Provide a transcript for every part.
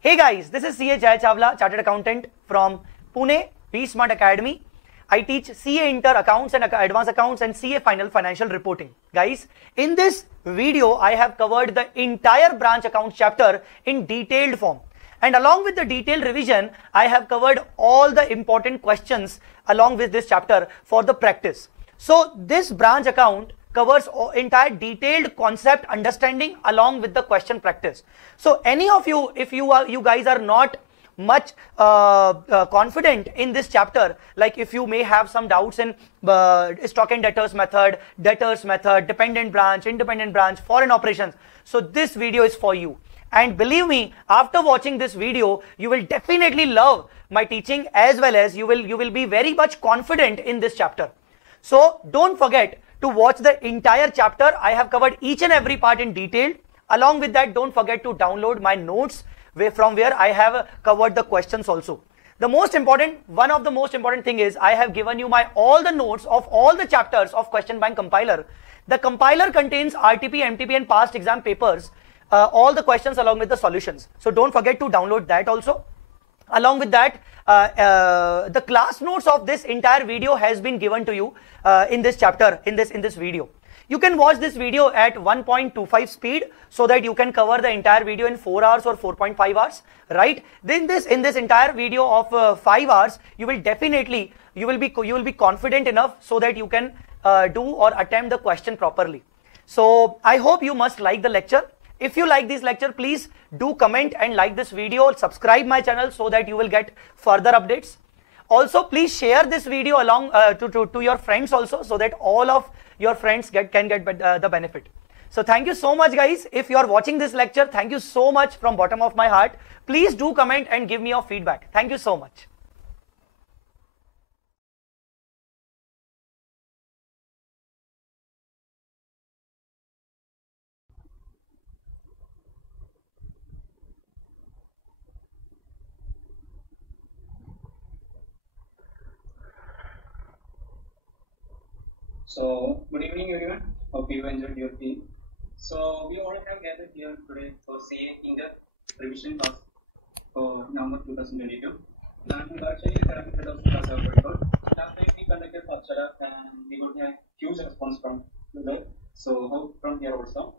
Hey guys, this is CA Jai Chawla, Chartered Accountant from Pune, Be Smart Academy. I teach CA Inter Accounts and Advanced Accounts and CA Final Financial Reporting. Guys, in this video, I have covered the entire branch accounts chapter in detailed form. And along with the detailed revision, I have covered all the important questions along with this chapter for the practice. So this branch account covers entire detailed concept understanding along with the question practice. So any of you, if you guys are not much confident in this chapter, like if you may have some doubts in stock and debtors method, dependent branch, independent branch, foreign operations, so this video is for you. And believe me, after watching this video, you will definitely love my teaching, as well as you will be very much confident in this chapter. So don't forget to watch the entire chapter. I have covered each and every part in detail. Along with that, don't forget to download my notes from where I have covered the questions also. The most important, one of the most important thing is I have given you all the notes of all the chapters of Question Bank Compiler. The compiler contains RTP, MTP and past exam papers, all the questions along with the solutions. So don't forget to download that also. Along with that, the class notes of this entire video has been given to you in this chapter, in this video. You can watch this video at 1.25 speed so that you can cover the entire video in 4 hours or 4.5 hours, right? Then in this entire video of 5 hours, you will definitely, you will be confident enough so that you can do or attempt the question properly. So I hope you must like the lecture. If you like this lecture, please do comment and like this video, subscribe my channel so that you will get further updates. Also, please share this video along to your friends also, so that all of your friends can get the benefit. So thank you so much guys. If you are watching this lecture, thank you so much from bottom of my heart. Please do comment and give me your feedback. Thank you so much. So, good evening everyone. Hope you enjoyed your team. So, we all have gathered here today for CA Inter revision class for November 2022. Last time we conducted first and we got a huge response from below. So, hope from here also.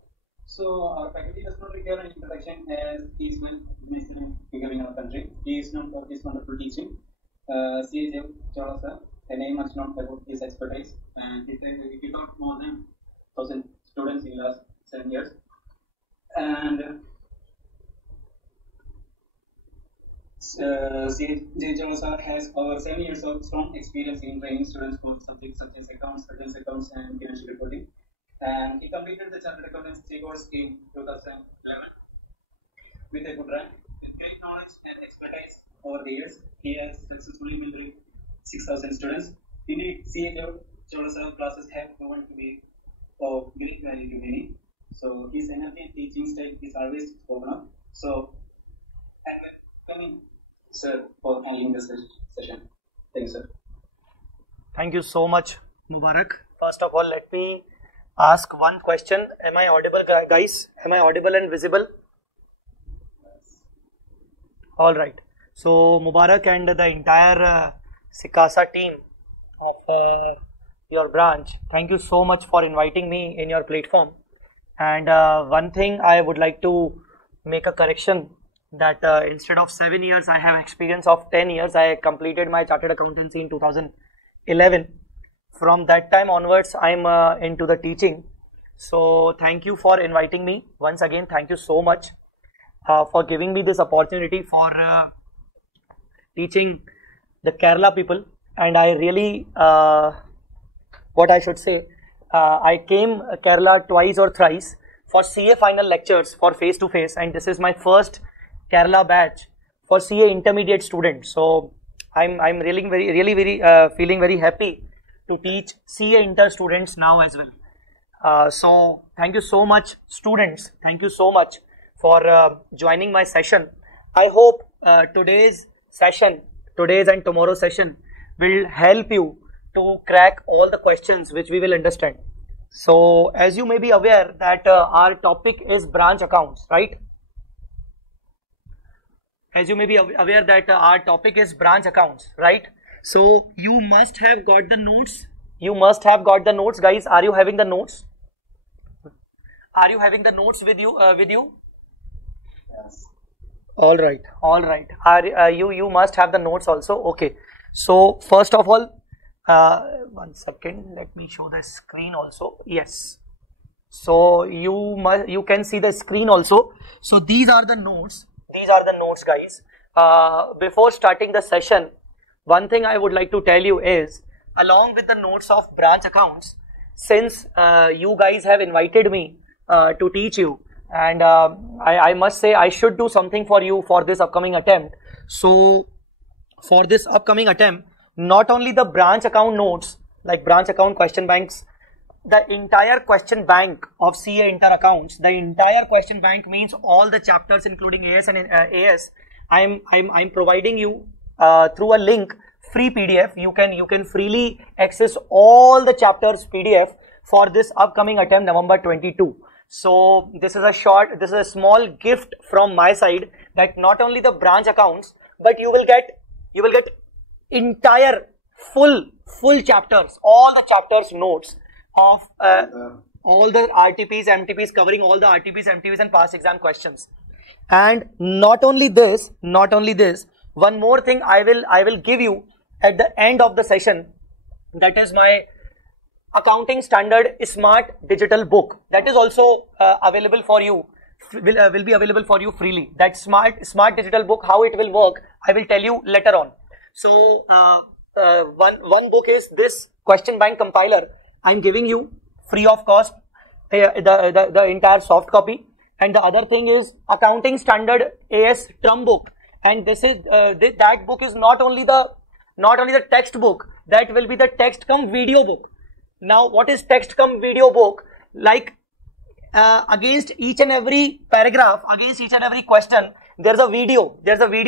So, our faculty does not require an introduction, as he is one figure in our country. He is known for his wonderful teaching. CA Chawla, a name much known about his expertise, and he taught more than 1,000 students in the last 7 years. And CA Chawla has over 7 years of strong experience in training students for subjects such as accounts, accounts, and financial reporting. And he completed the Chartered Accountancy course in 2011 with a good rank. With great knowledge and expertise over the years, he has successfully mentored 6,000 students. Indeed, CA Chawla classes have proven to be of great value to many. So his energy and teaching style is always spoken of. So I'm welcoming sir for handling this session. Thank you, sir. Thank you so much, Mubarak. First of all, let me ask one question. Am I audible, guys? Am I audible and visible? Yes. All right. So Mubarak and the entire Sikasa team of your branch, thank you so much for inviting me in your platform. And one thing I would like to make a correction, that instead of 7 years, I have experience of 10 years. I completed my chartered accountancy in 2011. From that time onwards, I'm into the teaching. So thank you for inviting me once again. Thank you so much for giving me this opportunity for teaching the Kerala people. And I really, what I should say, I came Kerala twice or thrice for CA final lectures for face-to-face, and this is my first Kerala batch for CA intermediate students. So I'm really very feeling very happy to teach CA inter students now as well. So thank you so much, students. Thank you so much for joining my session. I hope today's and tomorrow's session will help you to crack all the questions which we will understand. So as you may be aware that our topic is branch accounts, right? as you may be aware that our topic is branch accounts, right? So you must have got the notes. You must have got the notes, guys. Are you having the notes? Are you having the notes with you? Yes. All right, all right. You must have the notes also. Okay. So first of all, 1 second. Let me show the screen also. Yes. So you can see the screen also. So these are the notes. These are the notes, guys. Before starting the session, one thing I would like to tell you is, along with the notes of branch accounts, since you guys have invited me to teach you, and I must say I should do something for you for this upcoming attempt. So for this upcoming attempt, not only the branch account notes, like branch account question banks, the entire question bank of CA inter accounts, the entire question bank means all the chapters including AS and AS, I'm providing you through a link, free PDF. You can freely access all the chapters PDF for this upcoming attempt, November 22. So this is a small gift from my side, that not only the branch accounts, but you will get entire full chapters, all the chapters notes of all the RTPs, MTPs, covering all the RTPs, MTPs and past exam questions. And not only this, one more thing I will give you at the end of the session, that is my accounting standard smart digital book. That is also available for you, will be available for you freely. That smart digital book, how it will work, I will tell you later on. So one book is this question bank compiler. I'm giving you free of cost the entire soft copy, and the other thing is accounting standard AS Trump book. And this is that book is not only the textbook, that will be the text come video book. Now what is text come video book? Like against each and every paragraph, against each and every question, there's a video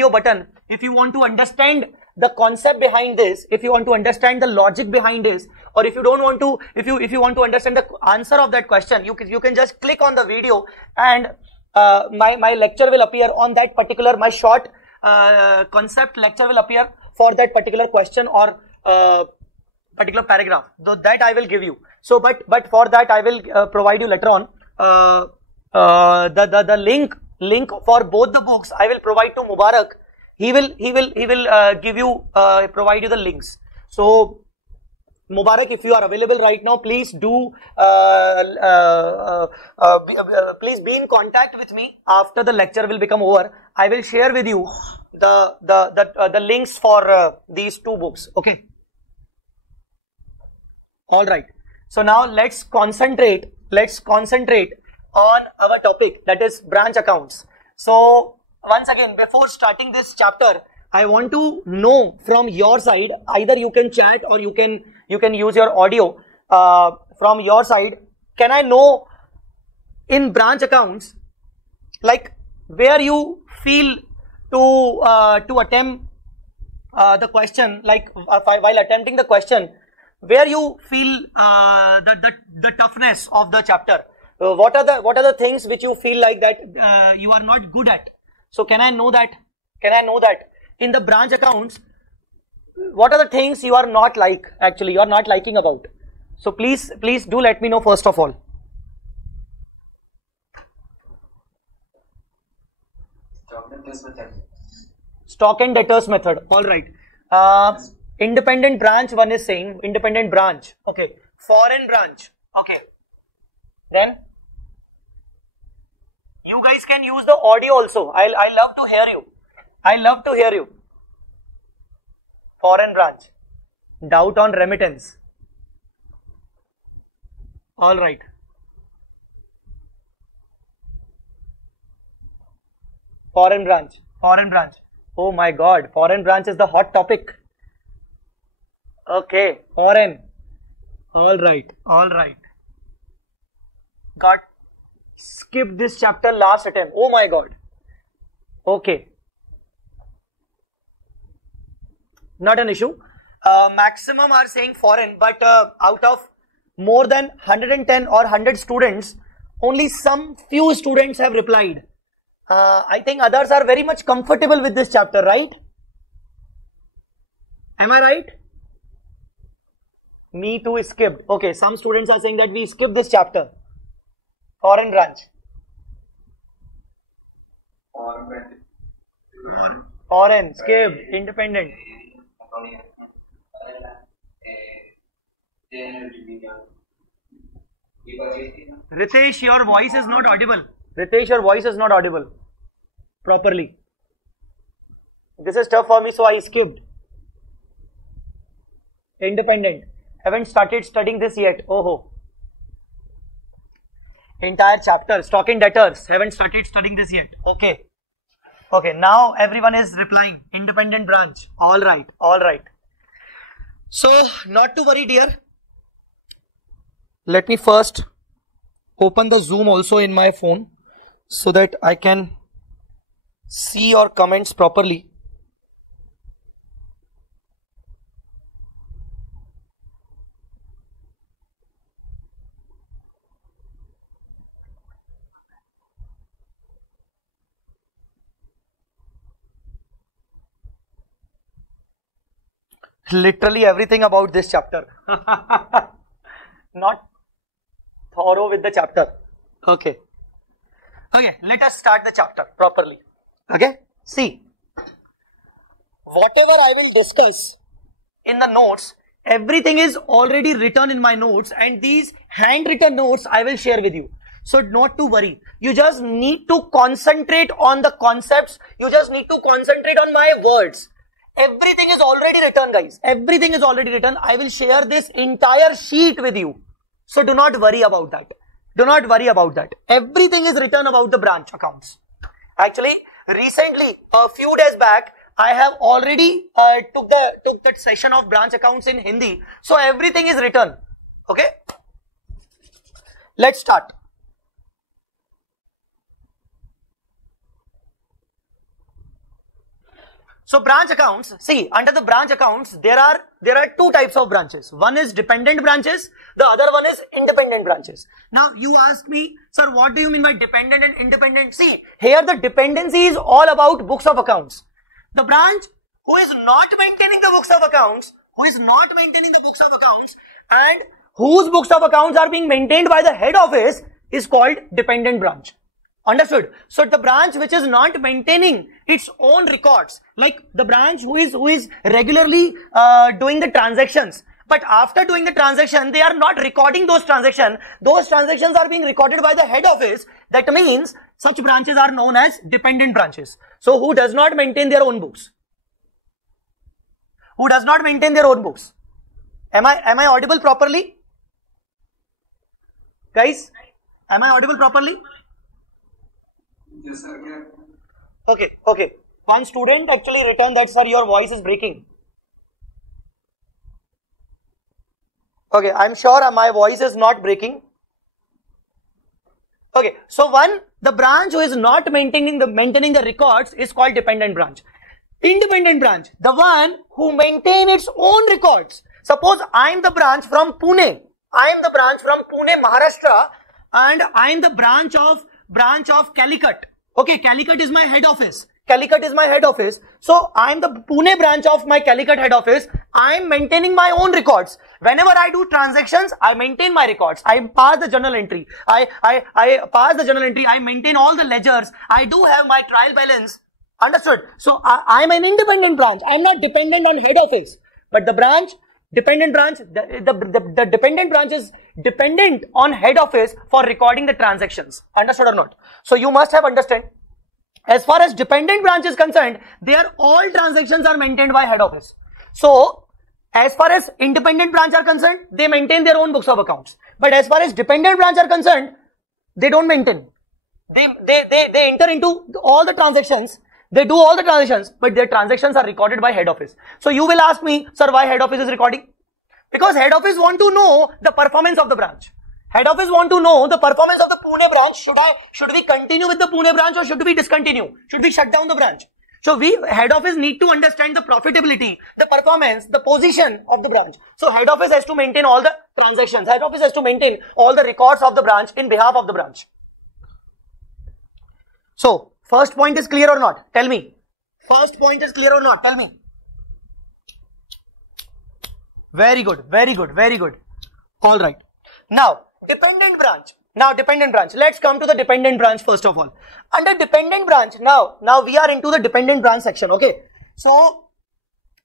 button. If you want to understand the concept behind this, if you want to understand the logic behind this, or if you don't want to, if you want to understand the answer of that question, you can just click on the video, and my lecture will appear on that particular, my short concept lecture will appear for that particular question or particular paragraph. So that I will give you. So but for that I will provide you later on the link for both the books. I will provide to Mubarak. He will give you provide you the links. So Mubarak, if you are available right now, please do please be in contact with me after the lecture will become over. I will share with you the links for these two books. Okay. All right. So now let's concentrate on our topic, that is branch accounts. So once again, before starting this chapter, I want to know from your side, either you can chat or you can use your audio from your side. Can I know in branch accounts, like where you feel to attempt the question, like while attempting the question, where you feel the toughness of the chapter? What are the things which you feel like that you are not good at? So can I know that? In the branch accounts, what are the things you are not liking about? So please do let me know first of all. Stock and debtors method. All right. Independent branch, one is saying independent branch. Okay. Foreign branch. Okay. Then you guys can use the audio also. I love to hear you. Foreign branch. Doubt on remittance. All right. Foreign branch. Oh my God. Foreign branch is the hot topic. Okay. Foreign. All right. Got skip this chapter last attempt. Oh my God. Okay. Not an issue. Maximum are saying foreign, but out of more than 110 or 100 students, only some few students have replied. I think others are very much comfortable with this chapter, right? Am I right? Me too skipped. Okay, some students are saying that we skipped this chapter. Foreign branch. Foreign, skipped, independent. Ritesh, your voice is not audible. Ritesh, your voice is not audible properly. This is tough for me, so I skipped. Independent. Haven't started studying this yet. Oh. Entire chapter. Stock in debtors. Haven't started studying this yet. Okay. Okay. Now everyone is replying. Independent branch. All right. All right. So, not to worry, dear. Let me first open the Zoom also in my phone so that I can see your comments properly. Literally everything about this chapter. Not thorough with the chapter. Okay. Okay, let us start the chapter properly. Okay, see. Whatever I will discuss in the notes, everything is already written in my notes, and these handwritten notes I will share with you. So not to worry. You just need to concentrate on the concepts. You just need to concentrate on my words. Everything is already written, guys. Everything is already written. I will share this entire sheet with you. So do not worry about that. Do not worry about that. Everything is written about the branch accounts. Actually, recently, a few days back, I have already took that session of branch accounts in Hindi. So everything is written. Okay. Let's start. So branch accounts, see, under the branch accounts, there are two types of branches. One is dependent branches, the other one is independent branches. Now you ask me, sir, what do you mean by dependent and independent? See, here the dependency is all about books of accounts. The branch who is not maintaining the books of accounts, and whose books of accounts are being maintained by the head office is called dependent branch. Understood? So the branch which is not maintaining its own records, like the branch who is regularly doing the transactions, but after doing the transaction, they are not recording those transactions. Those transactions are being recorded by the head office. That means such branches are known as dependent branches. So who does not maintain their own books? Who does not maintain their own books? Am I audible properly? Guys, am I audible properly? Yes, sir. Okay. One student actually returned that, sir, your voice is breaking. Okay, I'm sure my voice is not breaking. Okay, so the branch who is not maintaining the records is called dependent branch. Independent branch, the one who maintain its own records. Suppose I am the branch from Pune. Maharashtra, and I am the branch of Calicut. Okay, Calicut is my head office. So I am the Pune branch of my Calicut head office. I am maintaining my own records. Whenever I do transactions, I maintain my records. I pass the journal entry. I pass the journal entry. I maintain all the ledgers. I do have my trial balance. Understood? So I am an independent branch. I am not dependent on head office. But the dependent branch is dependent on head office for recording the transactions. Understood or not? So you must have understood. As far as dependent branch is concerned, their all transactions are maintained by head office. So as far as independent branch are concerned, they maintain their own books of accounts. But as far as dependent branch are concerned, they don't maintain. They enter into all the transactions. They do all the transactions, but their transactions are recorded by head office. So you will ask me, sir, why head office is recording? Because head office want to know the performance of the branch. Head office want to know the performance of the Pune branch. Should we continue with the Pune branch or should we discontinue? Should we shut down the branch? So head office need to understand the profitability, the performance, the position of the branch. So head office has to maintain all the transactions. Head office has to maintain all the records of the branch in behalf of the branch. So First point is clear or not? Tell me. First point is clear or not? Tell me. Very good, very good, very good. All right. Now, dependent branch. Now, dependent branch. Let's come to the dependent branch first of all. Under dependent branch, now we are into the dependent branch section. Okay. So,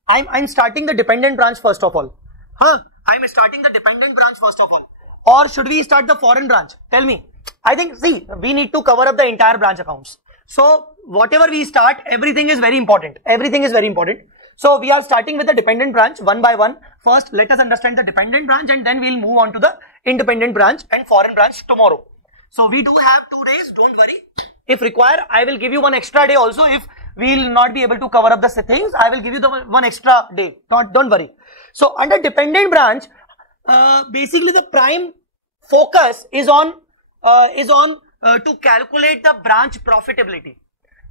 I'm starting the dependent branch first of all. I'm starting the dependent branch first of all. Or should we start the foreign branch? Tell me. I think, see, we need to cover up the entire branch accounts. So, whatever we start, everything is very important. Everything is very important. So, we are starting with the dependent branch one by one. First, let us understand the dependent branch and then we'll move on to the independent branch and foreign branch tomorrow. So, we do have 2 days, don't worry. If required, I will give you 1 extra day also. If we will not be able to cover up the things, I will give you the 1 extra day. Don't worry. So, under dependent branch, basically the prime focus is on to calculate the branch profitability.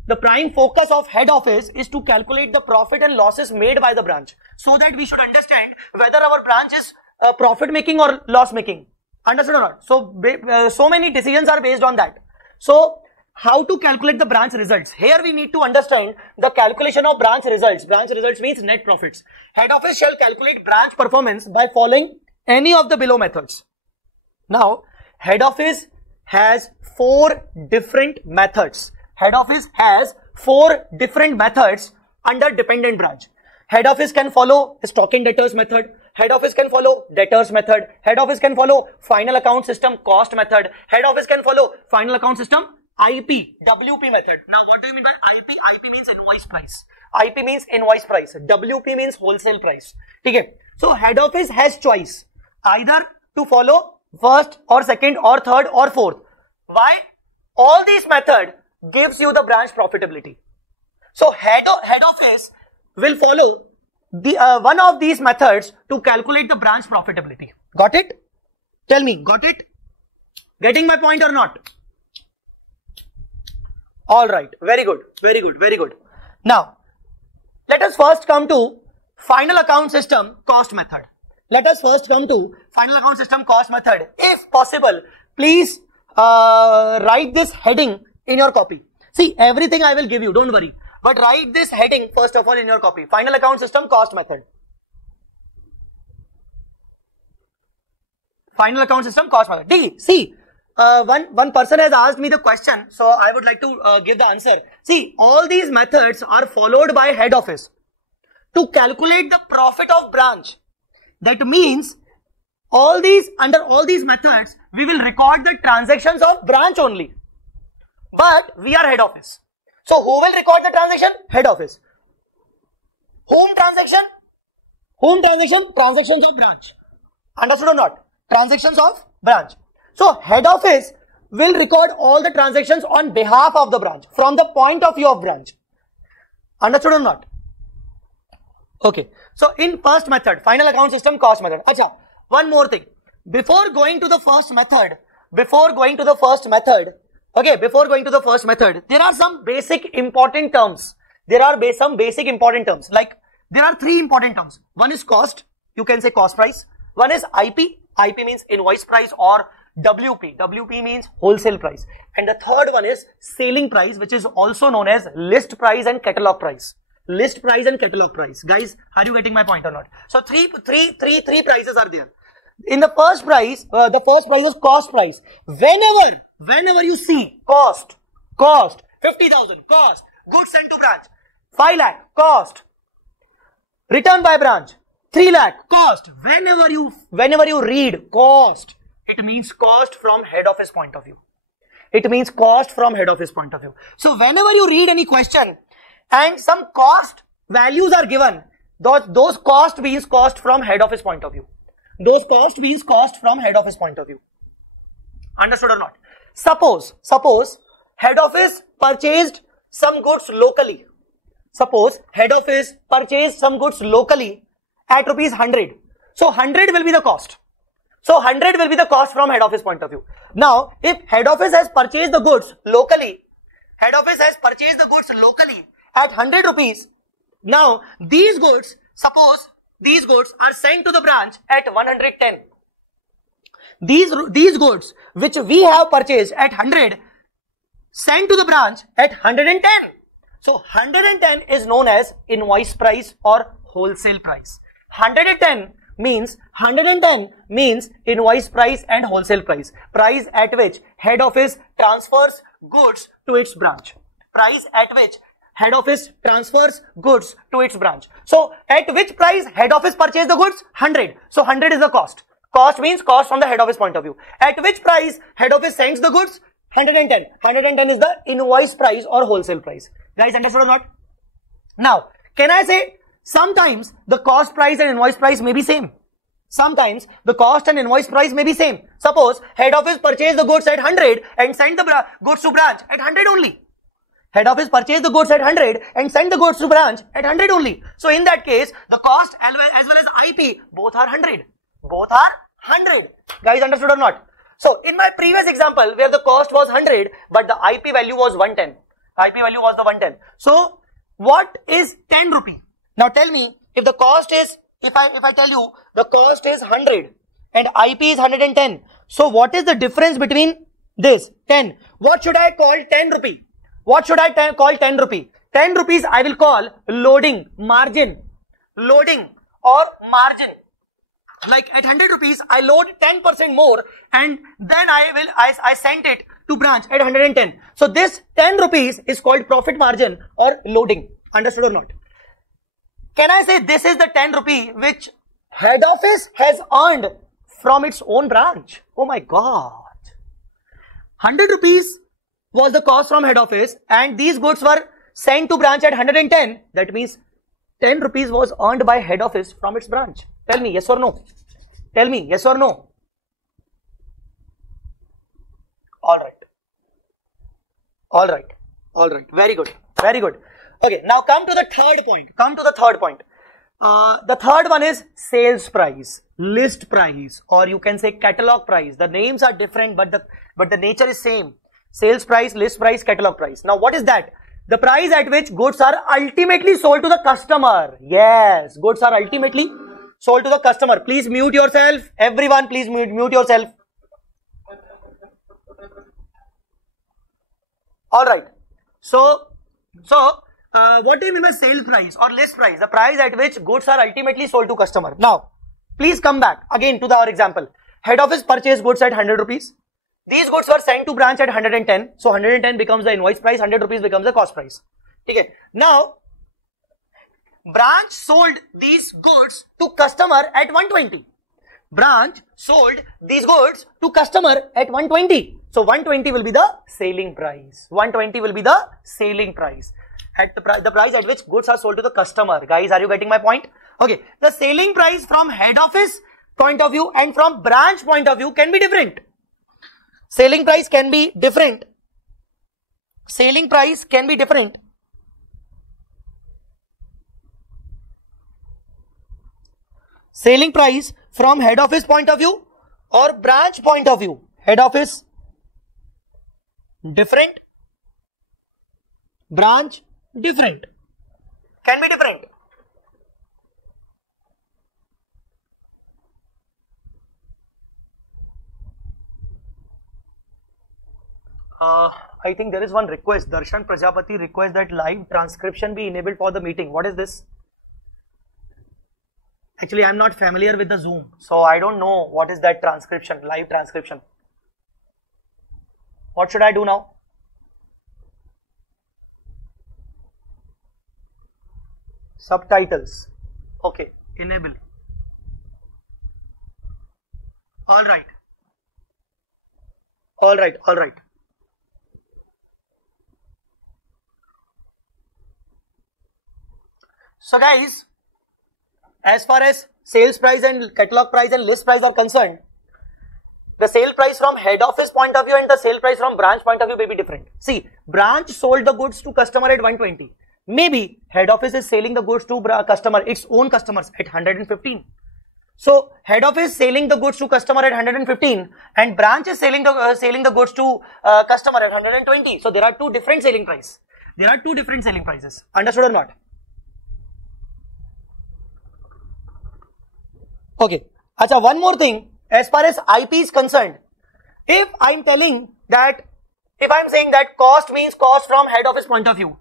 The prime focus of head office is to calculate the profit and losses made by the branch, so that we should understand whether our branch is profit making or loss making. Understood or not? So, so many decisions are based on that. So, how to calculate the branch results? Here we need to understand the calculation of branch results. Branch results means net profits. Head office shall calculate branch performance by following any of the below methods. Now, head office has 4 different methods. Head office has 4 different methods under dependent branch. Head office can follow stock and debtors method. Head office can follow debtors method. Head office can follow final account system cost method. Head office can follow final account system IP, WP method. Now, what do you mean by IP? IP means invoice price. IP means invoice price. WP means wholesale price. Okay. So, head office has choice either to follow first or second or third or fourth. Why? All these method gives you the branch profitability. So, head office will follow the one of these methods to calculate the branch profitability. Got it? Tell me, got it? Getting my point or not? All right, very good, very good, very good. Now, let us first come to final account system cost method. Let us first come to final account system cost method. If possible, please write this heading in your copy. See, everything I will give you, don't worry. But write this heading first of all in your copy. Final account system cost method. Final account system cost method. D. See, one person has asked me the question, so I would like to give the answer. See, all these methods are followed by head office to calculate the profit of branch. That means under all these methods, we will record the transactions of branch only. But we are head office. So, who will record the transaction? Head office. Whom transaction? Whom transaction? Transactions of branch. Understood or not? Transactions of branch. So, head office will record all the transactions on behalf of the branch from the point of view of branch. Understood or not? Okay. So, in first method, final account system cost method. Acha, one more thing. Before going to the first method, there are some basic important terms. Some basic important terms. Like, there are 3 important terms. One is cost. You can say cost price. One is IP. IP means invoice price or WP. WP means wholesale price. And the third one is selling price, which is also known as list price and catalog price. List price and catalog price. Guys, are you getting my point or not? So, three prices are there. In the first price, the first price is cost price. Whenever you see cost, 50,000, cost, goods sent to branch, 5 lakh, cost, return by branch, 3 lakh, cost. Whenever you read cost, it means cost from head office point of view. It means cost from head office point of view. So, whenever you read any question and some cost values are given, those cost means cost from head office point of view. Those cost means cost from head office point of view. Understood or not? Suppose head office purchased some goods locally. Suppose head office purchased some goods locally at rupees 100. So 100 will be the cost. So 100 will be the cost from head office point of view. Now, if head office has purchased the goods locally, at 100 rupees. Now, these goods, suppose these goods are sent to the branch at 110. These goods which we have purchased at 100, sent to the branch at 110. So 110 is known as invoice price or wholesale price. 110 means invoice price and wholesale price. Price at which head office transfers goods to its branch. Price at which head office transfers goods to its branch. So at which price head office purchase the goods? 100. So 100 is the cost. Cost means cost from the head office point of view. At which price head office sends the goods? 110. 110 is the invoice price or wholesale price. Guys, understood or not? Now, can I say sometimes the cost price and invoice price may be same. Sometimes the cost and invoice price may be same. Suppose head office purchase the goods at 100 and send the goods to branch at 100 only. Head office purchase the goods at 100 and send the goods to branch at 100 only. So in that case, the cost as well as IP, both are 100. Both are 100. Guys, understood or not? So in my previous example where the cost was 100 but the IP value was 110. IP value was the 110. So what is 10 rupee? Now tell me, if the cost is, if I tell you the cost is 100 and IP is 110. So what is the difference between this? 10. What should I call 10 rupee? What should I call 10 rupee? 10 rupees I will call loading, margin. Loading or margin. Like at 100 rupees, I load 10% more and then I sent it to branch at 110. So this 10 rupees is called profit margin or loading. Understood or not? Can I say this is the 10 rupee which head office has earned from its own branch? Oh my God. 100 rupees was the cost from head office and these goods were sent to branch at 110. That means 10 rupees was earned by head office from its branch. Tell me yes or no. Tell me yes or no. Alright. Alright. Alright. Very good. Very good. Okay. Now come to the third point. The third one is sales price, list price, or you can say catalog price. The names are different, but the nature is same. Sales price, list price, catalog price. Now what is that? The price at which goods are ultimately sold to the customer. Yes, goods are ultimately sold to the customer. Please mute yourself. Everyone, please mute yourself. Alright. So, what do you mean by sales price or list price? The price at which goods are ultimately sold to customer. Now, please come back again to our example. Head office purchased goods at 100 rupees. These goods were sent to branch at 110. So 110 becomes the invoice price, 100 rupees becomes the cost price. Okay. Now, branch sold these goods to customer at 120. Branch sold these goods to customer at 120. So 120 will be the selling price. 120 will be the selling price. At the price at which goods are sold to the customer. Guys, are you getting my point? Okay. The selling price from head office point of view and from branch point of view can be different. Selling price can be different. Selling price can be different. Selling price from head office point of view or branch point of view. Head office different. Branch different. Can be different. I think there is one request. Darshan Prajapati requests that live transcription be enabled for the meeting. What is this? Actually, I am not familiar with the Zoom, so I don't know what is that transcription, live transcription. What should I do now? Subtitles. Okay, enable. All right. All right. All right. So guys, as far as sales price and catalog price and list price are concerned, the sale price from head office point of view and the sale price from branch point of view may be different. See, branch sold the goods to customer at 120. Maybe head office is selling the goods to customer, its own customers at 115. So head office selling the goods to customer at 115 and branch is selling the goods to customer at 120. So there are two different selling prices. There are two different selling prices. Understood or not? Okay. Achha, one more thing. As far as IP is concerned, if I'm telling that if I'm saying that cost means cost from head office point of view,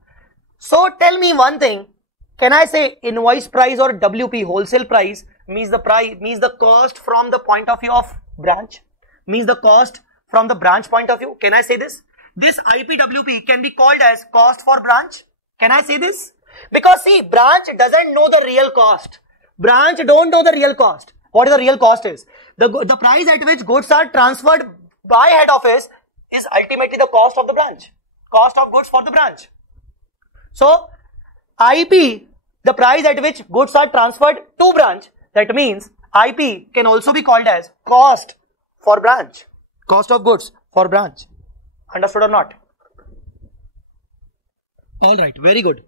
so tell me one thing, can I say invoice price or WP, wholesale price, means the cost from the point of view of branch, means the cost from the branch point of view? Can I say this? This IPWP can be called as cost for branch. Can I say this? Because see, branch doesn't know the real cost. Branch don't know the real cost. What is the real cost is? The price at which goods are transferred by head office is ultimately the cost of the branch. Cost of goods for the branch. So, IP, the price at which goods are transferred to branch, that means IP can also be called as cost for branch. Cost of goods for branch. Understood or not? Alright, very good.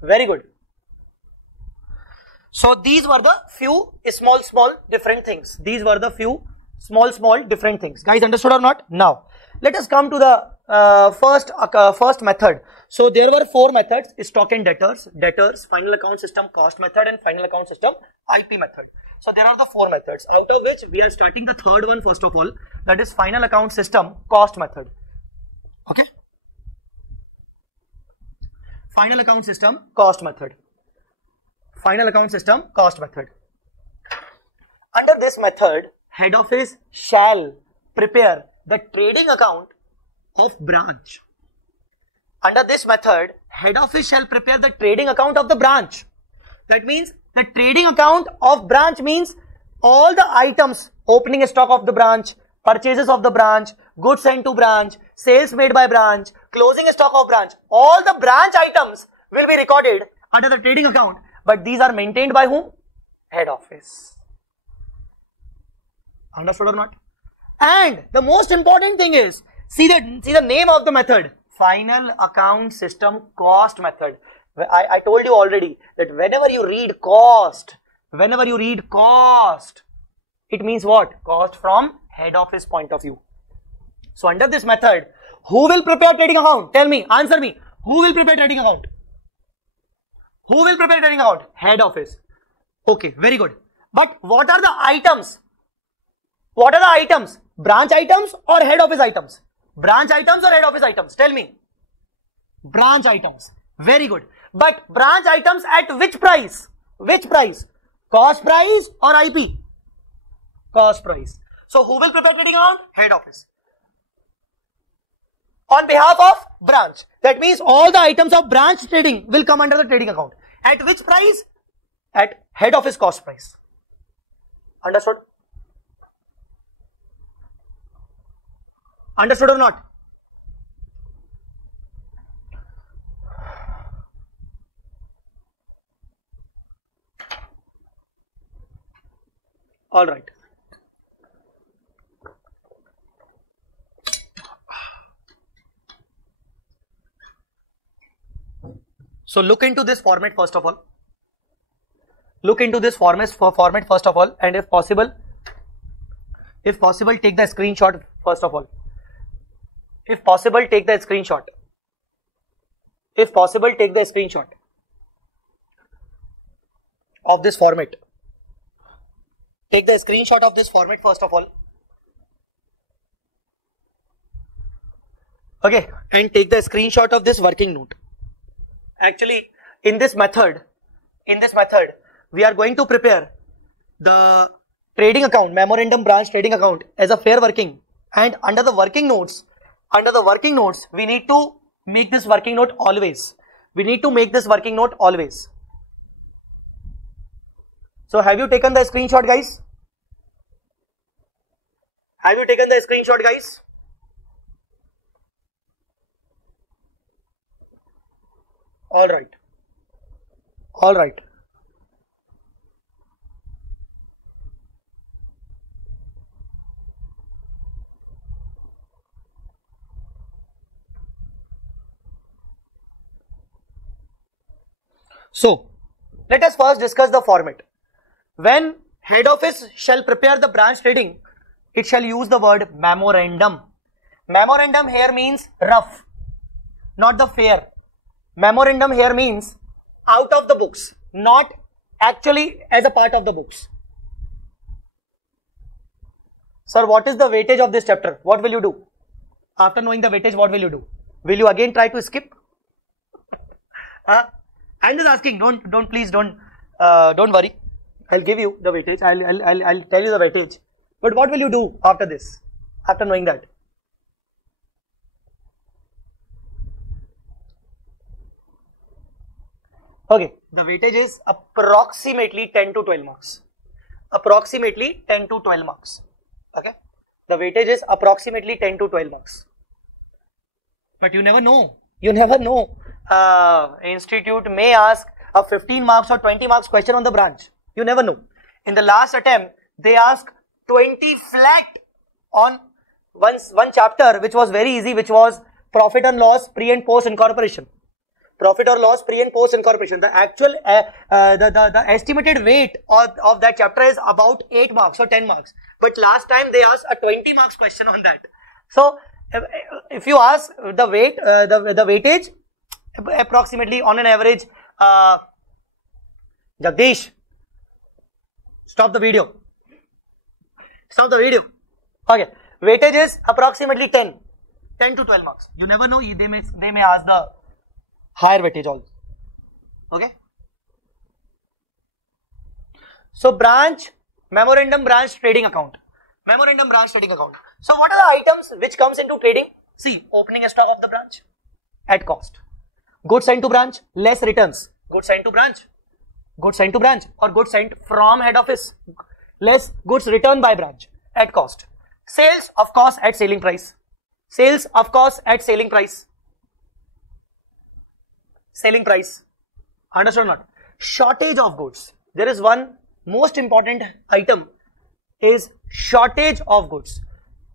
Very good. So these were the few small different things. These were the few small different things. Guys, understood or not? Now, let us come to the first method. So there were 4 methods: stock and debtors, final account system cost method, and final account system IP method. So there are the 4 methods, out of which we are starting the third one first of all, that is final account system cost method. Okay? Final account system cost method. Final account system cost method. Under this method, head office shall prepare the trading account of branch. Under this method, head office shall prepare the trading account of the branch. That means the trading account of branch means all the items, opening stock of the branch, purchases of the branch, goods sent to branch, sales made by branch, closing stock of branch. All the branch items will be recorded under the trading account, but these are maintained by whom? Head office. Understood or not? And the most important thing is, see the name of the method, final account system cost method. I told you already that whenever you read cost, it means what? Cost from head office point of view. So under this method, who will prepare trading account? Tell me, answer me. Who will prepare trading account? Who will prepare trading account? Head office. Okay, very good. But what are the items? What are the items? Branch items or head office items? Branch items or head office items? Tell me. Branch items. Very good. But branch items at which price? Which price? Cost price or IP? Cost price. So who will prepare trading account? Head office. On behalf of branch. That means all the items of branch trading will come under the trading account. At which price? At head office cost price. Understood? Understood or not? All right. So look into this format first of all. Look into this format first of all, and if possible, take the screenshot first of all. If possible, take the screenshot. If possible, take the screenshot of this format. Take the screenshot of this format first of all. Okay, and take the screenshot of this working note. Actually, in this method, we are going to prepare the trading account, memorandum branch trading account as a fair working, and under the working notes, we need to make this working note always. So have you taken the screenshot, guys? Have you taken the screenshot, guys? All right. All right. So, let us first discuss the format. When head office shall prepare the branch trading, it shall use the word memorandum. Memorandum here means rough, not the fair. Memorandum here means out of the books, not actually as a part of the books. Sir, what is the weightage of this chapter? What will you do? After knowing the weightage, what will you do? Will you again try to skip? I'm just asking. Please don't worry. I'll give you the weightage. I'll tell you the weightage. But what will you do after this? After knowing that? Okay, the weightage is approximately 10 to 12 marks. Approximately 10 to 12 marks. Okay, the weightage is approximately 10 to 12 marks. But you never know. You never know. Institute may ask a 15 marks or 20 marks question on the branch. You never know. In the last attempt, they asked 20 flat on one chapter, which was very easy, which was profit and loss pre and post incorporation. Profit or loss pre and post incorporation. The actual the estimated weight of that chapter is about 8 marks or 10 marks. But last time they asked a 20 marks question on that. So if you ask the weight, the weightage, approximately on an average, Jagdish, stop the video. Stop the video. Okay, weightage is approximately 10 to 12 marks. You never know. They may ask the higher weightage also. Okay. So memorandum branch trading account. Memorandum branch trading account. So what are the items which comes into trading? See, opening stock of the branch at cost. Goods sent to branch, less returns. Goods sent to branch. Goods sent to branch or goods sent from head office. Less goods returned by branch at cost. Sales of cost at selling price. Sales of cost at selling price. Selling price. Understood or not? Shortage of goods. There is one most important item is shortage of goods.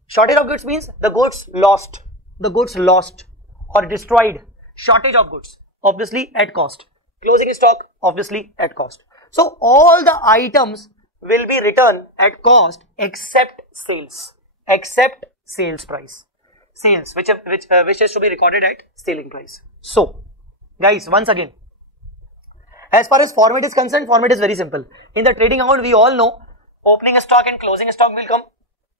Shortage of goods means the goods lost. The goods lost or destroyed. Shortage of goods. Obviously at cost. Closing stock. Obviously at cost. So all the items will be returned at cost except sales. Except sales price. Sales which is to be recorded at selling price. So guys, once again, as far as format is concerned, format is very simple. In the trading account, we all know opening stock and closing stock will come.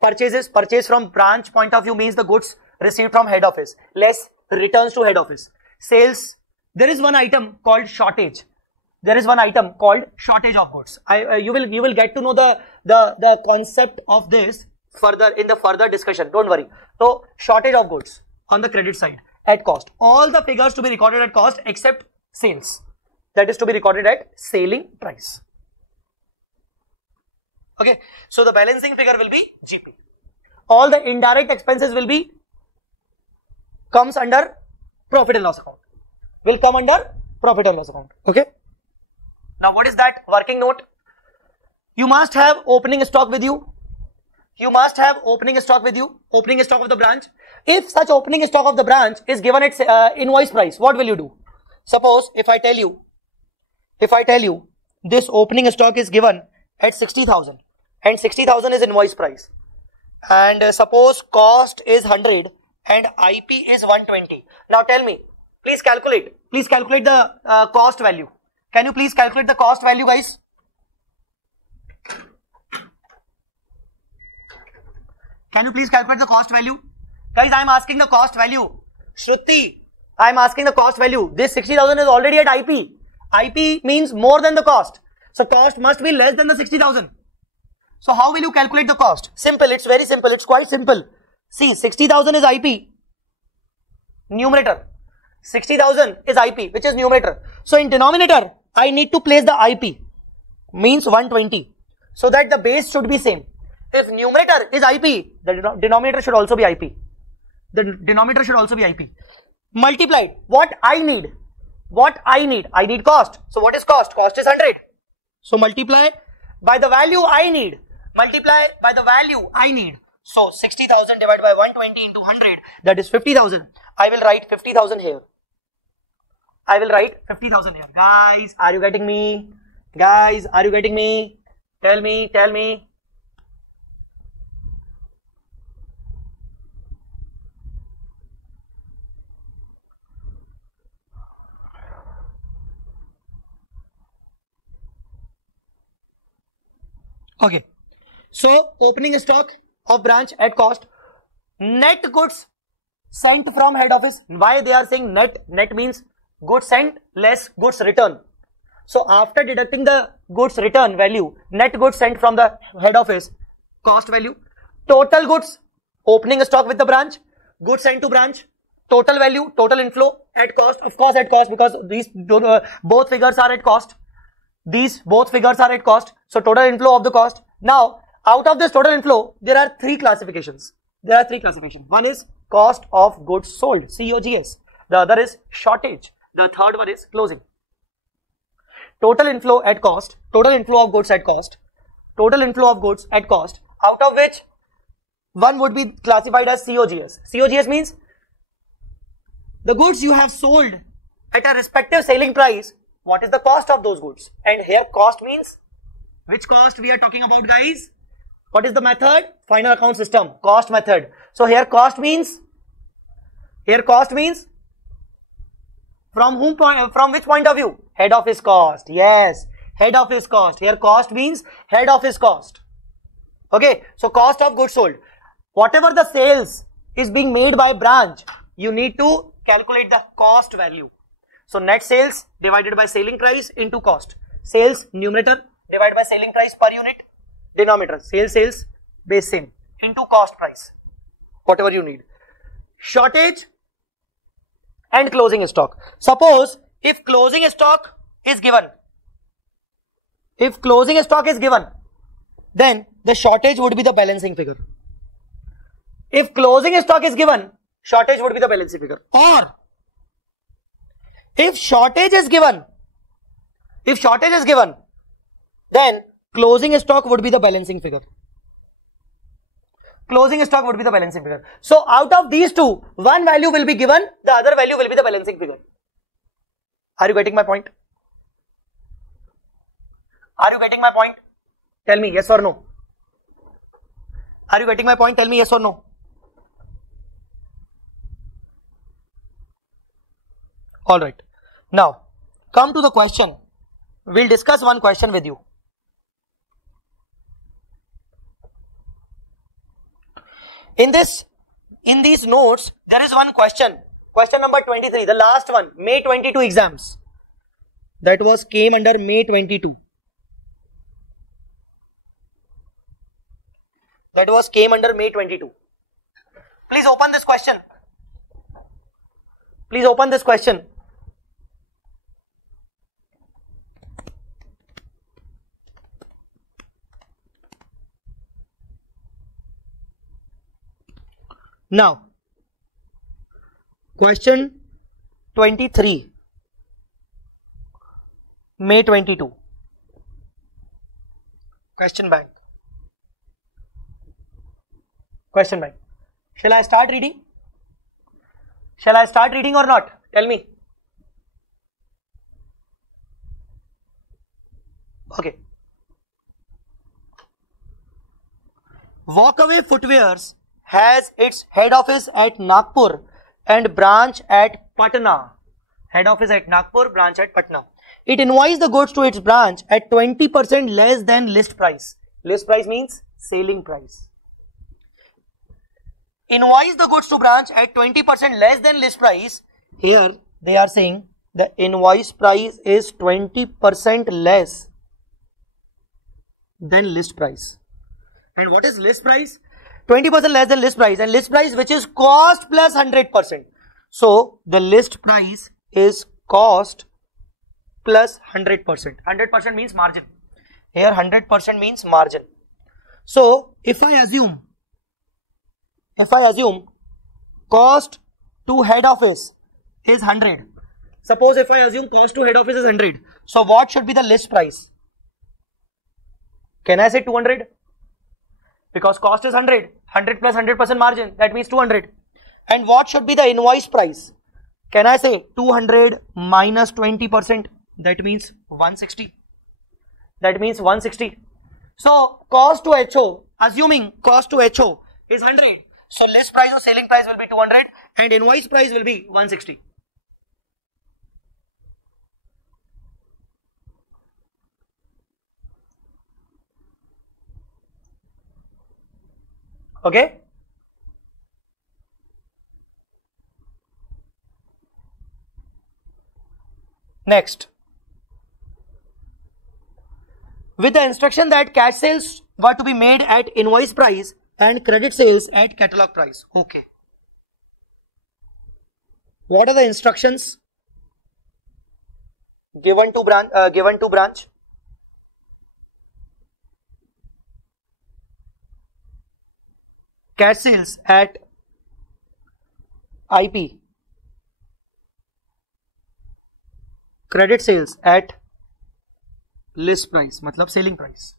Purchase from branch point of view means the goods received from head office, less returns to head office. Sales, there is one item called shortage. There is one item called shortage of goods. You will get to know the concept of this further in the further discussion. Don't worry. So shortage of goods on the credit side. At cost. All the figures to be recorded at cost except sales. That is to be recorded at selling price. Okay. So the balancing figure will be GP. All the indirect expenses will be comes under profit and loss account. Will come under profit and loss account. Okay. Now what is that working note? You must have opening stock with you. You must have opening stock with you. Opening stock of the branch. If such opening stock of the branch is given at invoice price, what will you do? Suppose if I tell you this opening stock is given at 60,000 and 60,000 is invoice price, and suppose cost is 100 and IP is 120. Now tell me, please calculate the cost value. Can you please calculate the cost value, guys? Can you please calculate the cost value? Guys, I am asking the cost value. Shruti, I am asking the cost value. This 60,000 is already at IP. IP means more than the cost. So cost must be less than the 60,000. So how will you calculate the cost? Simple. It's very simple. It's quite simple. See, 60,000 is IP. Numerator. 60,000 is IP, which is numerator. So in denominator, I need to place the IP. Means 120. So that the base should be same. If numerator is IP, the denominator should also be IP. The denominator should also be IP. Multiplied. What I need? I need cost. So what is cost? Cost is 100. So multiply by the value I need. So 60,000 divided by 120 into 100, that is 50,000. I will write 50,000 here. Guys, are you getting me? Tell me. Okay. So opening stock of branch at cost. Net goods sent from head office. Why they are saying net? Net means goods sent less goods return. So after deducting the goods return value, net goods sent from the head office, cost value, total goods opening stock with the branch, goods sent to branch, total value, total inflow at cost, of course at cost, because these both figures are at cost. These both figures are at cost. So total inflow of the cost. Now out of this total inflow, there are three classifications. One is cost of goods sold, COGS. The other is shortage. The third one is closing. Total inflow at cost, total inflow of goods at cost, total inflow of goods at cost, out of which one would be classified as COGS. COGS means the goods you have sold at a respective selling price. What is the cost of those goods? And here cost means, which cost we are talking about, guys? What is the method? Final account system, cost method. So here cost means, from which point of view? Head office cost. Yes, head office cost. Here cost means head office cost. Okay, so cost of goods sold. Whatever the sales is being made by branch, you need to calculate the cost value. So net sales divided by selling price into cost. Sales numerator divided by selling price per unit, denominator sales base same into cost price, whatever you need. Shortage and closing stock. Suppose if closing stock is given, then the shortage would be the balancing figure. If closing stock is given, shortage would be the balancing figure. Or if shortage is given, then closing stock would be the balancing figure. So out of these two, one value will be given, the other value will be the balancing figure. Are you getting my point? Tell me yes or no. Are you getting my point? Tell me yes or no. Alright. Now, come to the question. We'll discuss one question with you. In these notes, there is one question. Question number 23, the last one, May 22 exams. That came under May 22. Came under May 22. Please open this question. Now, question 23, May 22, question bank. Shall I start reading? Or not? Tell me. Okay. Walkaway Footwears has its head office at Nagpur and branch at Patna. It invoiced the goods to its branch at 20% less than list price. List price means selling price. Invoice the goods to branch at 20% less than list price. Here they are saying the invoice price is 20% less than list price. And what is list price? 20% less than list price, and list price which is cost plus 100%. So the list price is cost plus 100%. 100% means margin. Here 100% means margin. So if I assume cost to head office is 100. Suppose if I assume cost to head office is 100. So what should be the list price? Can I say 200? Because cost is 100. 100 plus 100% margin, that means 200. And what should be the invoice price? Can I say 200 minus 20%? That means 160. So cost to HO, assuming cost to HO is 100. So list price or selling price will be 200 and invoice price will be 160. Okay. Next, with the instruction that cash sales were to be made at invoice price and credit sales at catalog price. Okay. What are the instructions given to branch? Cash sales at IP, credit sales at list price, मतलब selling price.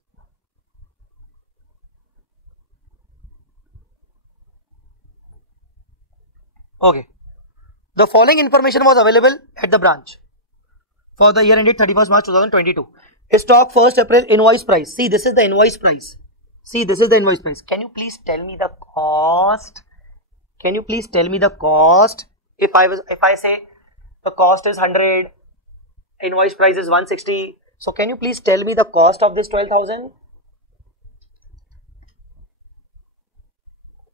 Okay. The following information was available at the branch for the year ended 31st March 2022. Stock 1st April invoice price. See, this is the invoice price. See, this is the invoice price. Can you please tell me the cost? Can you please tell me the cost? If I say the cost is 100, invoice price is 160. So can you please tell me the cost of this 12,000?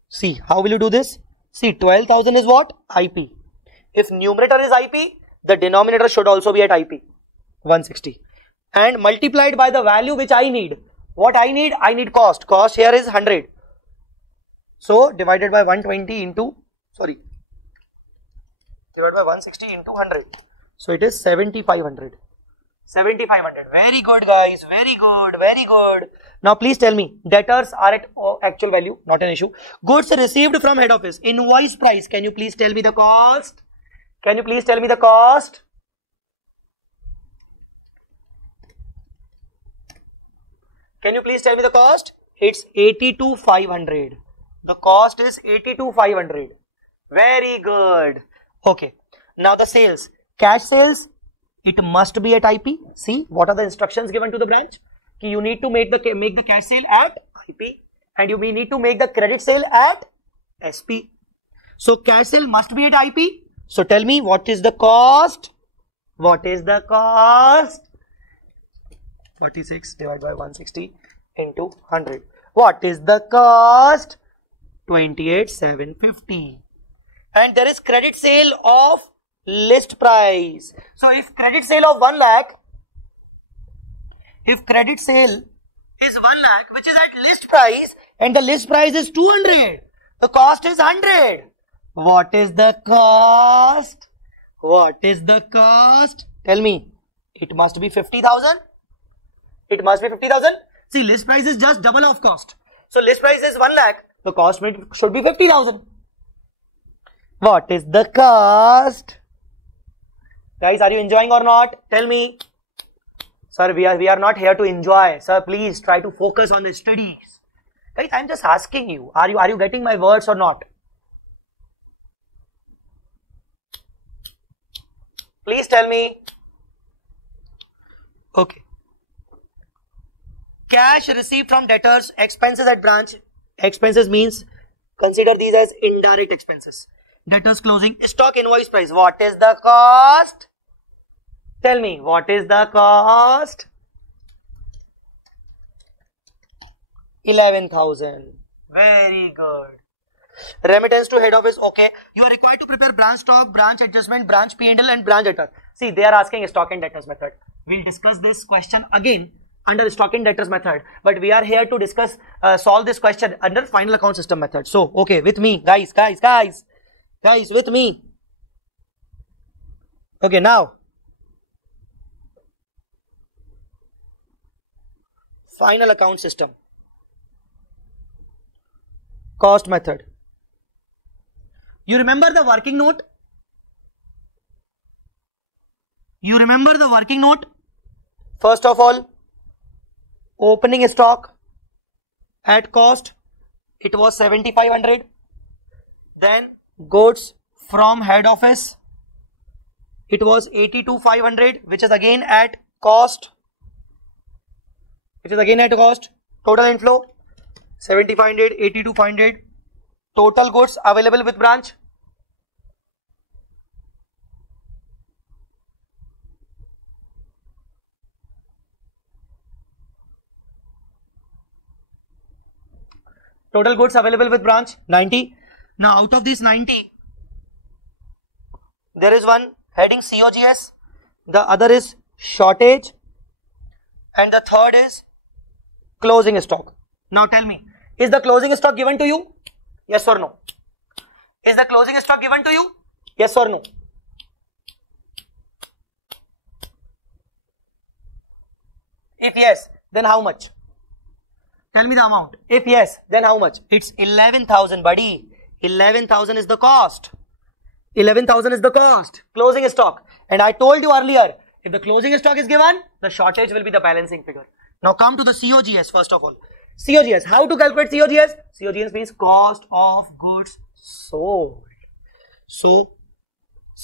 See, how will you do this? See, 12,000 is what? IP. If numerator is IP, the denominator should also be at IP, 160. And multiplied by the value which I need. What I need? I need cost. Cost here is 100. So, divided by 120 into, divided by 160 into 100. So, it is 7,500. 7,500. Very good, guys. Very good. Very good. Now, please tell me, debtors are at actual value, not an issue. Goods received from head office. Invoice price. Can you please tell me the cost? Can you please tell me the cost? Can you please tell me the cost? It's 82,500. The cost is 82,500. Very good. Okay. Now the sales. Cash sales, it must be at IP. See, what are the instructions given to the branch? You need to make the cash sale at IP and you need to make the credit sale at SP. So cash sale must be at IP. So tell me, what is the cost? What is the cost? 46 divided by 160 into 100. What is the cost? 28,750. And there is credit sale of list price. So if credit sale of 1 lakh, if credit sale is 1 lakh, which is at list price, and the list price is 200, the cost is 100. What is the cost? What is the cost? Tell me. It must be 50,000. It must be 50,000. See, list price is just double of cost. So list price is 1 lakh. The cost should be 50,000. What is the cost? Guys, are you enjoying or not? Tell me. Sir, we are not here to enjoy. Sir, please try to focus on the studies. Guys, I'm just asking you. Are you getting my words or not? Please tell me. Okay. Cash received from debtors, expenses at branch. Expenses means consider these as indirect expenses. Debtors closing, stock invoice price. What is the cost? Tell me, what is the cost? 11,000. Very good. Remittance to head office. Okay. You are required to prepare branch stock, branch adjustment, branch P&L and branch debtor. See, they are asking stock and debtors method. We'll discuss this question again under stock and debtors method. But we are here to discuss, solve this question under final account system method. So, okay, with me, guys, with me. Okay, now. Final account system. Cost method. You remember the working note? You remember the working note? First of all, opening stock at cost, it was 7,500. Then goods from head office, it was 82,500, which is again at cost. Total inflow 7,500, 82,500. Total goods available with branch. Total goods available with branch 90. Now out of these 90, there is one heading COGS, the other is shortage, and the third is closing stock. Now tell me, is the closing stock given to you? Yes or no? Is the closing stock given to you? Yes or no? If yes, then how much? Tell me the amount. If yes, then how much? It's 11,000, buddy. 11,000 is the cost. 11,000 is the cost. Closing stock. And I told you earlier, if the closing stock is given, the shortage will be the balancing figure. Now come to the COGS first of all. COGS. How to calculate COGS? COGS means cost of goods sold. So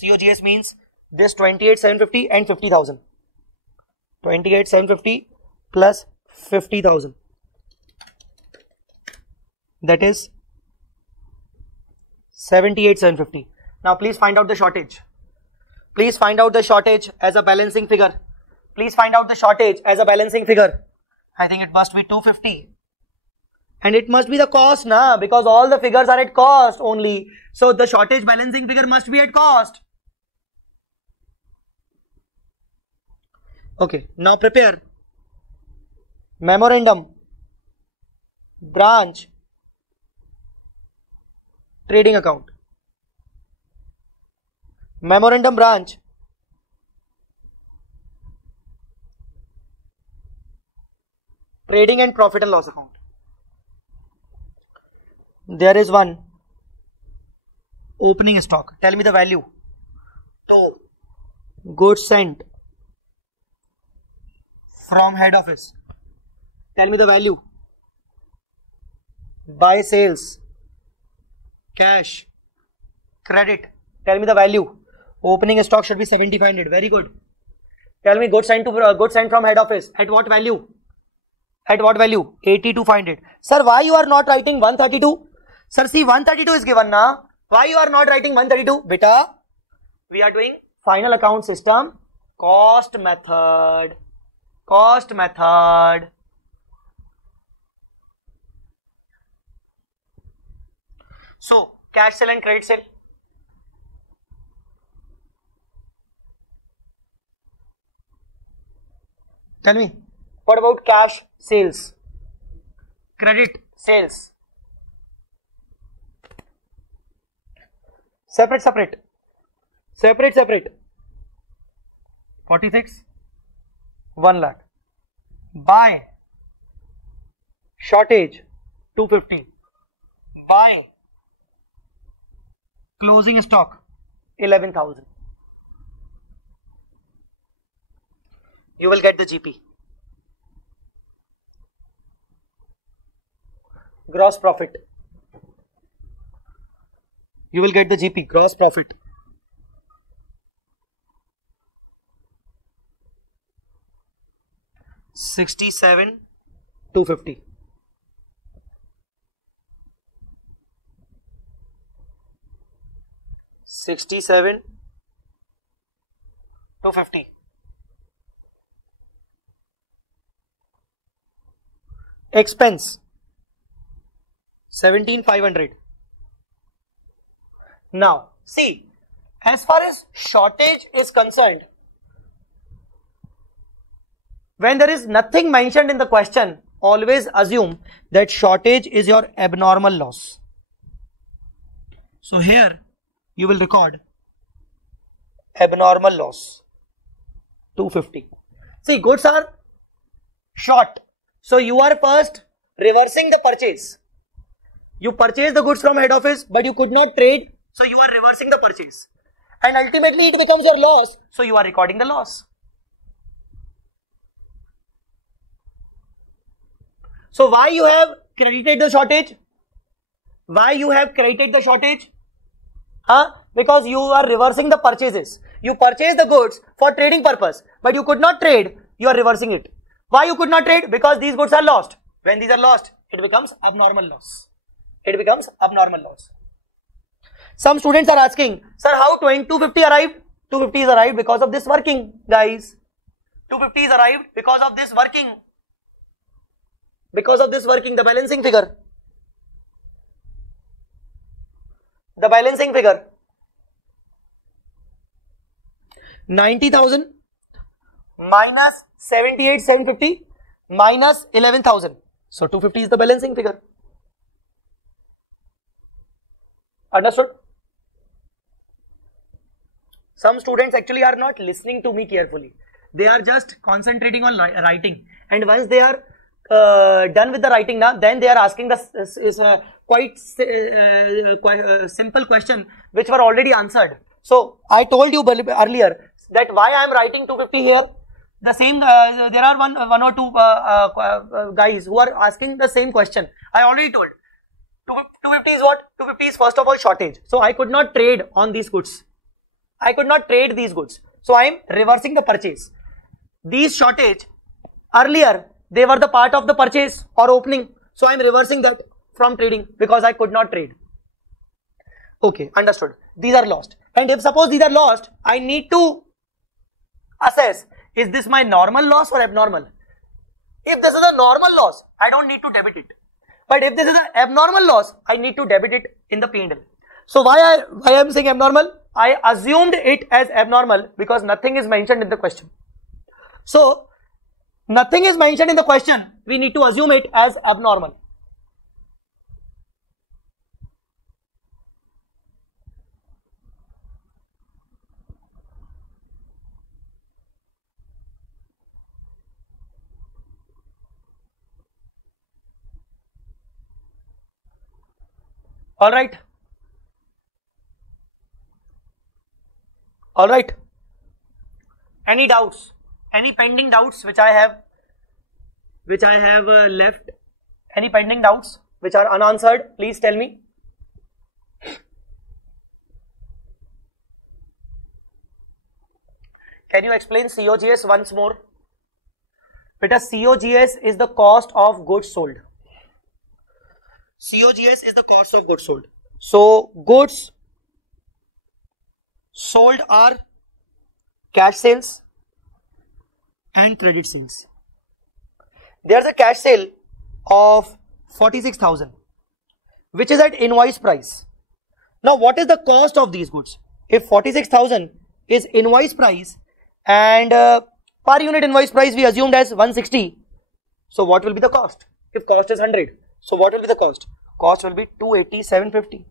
COGS means this 28,750 and 50,000. 28,750 plus 50,000. That is 78,750. Now please find out the shortage. Please find out the shortage as a balancing figure. Please find out the shortage as a balancing figure. I think it must be 250. And it must be the cost, na? Because all the figures are at cost only. So the shortage balancing figure must be at cost. Okay, now prepare memorandum, branch, trading account. Memorandum, branch, trading and profit and loss account. There is one opening stock. Tell me the value. 2. Goods sent from head office. Tell me the value. Buy, sales, cash, credit. Tell me the value. Opening stock should be 7,500. Very good. Tell me goods sent from head office. At what value? At what value? 82,500. Sir, why you are not writing 132? Sir, see 132 is given na. Why you are not writing 132? Beta, we are doing final account system, cost method. Cost method. So, cash sale and credit sale. Tell me, what about cash sales? Credit sales. Separate. 46. 1 lakh. Buy. Shortage. 250. Buy. Closing stock. 11,000. You will get the GP. Gross profit. You will get the GP, gross profit. $67,250. $67,250. Expense 17,500. Now, see, as far as shortage is concerned, when there is nothing mentioned in the question, always assume that shortage is your abnormal loss. So here you will record abnormal loss 250. See, goods are short. So you are first reversing the purchase. You purchased the goods from head office, but you could not trade. So you are reversing the purchase. And ultimately it becomes your loss. So you are recording the loss. So why you have credited the shortage? Why you have credited the shortage? Because you are reversing the purchases. You purchased the goods for trading purpose, but you could not trade. You are reversing it. Why you could not trade? Because these goods are lost. When these are lost, it becomes abnormal loss. It becomes abnormal loss. Some students are asking, sir, how 250 arrived? 250 is arrived because of this working, guys. 250 is arrived because of this working. Because of this working, the balancing figure. the balancing figure. 90,000 minus 78,750 minus 11,000. So 250 is the balancing figure. Understood? Some students actually are not listening to me carefully. They are just concentrating on writing, and once they are done with the writing now, then they are asking the quite simple question which were already answered. So I told you earlier that why I am writing 250 here. The same there are one or two guys who are asking the same question. I already told 250 is what? 250 is first of all shortage. So I could not trade on these goods. I could not trade these goods. So I am reversing the purchase. These shortage earlier they were the part of the purchase or opening. So I am reversing that from trading because I could not trade. Okay, understood. These are lost. And if suppose these are lost, I need to assess, is this my normal loss or abnormal? If this is a normal loss, I don't need to debit it. But if this is an abnormal loss, I need to debit it in the P&L. So why I am saying abnormal? I assumed it as abnormal because nothing is mentioned in the question. So nothing is mentioned in the question. We need to assume it as abnormal. All right. All right. Any doubts? Any pending doubts which I have left? Any pending doubts which are unanswered? Please tell me. Can you explain COGS once more? Because COGS is the cost of goods sold. COGS is the cost of goods sold. So goods sold are cash sales and credit sales. There's a cash sale of 46,000 which is at invoice price. Now what is the cost of these goods? If 46,000 is invoice price and per unit invoice price we assumed as 160, so what will be the cost? If cost is 100, so what will be the cost? Cost will be 280,750.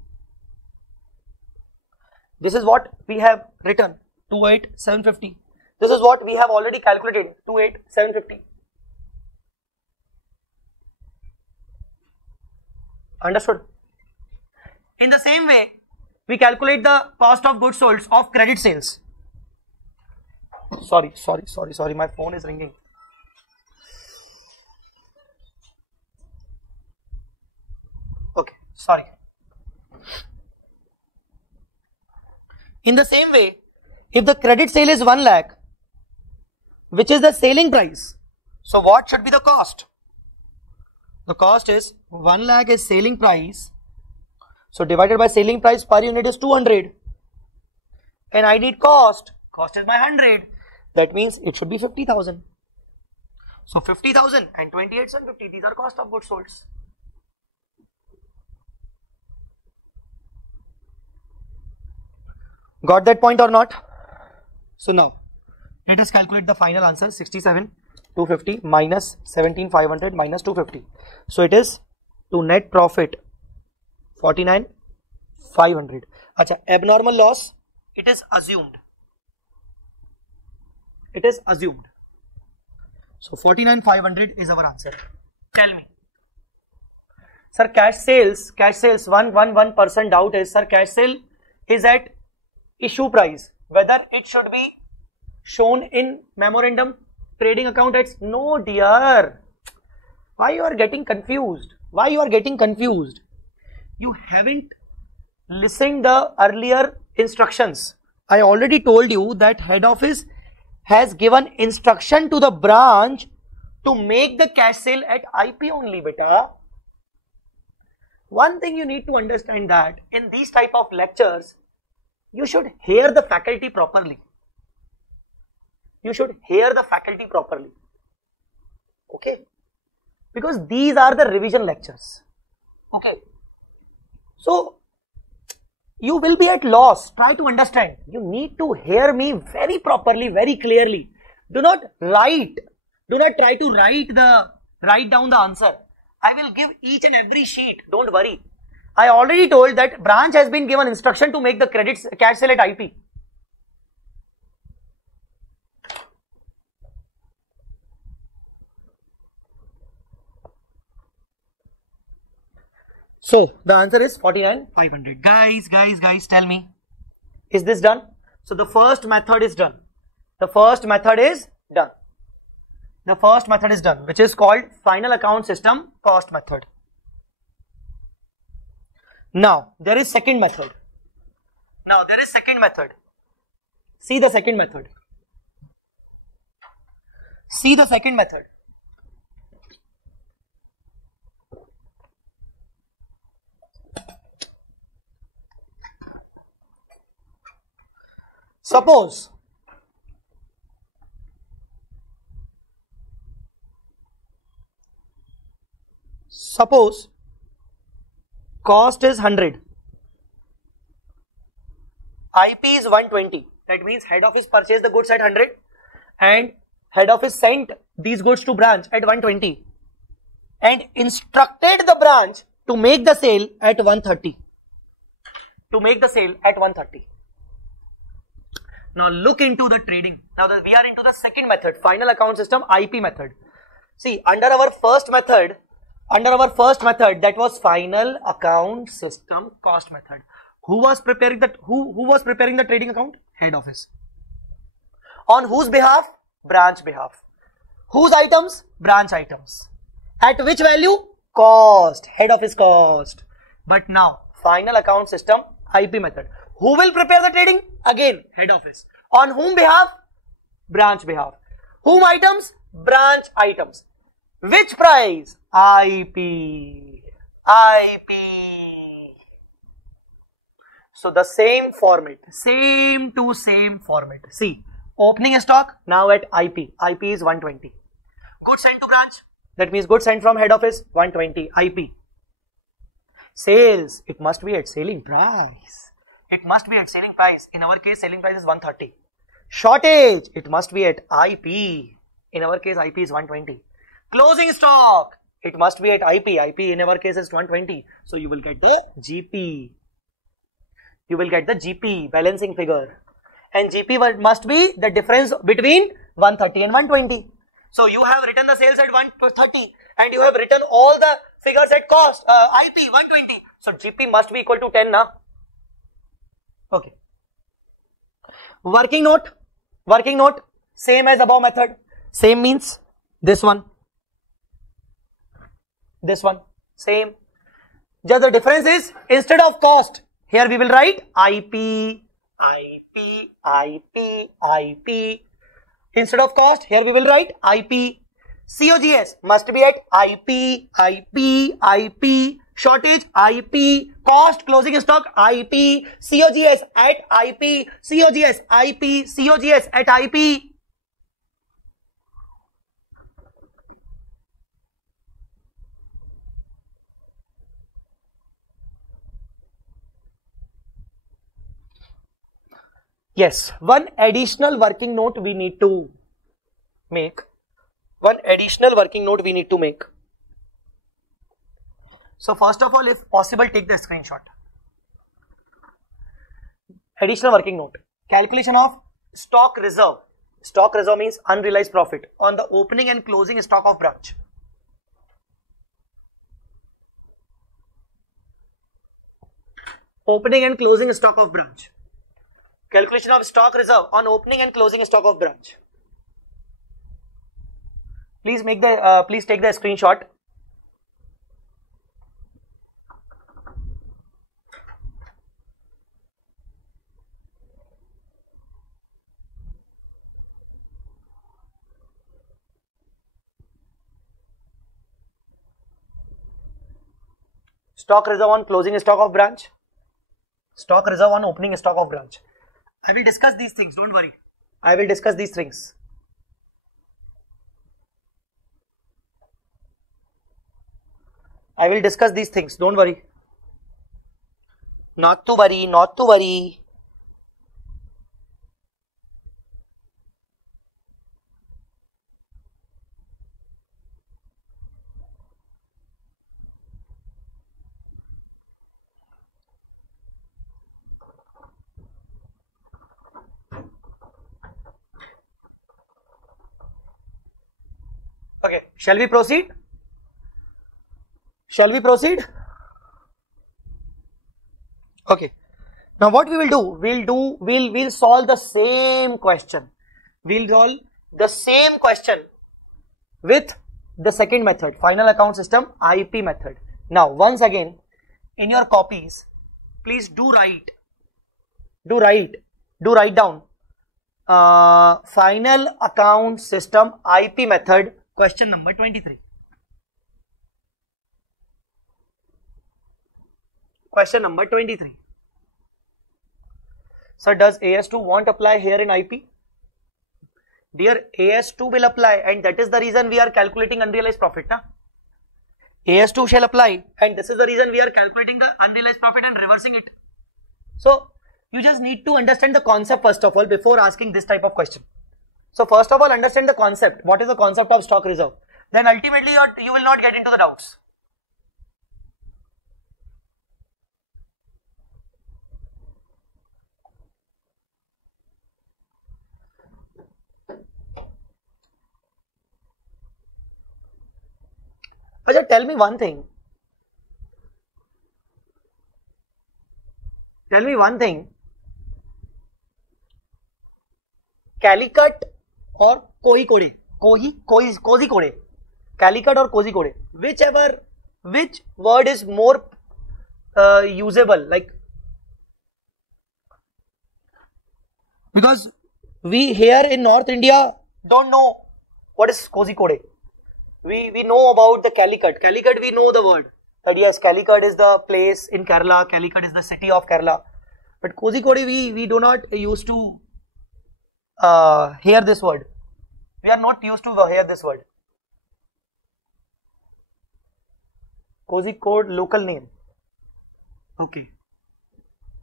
This is what we have written, 28750. This is what we have already calculated, 28750. Understood? In the same way, we calculate the cost of goods sold of credit sales. Sorry, my phone is ringing. Okay, sorry. In the same way, if the credit sale is 1 lakh, which is the selling price, so what should be the cost? The cost is 1 lakh is selling price, so divided by selling price per unit is 200, and I need cost is my 100, that means it should be 50,000. So 50,000 and 28,750, these are cost of goods sold. Got that point or not? So now let us calculate the final answer. 67,250 minus 17,500 minus 250. So it is to net profit 49,500. Acha, abnormal loss, it is assumed. It is assumed. So 49,500 is our answer. Tell me. Sir, cash sales, 1% doubt is, sir, cash sale is at issue price, whether it should be shown in memorandum trading account at, no dear, why you are getting confused? You haven't listened the earlier instructions. I already told you that head office has given instruction to the branch to make the cash sale at IP only, beta. One thing you need to understand that in these type of lectures, you should hear the faculty properly. Okay? Because these are the revision lectures. Okay? So, you will be at loss. Try to understand. You need to hear me very properly, very clearly. Do not write. Do not try to write down the answer. I will give each and every sheet. Don't worry. I already told that branch has been given instruction to make the credits cash sale at IP. So the answer is 49,500. Guys, tell me, is this done? So the first method is done. The first method is done. The first method is done, which is called final account system cost method. Now there is second method. See the second method. See the second method. Suppose cost is 100, IP is 120. That means head office purchased the goods at 100 and head office sent these goods to branch at 120 and instructed the branch to make the sale at 130. Now look into the trading. Now that we are into the second method, final account system, IP method. See, under our first method, that was final account system cost method. Who was preparing the trading account? Head office. On whose behalf? Branch behalf. Whose items? Branch items. At which value? Cost. Head office cost. But now, final account system, IP method. Who will prepare the trading? Again, head office. On whom behalf? Branch behalf. Whom items? Branch items. Which price? IP. So the same format, same format. See, opening stock now at IP. IP is 120. Goods sent to branch. That means goods sent from head office 120. IP. Sales, it must be at selling price. In our case, selling price is 130. Shortage, it must be at IP. In our case, IP is 120. Closing stock, it must be at IP. IP in our case is 120. So you will get the GP. Balancing figure. And GP must be the difference between 130 and 120. So you have written the sales at 130 and you have written all the figures at cost, IP 120. So GP must be equal to 10 now. Okay. Working note, same as above method. Same means this one, same. Just the difference is, instead of cost, here we will write IP. Instead of cost, here we will write IP. COGS must be at IP. Shortage, IP. Cost, closing stock, IP. COGS at IP. COGS at IP. Yes, one additional working note we need to make. So first of all, if possible, take the screenshot. Additional working note. Calculation of stock reserve. Stock reserve means unrealized profit on the opening and closing stock of branch. Opening and closing stock of branch. Calculation of stock reserve on opening and closing stock of branch. Please take the screenshot. Stock reserve on closing stock of branch. Stock reserve on opening stock of branch. I will discuss these things, don't worry. I will discuss these things. Don't worry. Not to worry, not to worry. Okay, shall we proceed? Shall we proceed? Okay. Now what we will do, we'll solve the same question. We'll solve the same question with the second method, final account system, IP method. Now once again, in your copies, please do write down final account system IP method, question number 23. Question number 23. Sir, does AS2 won't apply here in IP? Dear, AS2 will apply, and that is the reason we are calculating unrealized profit. Na? AS2 shall apply, and this is the reason we are calculating the unrealized profit and reversing it. So, you just need to understand the concept first of all before asking this type of question. So, first of all, understand the concept. What is the concept of stock reserve? Then ultimately you will not get into the doubts. Ajay, tell me one thing. Calicut or Kozhikode? Kozhikode. Calicut or Kozhikode? Which word is more usable? Like, because we here in North India don't know what is Kozhikode. We know about the Calicut. Calicut, we know the word. That yes, Calicut is the place in Kerala. Calicut is the city of Kerala. But Kozhikode, we do not used to hear this word. We are not used to hear this word. Kozhikode, local name.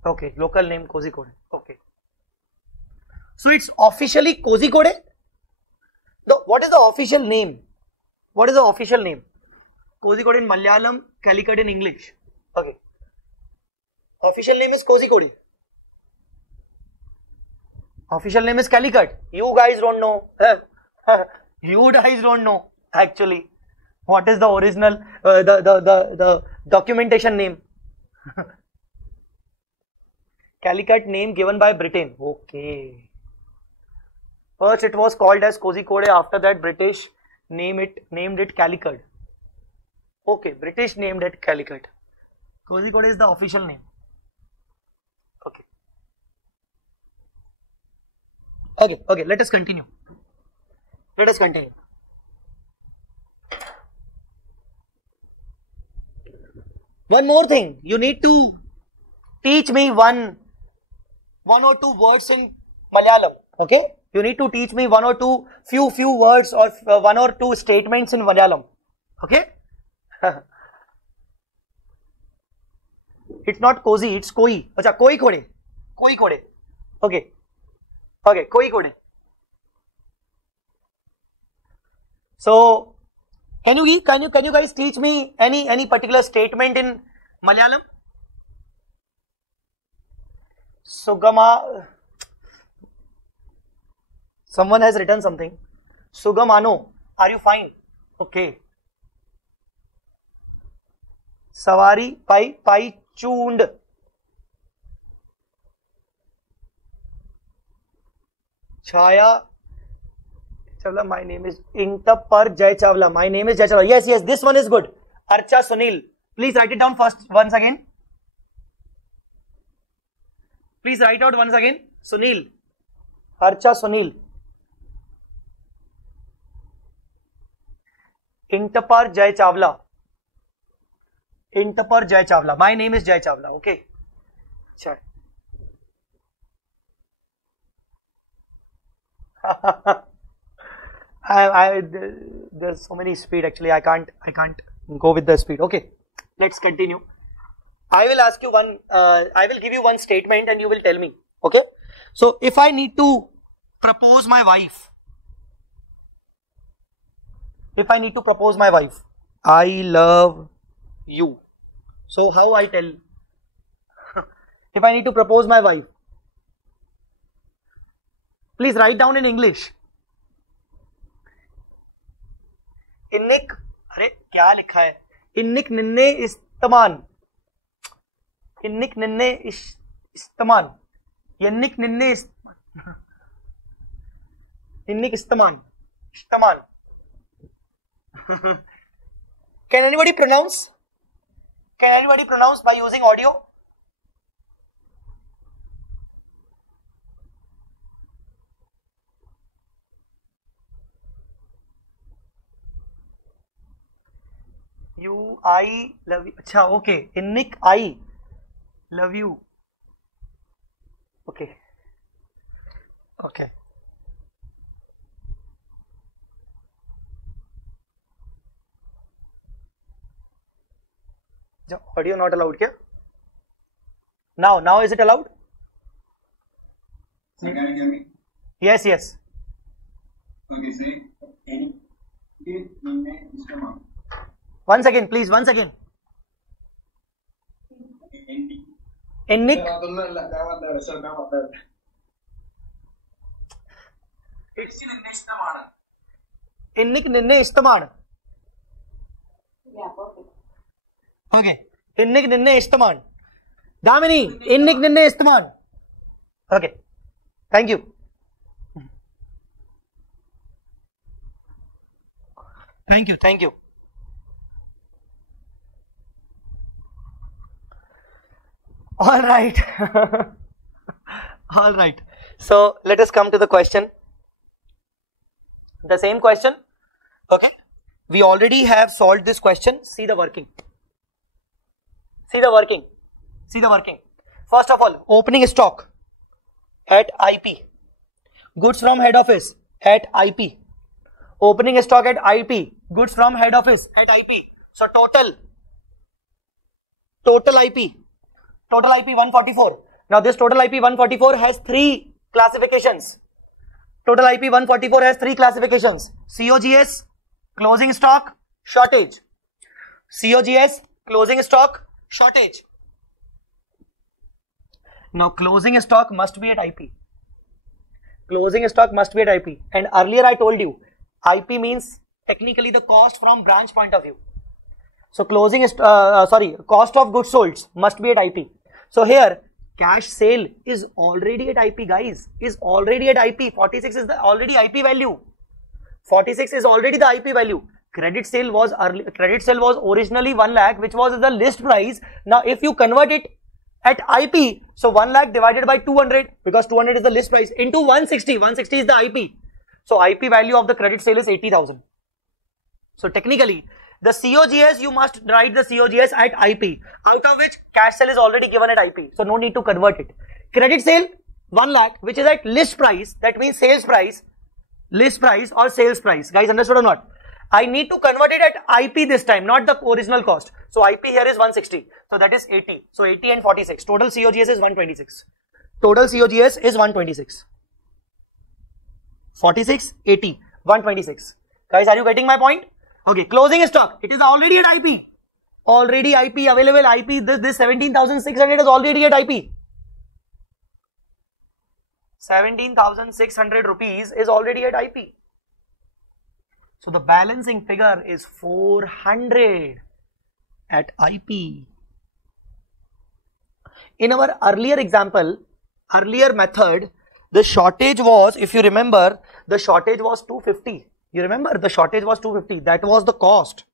Okay, local name Kozhikode. Okay. So it's officially Kozhikode. What is the official name? What is the official name? Kozhikode in Malayalam, Calicut in English. Okay. Official name is Kozhikode. Official name is Calicut. You guys don't know. You guys don't know actually what is the original the documentation name. Calicut name given by Britain. Okay. First it was called as Kozhikode. After that British named it Calicut. Okay, British named it Calicut. Kozhikode is the official name. Okay, let us continue. One more thing, you need to teach me one or two words in Malayalam. Okay, you need to teach me one or two few words or one or two statements in Malayalam. Okay. It's not cozy, it's koi. Acha, koi kode. Okay, koi kode. So, can you guys teach me any particular statement in Malayalam? Sugama. Someone has written something. Sugamano. Are you fine? Okay. Savari pai chund. Chaya Chavla, my name is Intapar Jai Chavla. My name is Jai Chavla. Yes, this one is good. Archa Sunil. Please write it down first once again. Please write out once again. Sunil. Archa Sunil. Intapar Jai Chavla. Intapar Jai Chavla. My name is Jai Chavla. Okay. Sure. There's so many speed actually. I can't go with the speed. Okay, let's continue. I will ask you one, I will give you one statement and you will tell me. Okay. So if I need to propose my wife, I love you. So how I tell? If I need to propose my wife, please write down in English. इन्निक, अरे क्या लिखा है? इन्निक निन्ने इस्तमान, इन्निक निन्ने इस्तमान, यन्निक निन्ने इन्निक इस्तमान, इस्तमान. Can anybody pronounce? Can anybody pronounce by using audio? You, I love you. अच्छा, okay. Innik, I love you. Okay. Okay. Audio not allowed here. Now is it allowed? So can you hear me? Yes, yes. Okay, say Once again, please. Once again. Innik. Innik ninne istaman. Yeah, perfect. Okay. Innik ninne istaman. Damini, innik ninne istaman. Okay. Thank you. Thank you. Thank you. All right. All right. So let us come to the question. The same question. Okay. We already have solved this question. See the working. See the working. See the working. First of all, opening stock at IP. Goods from head office at IP. Opening stock at IP. Goods from head office at IP. So total IP. Total IP 144. Now this total IP 144 has three classifications. Total IP 144 has three classifications. COGS, closing stock, shortage. COGS, closing stock, shortage. Now closing stock must be at IP. Closing stock must be at IP. And earlier I told you, IP means technically the cost from branch point of view. So closing, cost of goods sold must be at IP. So here, cash sale is already at IP, guys. Is already at IP. 46 is the already IP value. 46 is already the IP value. Credit sale was originally 1 lakh, which was the list price. Now, if you convert it at IP, so 1 lakh divided by 200, because 200 is the list price, into 160. 160 is the IP. So IP value of the credit sale is 80,000. So technically, the COGS, you must write the COGS at IP, out of which cash sale is already given at IP. So no need to convert it. Credit sale, 1 lakh, which is at list price. That means sales price, list price or sales price. Guys, understood or not? I need to convert it at IP this time, not the original cost. So IP here is 160. So that is 80. So 80 and 46. Total COGS is 126. Total COGS is 126. 46, 80, 126. Guys, are you getting my point? Okay, closing stock. It is already at IP. Already IP available. IP, this 17,600 is already at IP. 17,600 rupees is already at IP. So the balancing figure is 400 at IP. In our earlier example, earlier method, the shortage was, if you remember, the shortage was 250. You remember the shortage was 250. That was the cost.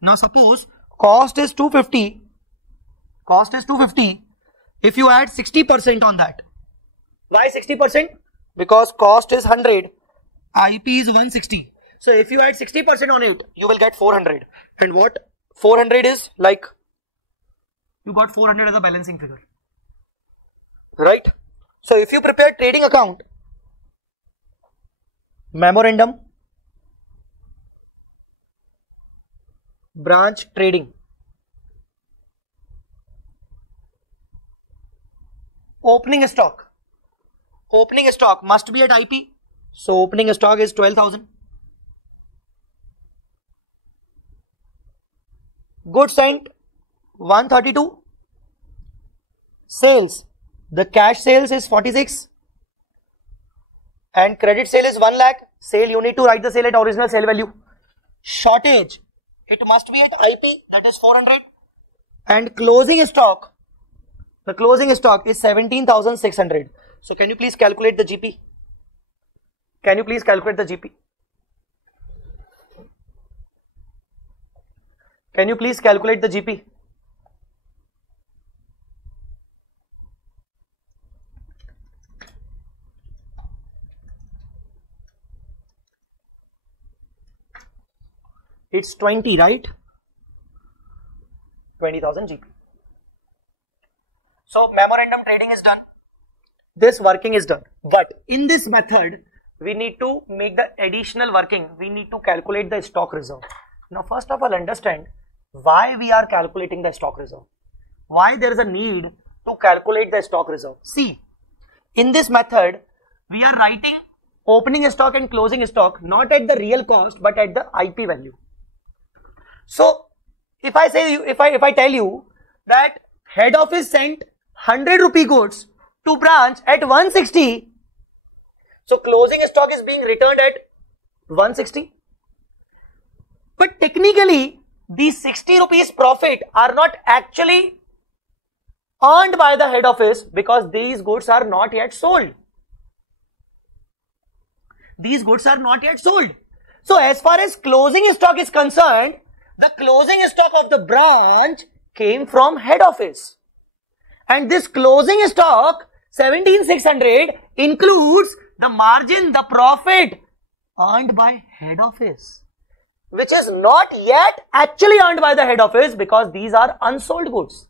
Now suppose cost is 250. Cost is 250. If you add 60% on that. Why 60%? Because cost is 100. IP is 160. So if you add 60% on it, you will get 400. And what 400 is like? You got 400 as a balancing figure. Right? So if you prepare trading account, memorandum, branch trading, opening stock. Opening stock must be at IP. So opening stock is 12,000. Goods sent 132. Sales. The cash sales is 46. And credit sale is 1 lakh. Sale, you need to write the sale at original sale value. Shortage. It must be at IP, that is 400. And closing stock. The closing stock is 17,600. So can you please calculate the GP? Can you please calculate the GP? Can you please calculate the GP? It's 20, right? 20,000 GP. So memorandum trading is done. This working is done. But in this method, we need to make the additional working. We need to calculate the stock reserve. Now, first of all, understand why we are calculating the stock reserve. Why there is a need to calculate the stock reserve. See, in this method, we are writing opening stock and closing stock not at the real cost but at the IP value. So, if I tell you that head office sent 100 rupee goods to branch at 160, so closing stock is being returned at 160. But technically, these 60 rupees profit are not actually earned by the head office because these goods are not yet sold. These goods are not yet sold. So as far as closing stock is concerned, the closing stock of the branch came from head office. And this closing stock 17,600 includes the margin, the profit earned by head office, which is not yet actually earned by the head office because these are unsold goods.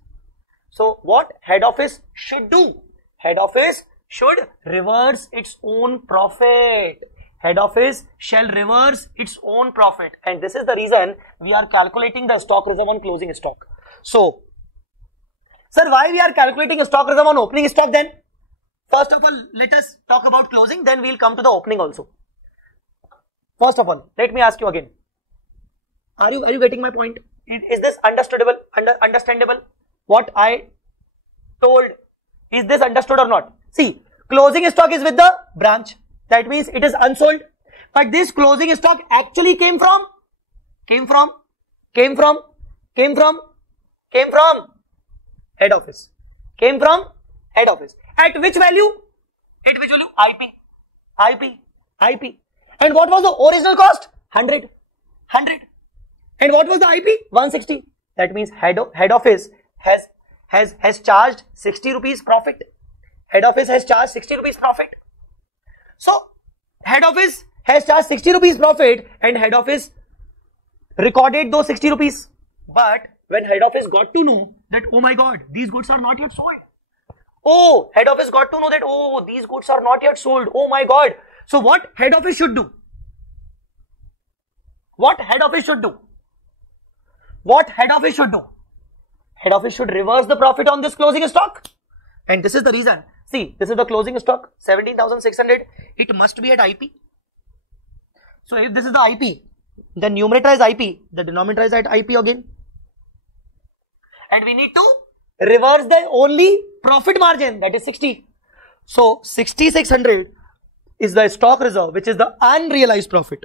So what head office should do? Head office should reverse its own profit. Head office shall reverse its own profit. And this is the reason we are calculating the stock reserve on closing stock. So, sir, why we are calculating stock reserve on opening stock then? First of all, let us talk about closing, then we will come to the opening also. First of all, let me ask you again. Are you getting my point? Is this understandable? What I told, is this understood or not? See, closing stock is with the branch. That means it is unsold. But this closing stock actually came from head office. Came from head office. At which value? At which value? IP. And what was the original cost? 100. And what was the IP? 160. That means head office has charged 60 rupees profit. Head office has charged 60 rupees profit. So, head office has charged 60 rupees profit and head office recorded those 60 rupees. But when head office got to know that, oh my god, these goods are not yet sold. Oh, head office got to know that, oh, these goods are not yet sold. Oh my god. So, what head office should do? What head office should do? What head office should do? Head office should reverse the profit on this closing stock. And this is the reason. See, this is the closing stock, 17,600. It must be at IP. So, if this is the IP, the numerator is IP, the denominator is at IP again. And we need to reverse the only profit margin, that is 60. So, 6,600 is the stock reserve, which is the unrealized profit.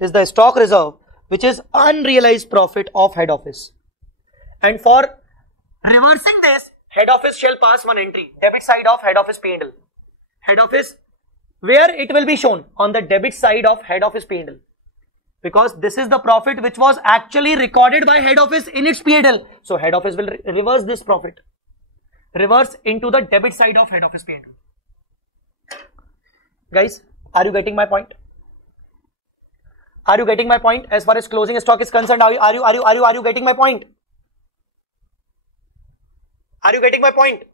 This is the stock reserve, which is unrealized profit of head office. And for reversing this, head office shall pass one entry, debit side of head office P&L. Head office, where it will be shown? On the debit side of head office P&L. Because this is the profit which was actually recorded by head office in its P&L. So head office will reverse this profit. Reverse into the debit side of head office P&L. Guys, are you getting my point? Are you getting my point? As far as closing stock is concerned, are you getting my point? Are you getting my point?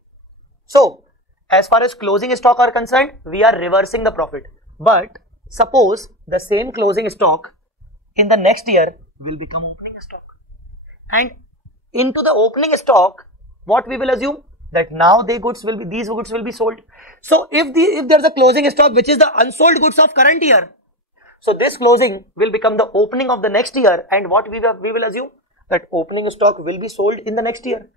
So, as far as closing stock are concerned, we are reversing the profit. But suppose the same closing stock in the next year will become opening stock. and into the opening stock, what we will assume that now these goods will be sold. So if there's a closing stock which is the unsold goods of current year, so this closing will become the opening of the next year, and what we will assume that opening stock will be sold in the next year.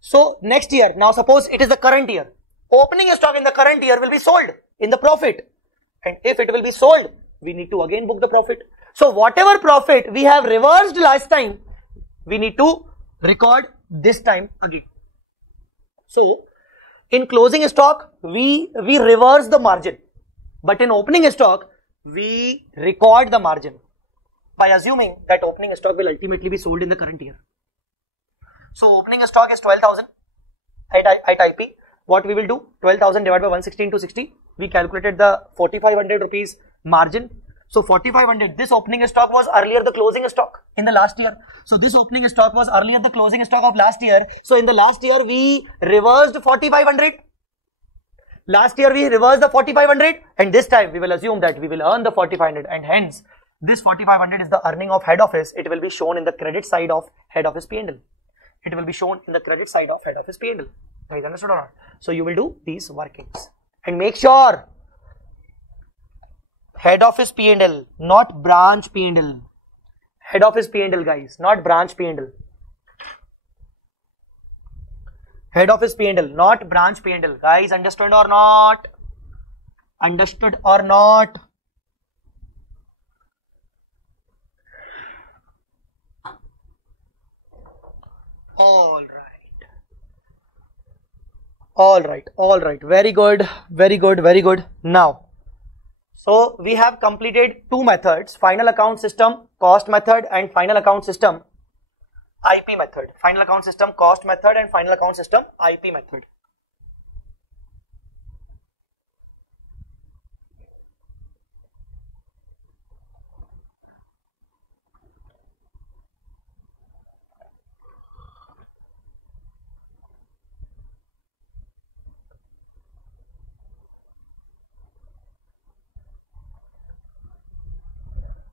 So next year, now suppose it is the current year, opening stock in the current year will be sold in the profit, and if it will be sold, we need to again book the profit. So whatever profit we have reversed last time, we need to record this time again. So in closing stock, we reverse the margin, but in opening stock, we record the margin by assuming that opening stock will ultimately be sold in the current year. So opening stock is 12,000 at IP. What we will do? 12,000 divided by 160 into 60. We calculated the 4,500 rupees margin. So 4,500. This opening stock was earlier the closing stock in the last year. So this opening stock was earlier the closing stock of last year. So in the last year we reversed 4,500. Last year we reversed the 4,500, and this time we will assume that we will earn the 4,500, and hence this 4,500 is the earning of head office. It will be shown in the credit side of head office P&L. It will be shown in the credit side of head office P&L. Guys, understood or not? So you will do these workings and make sure head office P&L, not branch P&L. Head office P&L, guys, not branch P&L. Head office P&L, not branch P&L. Guys, understood or not? Understood or not? All right. Very good. Now, so we have completed two methods: final account system, cost method, and final account system, IP method. Final account system, cost method, and final account system, IP method.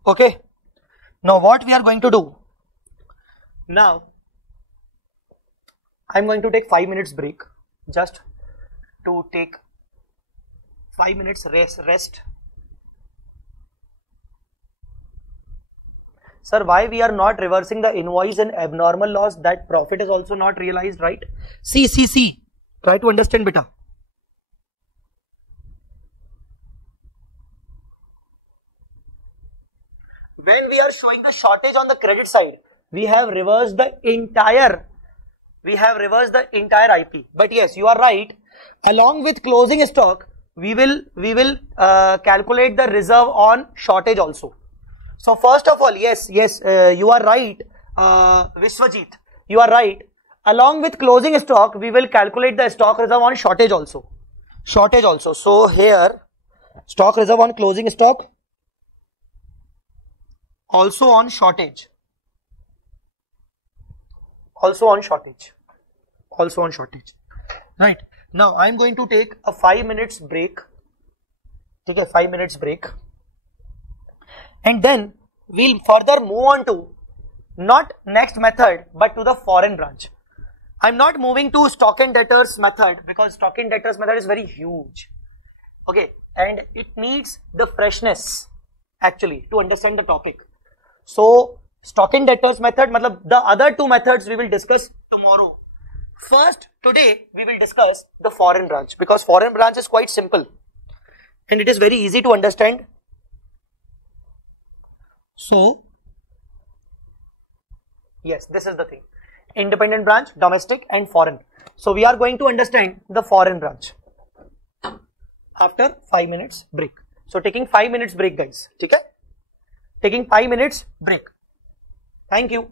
Okay. Now what we are going to do? Now, I'm going to take 5 minutes break, just to take 5 minutes rest. Sir, why we are not reversing the invoice and abnormal loss? That profit is also not realized, right? See. Try to understand, beta. When we are showing the shortage on the credit side, we have reversed the entire IP. But yes, you are right. Along with closing stock, we will calculate the reserve on shortage also. So first of all, yes, you are right, Vishwajit, you are right. Along with closing stock, we will calculate the stock reserve on shortage also. So here, stock reserve on closing stock, also on shortage. Right. Now I am going to take a 5 minutes break. Take a 5 minutes break. And then we'll further move on to not next method but to the foreign branch. I'm not moving to stock and debtors method because stock and debtors method is very huge. Okay, and it needs the freshness actually to understand the topic. So stock and debtors method, matlab the other two methods we will discuss tomorrow. First, today we will discuss the foreign branch because foreign branch is quite simple and it is very easy to understand. So, yes, this is the thing. Independent branch, domestic and foreign. So, we are going to understand the foreign branch after 5 minutes break. So, taking 5 minutes break, guys. Okay? Taking 5 minutes break. Thank you.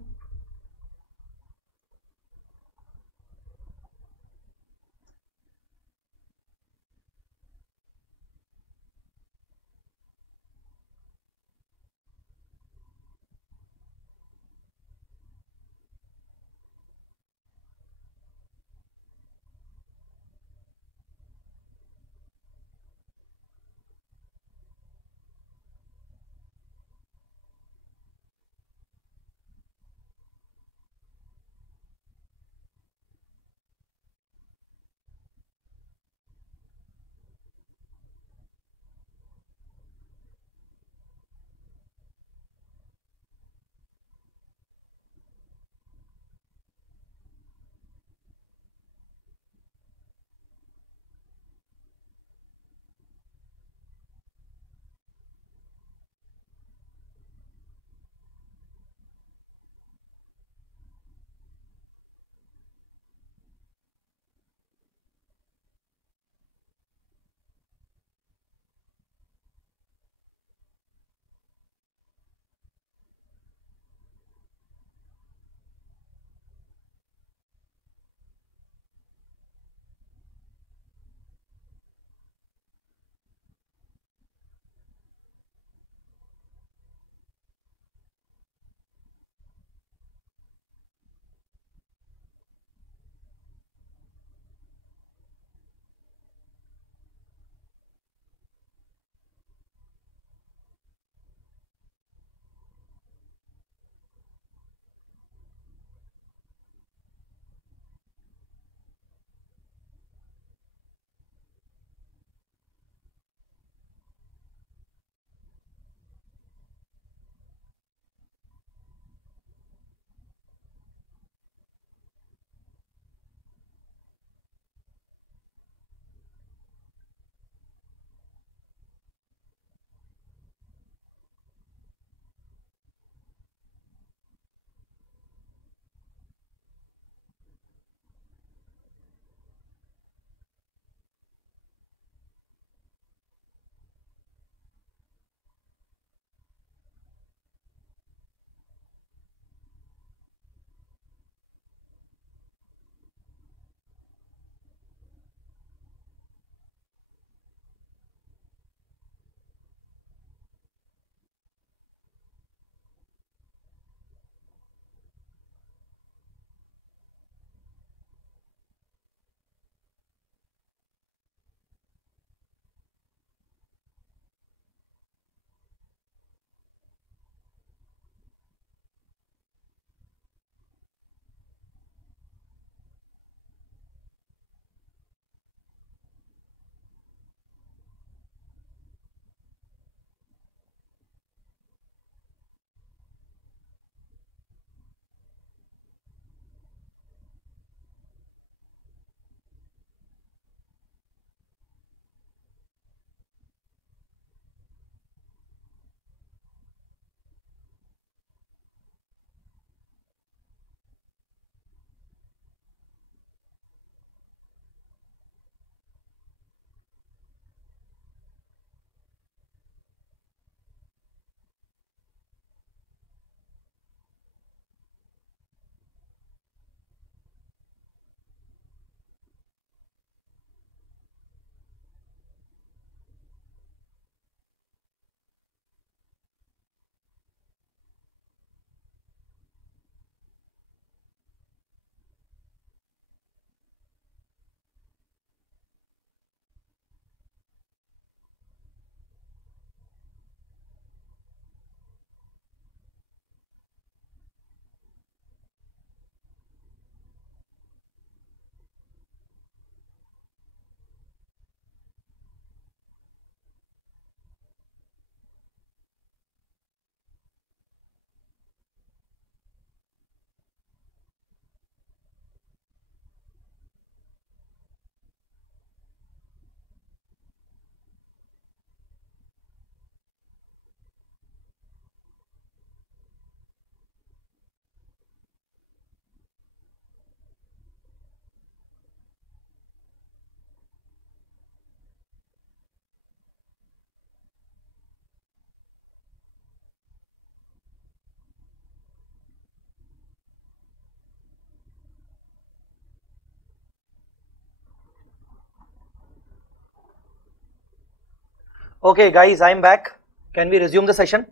Okay, guys, I'm back. Can we resume the session?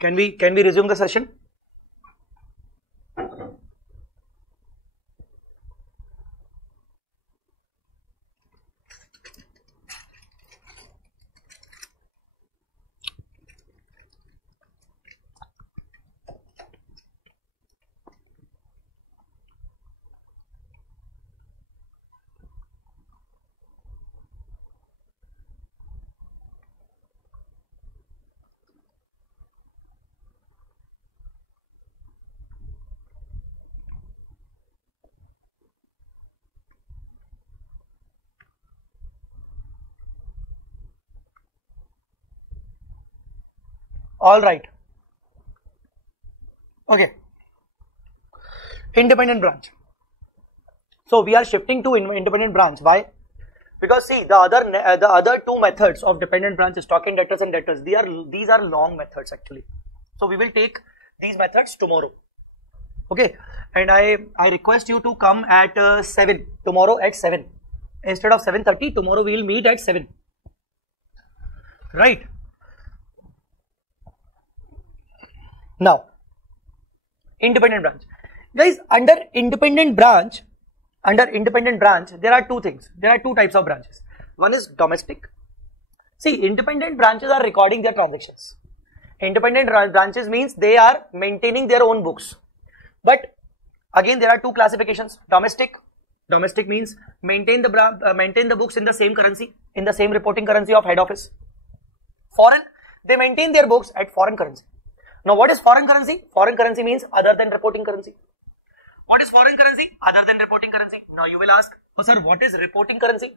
Can we resume the session? All right. Okay. Independent branch. So we are shifting to independent branch. Why? Because see, the other two methods of dependent branch, stock in debtors and debtors, these are long methods actually. So we will take these methods tomorrow. Okay. And I request you to come at 7 tomorrow at 7 instead of 7:30. Tomorrow we will meet at 7. Right. Now, independent branch. Guys, under independent branch, there are two things. There are two types of branches. One is domestic. See, independent branches are recording their transactions. Independent branches means they are maintaining their own books. But again, there are two classifications. Domestic means maintain the books in the same currency, in the same reporting currency of head office. Foreign, they maintain their books at foreign currency. Now, what is foreign currency? Foreign currency means other than reporting currency. What is foreign currency? Other than reporting currency. Now, you will ask, oh sir, what is reporting currency?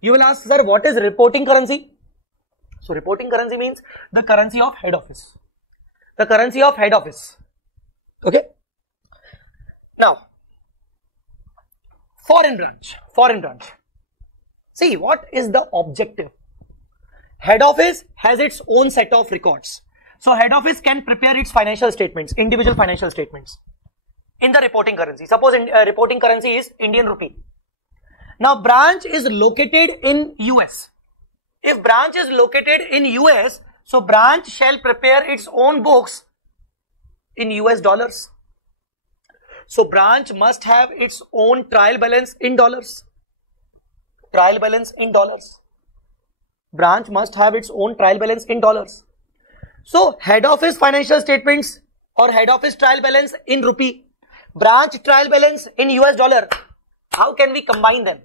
You will ask, sir, what is reporting currency? So, reporting currency means the currency of head office. The currency of head office. Okay. Now, foreign branch. See, what is the objective? Head office has its own set of records. So, head office can prepare its financial statements, individual financial statements in the reporting currency. Suppose reporting currency is Indian rupee. Now, branch is located in US. If branch is located in US, so branch shall prepare its own books in US dollars. So, branch must have its own trial balance in dollars. Trial balance in dollars. Branch must have its own trial balance in dollars. So, head office financial statements or head office trial balance in rupee, branch trial balance in US dollar. How can we combine them?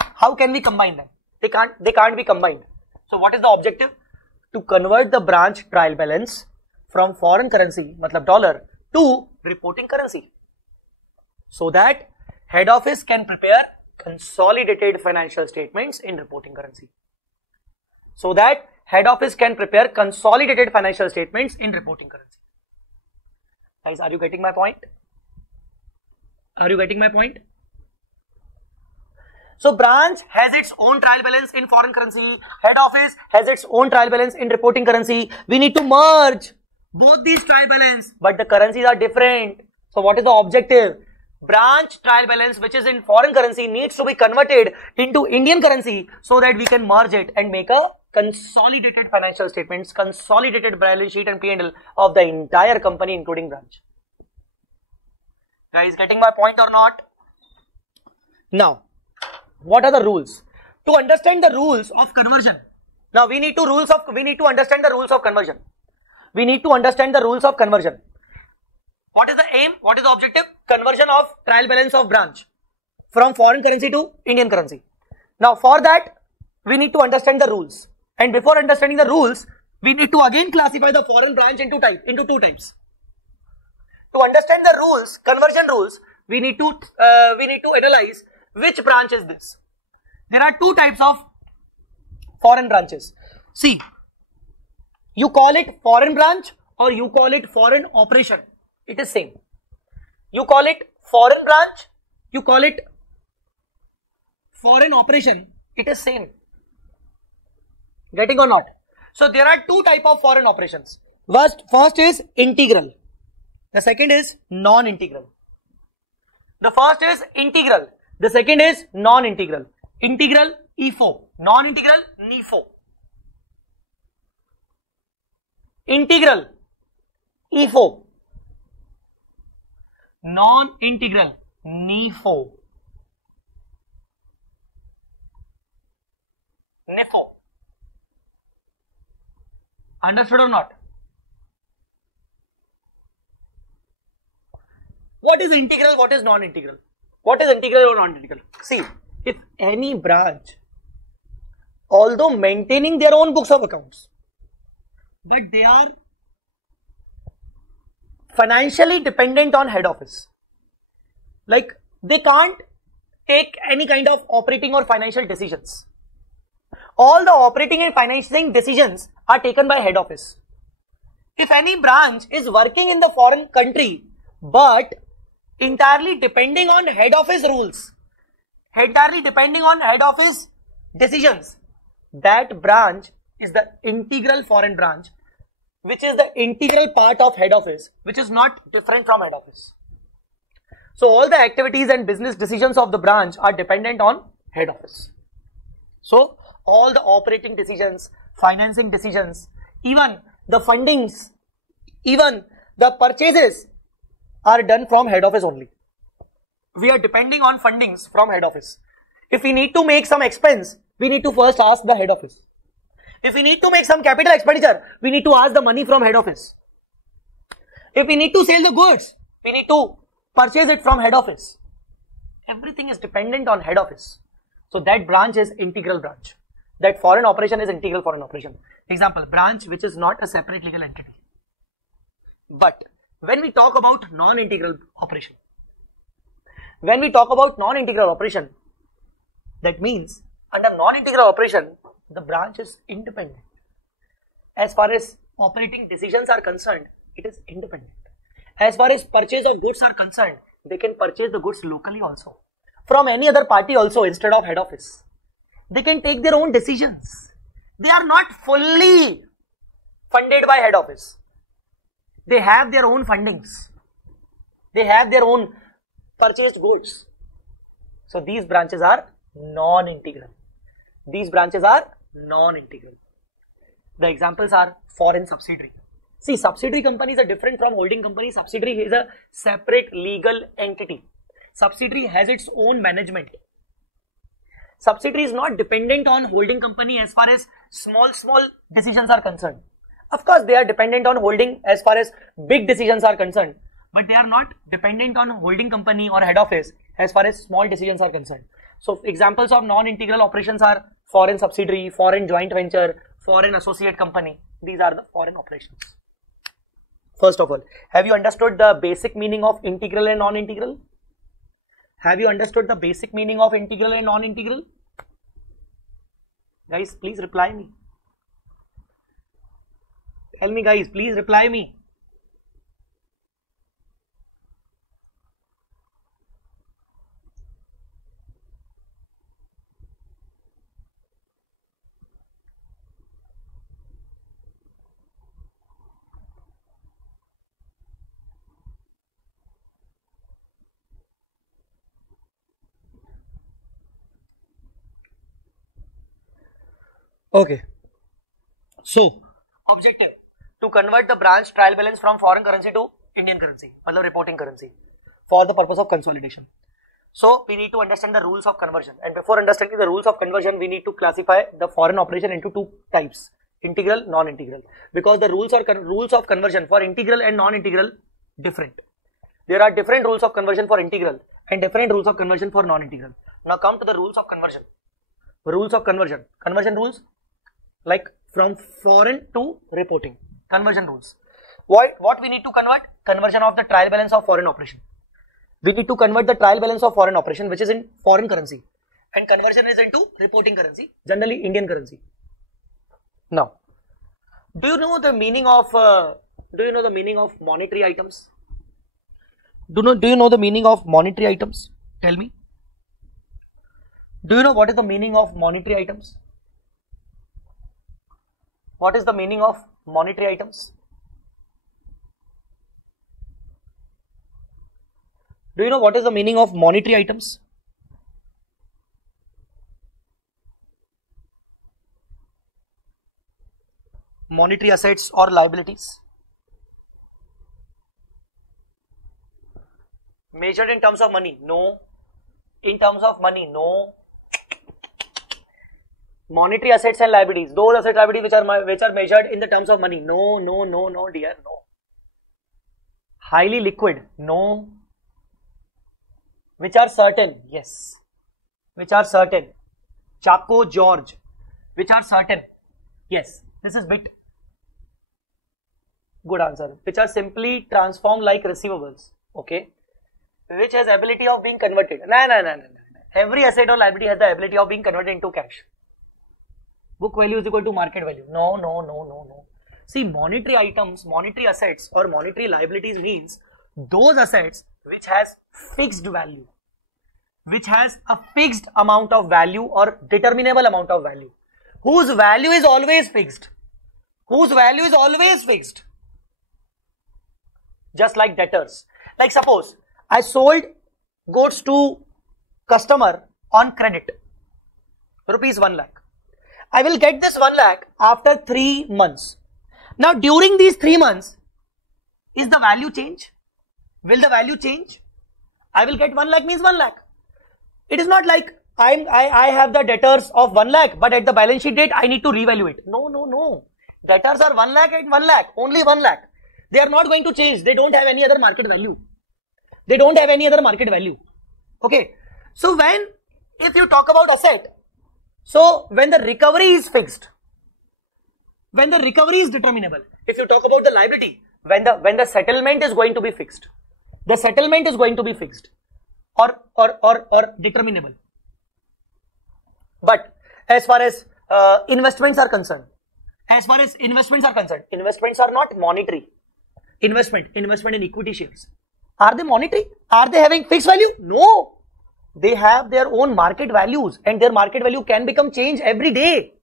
How can we combine them? They can't be combined. So, what is the objective? To convert the branch trial balance from foreign currency, matlab dollar, to reporting currency. So that head office can prepare consolidated financial statements in reporting currency. So that head office can prepare consolidated financial statements in reporting currency. Guys, are you getting my point? Are you getting my point? So, branch has its own trial balance in foreign currency. Head office has its own trial balance in reporting currency. We need to merge both these trial balance, but the currencies are different. So, what is the objective? Branch trial balance, which is in foreign currency, needs to be converted into Indian currency so that we can merge it and make a consolidated financial statements, consolidated balance sheet and P&L of the entire company, including branch. Guys, getting my point or not? Now, what are the rules? To understand the rules of conversion. Now, we need to understand the rules of conversion. We need to understand the rules of conversion. What is the aim? What is the objective? Conversion of trial balance of branch from foreign currency to Indian currency. Now, for that, we need to understand the rules. And before understanding the rules, we need to again classify the foreign branch into two types. To understand the rules, conversion rules, we need to analyze which branch is this. There are two types of foreign branches. See, you call it foreign branch or you call it foreign operation. It is same. You call it foreign branch, you call it foreign operation. It is same. Getting or not? So there are two types of foreign operations. First is integral. The second is non-integral. The first is integral. The second is non-integral. Integral, EFO. Non-integral, NIFO. Integral, EFO. Non-integral, NIFO. NIFO. Understood or not? What is integral? What is non-integral? What is integral or non-integral? See, if any branch, although maintaining their own books of accounts, but they are financially dependent on head office, like they can't take any kind of operating or financial decisions. All the operating and financing decisions are taken by head office. If any branch is working in the foreign country but entirely depending on head office rules, entirely depending on head office decisions, that branch is the integral foreign branch, which is the integral part of head office, which is not different from head office. So all the activities and business decisions of the branch are dependent on head office. So all the operating decisions, financing decisions, even the fundings, even the purchases are done from head office only. We are depending on fundings from head office. If we need to make some expense, we need to first ask the head office. If we need to make some capital expenditure, we need to ask the money from head office. If we need to sell the goods, we need to purchase it from head office. Everything is dependent on head office. So that branch is integral branch. That foreign operation is integral foreign operation. Example, branch which is not a separate legal entity. But when we talk about non-integral operation, that means under non-integral operation, the branch is independent. As far as operating decisions are concerned, it is independent. As far as purchase of goods are concerned, they can purchase the goods locally also, from any other party also instead of head office. They can take their own decisions. They are not fully funded by head office. They have their own fundings. They have their own purchased goods. So these branches are non-integral. These branches are non-integral. The examples are foreign subsidiary. See, subsidiary companies are different from holding company. Subsidiary is a separate legal entity. Subsidiary has its own management. Subsidiary is not dependent on holding company as far as small decisions are concerned. Of course, they are dependent on holding as far as big decisions are concerned, but they are not dependent on holding company or head office as far as small decisions are concerned. So examples of non-integral operations are foreign subsidiary, foreign joint venture, foreign associate company. These are the foreign operations. First of all, have you understood the basic meaning of integral and non-integral? Have you understood the basic meaning of integral and non-integral? Guys, please reply me. Tell me guys, please reply me. Okay. So, objective to convert the branch trial balance from foreign currency to Indian currency, मतलब reporting currency, for the purpose of consolidation. So, we need to understand the rules of conversion, and before understanding the rules of conversion, we need to classify the foreign operation into two types: integral, non-integral. Because the rules of conversion for integral and non-integral different. There are different rules of conversion for integral and different rules of conversion for non-integral. Now, come to the rules of conversion. Rules of conversion. Conversion rules. Like from foreign to reporting, conversion rules. What we need to convert? Conversion of the trial balance of foreign operation. We need to convert the trial balance of foreign operation, which is in foreign currency, and conversion is into reporting currency, generally Indian currency. Now, do you know the meaning of monetary items? Do you know the meaning of monetary items? Tell me. Do you know what is the meaning of monetary items? What is the meaning of monetary items? Do you know what is the meaning of monetary items? Monetary assets or liabilities? Measured in terms of money? No. In terms of money? No. Monetary assets and liabilities, those asset liabilities which are measured in the terms of money? No, no, no, no, dear, no. Highly liquid? No. Which are certain? Yes. Which are certain? Chaco George. Which are certain? Yes. This is bit. Good answer. Which are simply transformed like receivables. Okay. Which has ability of being converted? No. Every asset or liability has the ability of being converted into cash. Book value is equal to market value. No. See, monetary items, monetary assets or monetary liabilities means those assets which has fixed value, which has a fixed amount of value or determinable amount of value, whose value is always fixed, whose value is always fixed. Just like debtors. Like suppose I sold goods to customer on credit, rupees 1 lakh. I will get this 1 lakh after 3 months. Now during these 3 months, is the value change? Will the value change? I will get 1 lakh means 1 lakh. It is not like I have the debtors of 1 lakh, but at the balance sheet date I need to revalue it. No. Debtors are 1 lakh at 1 lakh, only 1 lakh. They are not going to change. They don't have any other market value. They don't have any other market value. Okay. So if you talk about asset, so when the recovery is fixed, when the recovery is determinable, if you talk about the liability, when the settlement is going to be fixed, the settlement is going to be fixed or determinable. But as far as investments are concerned, investments are not monetary. Investment in equity shares, are they monetary? Are they having fixed value? No. They have their own market values and their market value can become changed every day.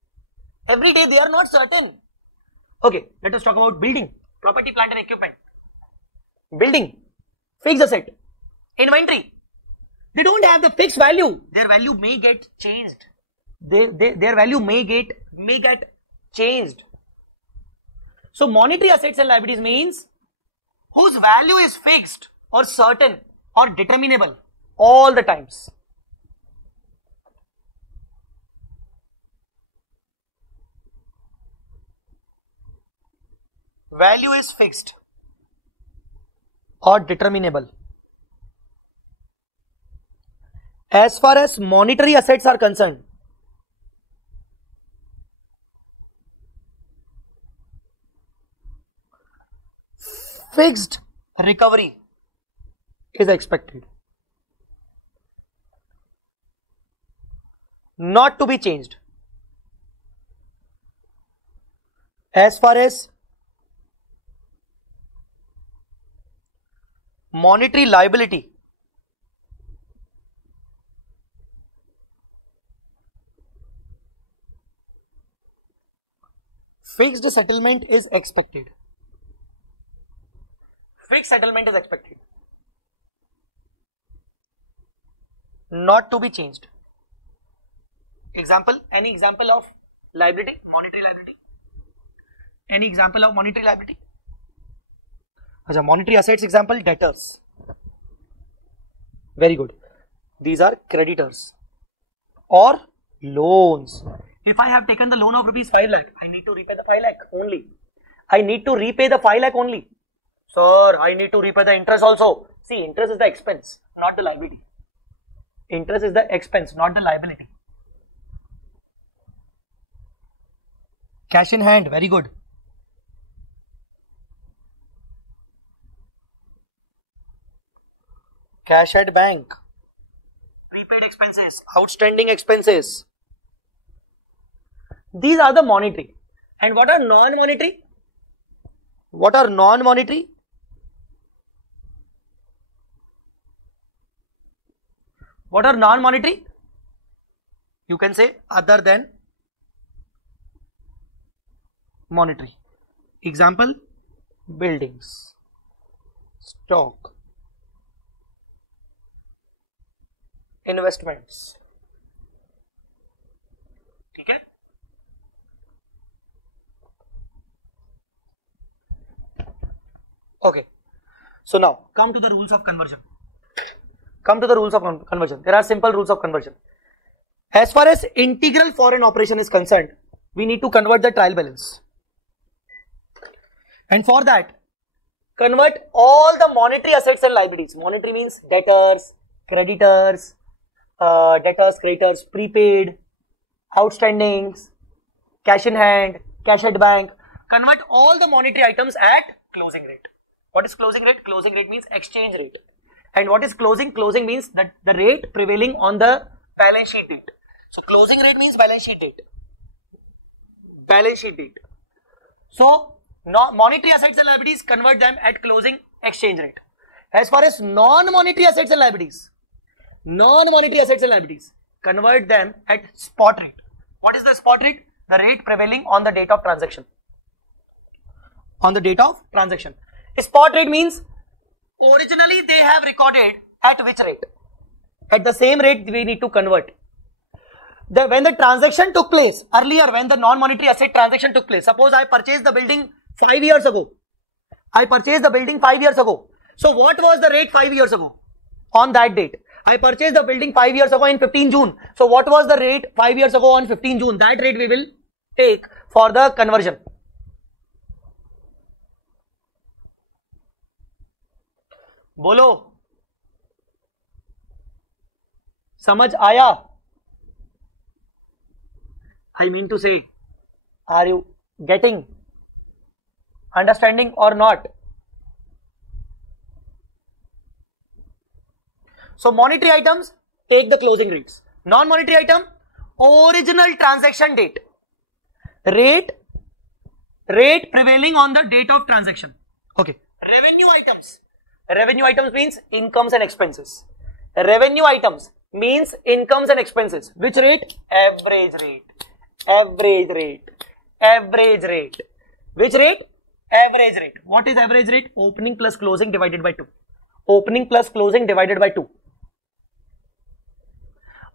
Every day they are not certain. Okay, let us talk about building, property, plant and equipment. Building, fixed asset. Inventory, they don't have the fixed value. Their value may get changed. Their value may get changed. So monetary assets and liabilities means whose value is fixed or certain or determinable all the times. Value is fixed or determinable. As far as monetary assets are concerned, fixed recovery is expected, not to be changed. As far as monetary liability, fixed settlement is expected. Fixed settlement is expected, not to be changed. Example, any example of liability, monetary liability? Any example of monetary liability? Achha, monetary assets example, debtors. Very good. These are creditors or loans. If I have taken the loan of rupees 5 lakh, I need to repay the 5 lakh only. I need to repay the 5 lakh only. Sir, I need to repay the interest also. See, interest is the expense, not the liability. Interest is the expense, not the liability. Cash in hand, very good. Cash at bank. Prepaid expenses, outstanding expenses. These are the monetary. And what are non-monetary? What are non-monetary? What are non-monetary? You can say other than monetary. Example, buildings, stock, investments, ठीक है। Okay, so now come to the rules of conversion. Come to the rules of conversion. There are simple rules of conversion. As far as integral foreign operation is concerned, we need to convert the trial balance, and for that convert all the monetary assets and liabilities. Monetary means debtors, creditors, creditors, prepaid, outstandings, cash in hand, cash at bank. Convert all the monetary items at closing rate. What is closing rate? Closing rate means exchange rate. And what is closing? Closing means that the rate prevailing on the balance sheet date. So closing rate means balance sheet date. Balance sheet date. So monetary assets and liabilities, convert them at closing exchange rate. As far as non-monetary assets and liabilities, convert them at spot rate. What is the spot rate? The rate prevailing on the date of transaction. On the date of transaction. Spot rate means originally they have recorded at which rate? At the same rate we need to convert. When the transaction took place, earlier when the non-monetary asset transaction took place, suppose I purchased the building 5 years ago. So what was the rate 5 years ago? On that date. I purchased the building 5 years ago in 15 June. So what was the rate 5 years ago on 15 June? That rate we will take for the conversion. बोलो, समझ आया? I mean to say, are you getting, understanding or not? So monetary items, take the closing rates. Non-monetary item, original transaction date. Rate prevailing on the date of transaction. Okay. Revenue items. Revenue items means incomes and expenses. Revenue items means incomes and expenses. Which rate? Average rate. Average rate. Average rate. Which rate? Average rate. What is average rate? Opening plus closing divided by 2. Opening plus closing divided by 2.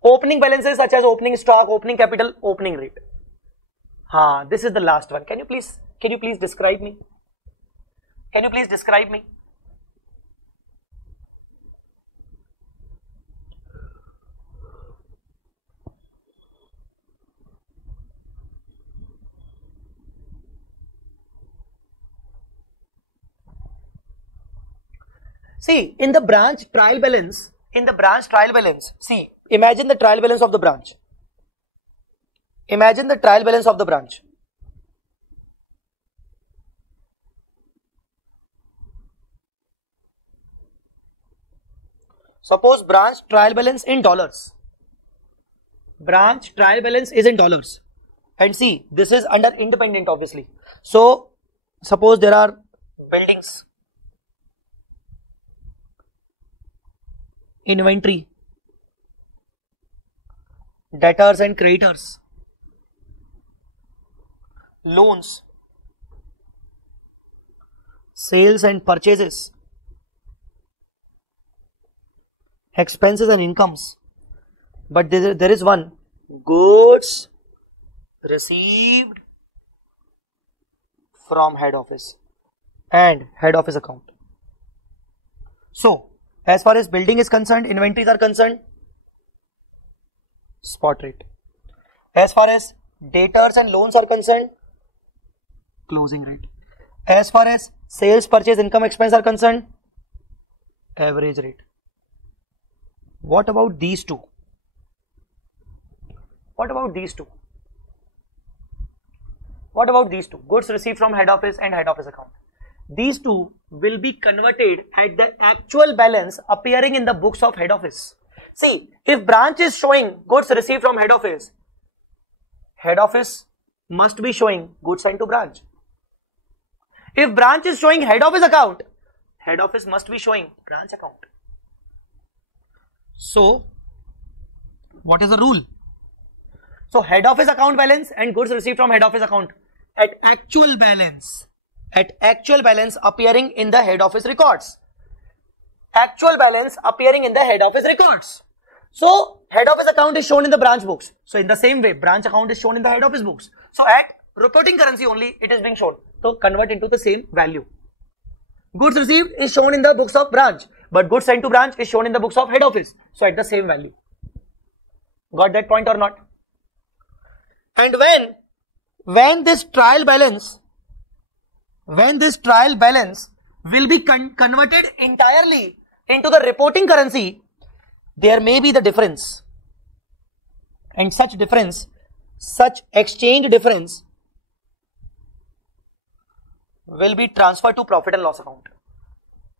Opening balances such as opening stock, opening capital, opening rate. This is the last one. Can you please describe me? Can you please describe me? See, in the branch trial balance, see, imagine the trial balance of the branch. Imagine the trial balance of the branch. Suppose branch trial balance in dollars. Branch trial balance is in dollars. And see, this is under independent obviously. So, suppose there are buildings, inventory, debtors and creditors, loans, sales and purchases, expenses and incomes. But there is one, goods received from head office and head office account. So, as far as building is concerned, inventories are concerned, spot rate. As far as debtors and loans are concerned, closing rate. As far as sales, purchase, income, expense are concerned, average rate. What about these two? What about these two? What about these two? Goods received from head office and head office account. These two will be converted at the actual balance appearing in the books of head office. See, if branch is showing goods received from head office must be showing goods sent to branch. If branch is showing head office account, head office must be showing branch account. So, what is the rule? So, head office account balance and goods received from head office account at actual balance appearing in the head office records. Actual balance appearing in the head office records. So head office account is shown in the branch books. So in the same way, branch account is shown in the head office books. So at reporting currency only it is being shown. So convert into the same value. Goods received is shown in the books of branch, but goods sent to branch is shown in the books of head office. So at the same value. Got that point or not? And when this trial balance will be converted entirely into the reporting currency, there may be the difference, and such exchange difference will be transferred to profit and loss account.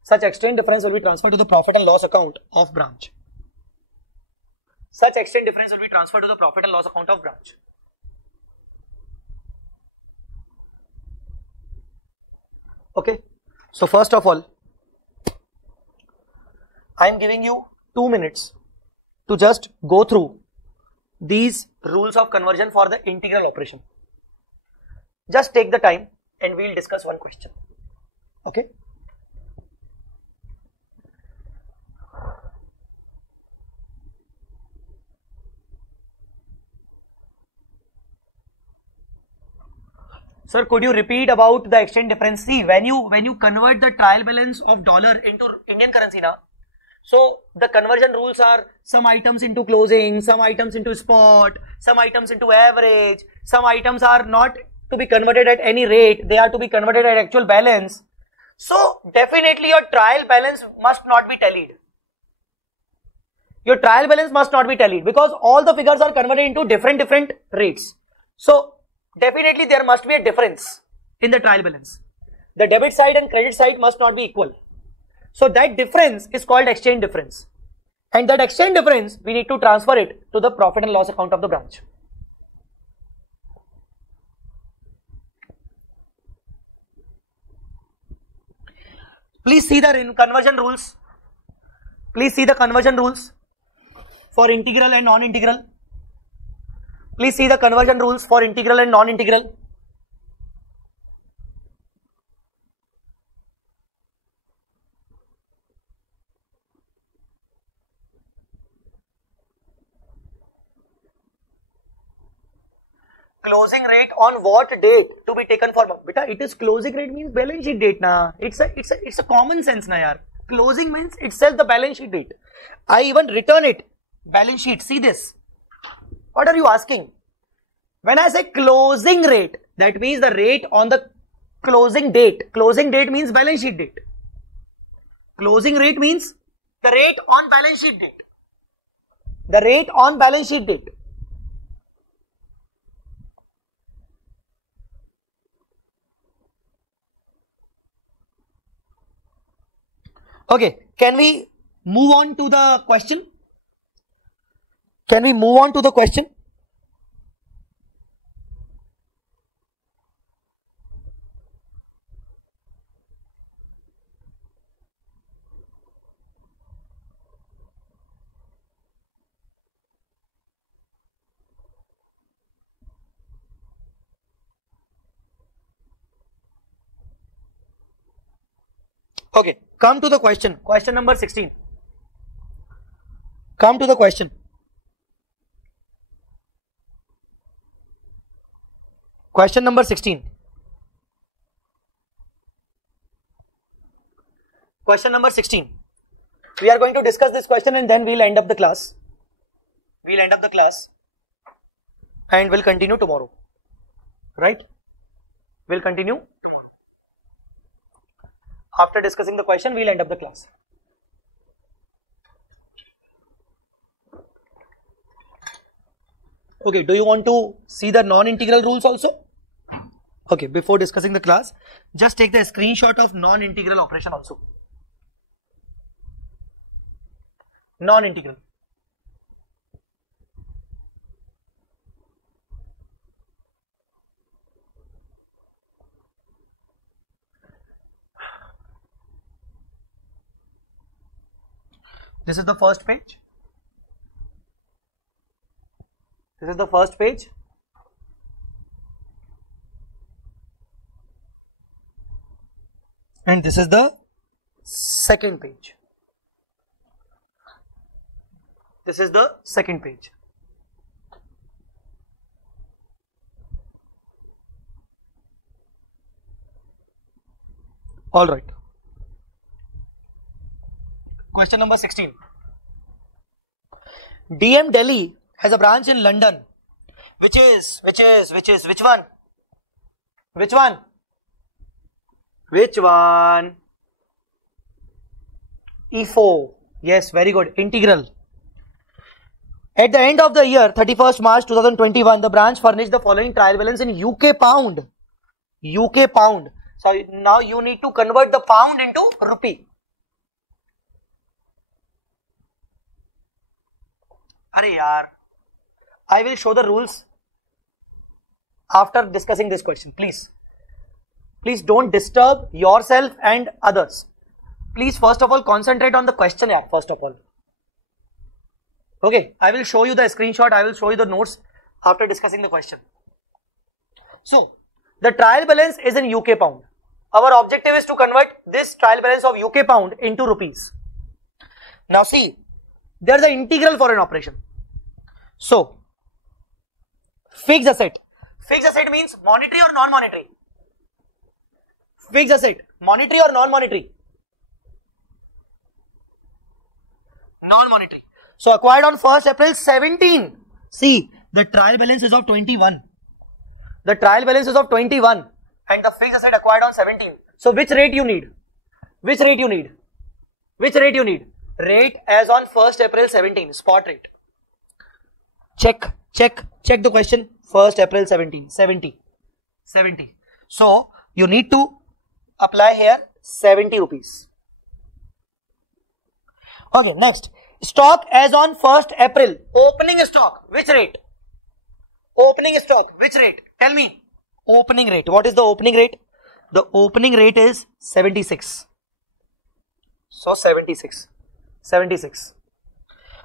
Such exchange difference will be transferred to the profit and loss account of branch. Such exchange difference will be transferred to the profit and loss account of branch. Okay. So first of all, I am giving you 2 minutes to just go through these rules of conversion for the integral operation. Just take the time and we will discuss one question. Okay. Sir, could you repeat about the exchange difference? See, when you convert the trial balance of dollar into Indian currency now, so the conversion rules are some items into closing, some items into spot, some items into average, some items are not to be converted at any rate, they are to be converted at actual balance. So definitely your trial balance must not be tallied. Your trial balance must not be tallied because all the figures are converted into different rates. So definitely there must be a difference in the trial balance. The debit side and credit side must not be equal. So that difference is called exchange difference. And that exchange difference, we need to transfer it to the profit and loss account of the branch. Please see the conversion rules. Please see the conversion rules for integral and non-integral. Please see the conversion rules for integral and non-integral. Closing rate on what date to be taken for? Beta, it is closing rate means balance sheet date na. It's a common sense na yaar. Closing means itself the balance sheet date. I even return it. Balance sheet. See this. What are you asking? When I say closing rate, that means the rate on the closing date. Closing date means balance sheet date. Closing rate means the rate on balance sheet date. The rate on balance sheet date. Okay, can we move on to the question? Can we move on to the question? Okay, come to the question. Question number 16. Come to the question. Question number 16. Question number 16. We are going to discuss this question and then we'll end up the class. We'll end up the class and we'll continue tomorrow. Right? We'll continue. After discussing the question, we'll end up the class. Okay, do you want to see the non-integral rules also? Okay, before discussing the class, just take the screenshot of non-integral operation also. Non-integral. This is the first page. This is the first page. And this is the second page. This is the second page. All right. Question number 16. DM Delhi has a branch in London. Which one? Which one? Which one? E4. Yes, very good. Integral. At the end of the year, 31st March 2021, the branch furnished the following trial balance in UK pound. UK pound. So now you need to convert the pound into rupee. Arey yaar. I will show the rules after discussing this question. Please don't disturb yourself and others. Please first of all concentrate on the question first of all. Okay, I will show you the screenshot, I will show you the notes after discussing the question. So, the trial balance is in UK pound. Our objective is to convert this trial balance of UK pound into rupees. Now see, there is an integral for an operation. So, fixed asset. Fixed asset means monetary or non-monetary? Fixed asset, monetary or non-monetary? Non-monetary. So acquired on 1st April 17. See, the trial balance is of 21. The trial balance is of 21 and the fixed asset acquired on 17. So which rate you need? Which rate you need? Which rate you need? Rate as on 1st April 17. Spot rate. Check the question. 1st April 17. 70. So you need to apply here 70 rupees. Okay, next. Stock as on 1st April. Opening stock. Which rate? Opening stock. Which rate? Tell me. Opening rate. What is the opening rate? The opening rate is 76. So 76.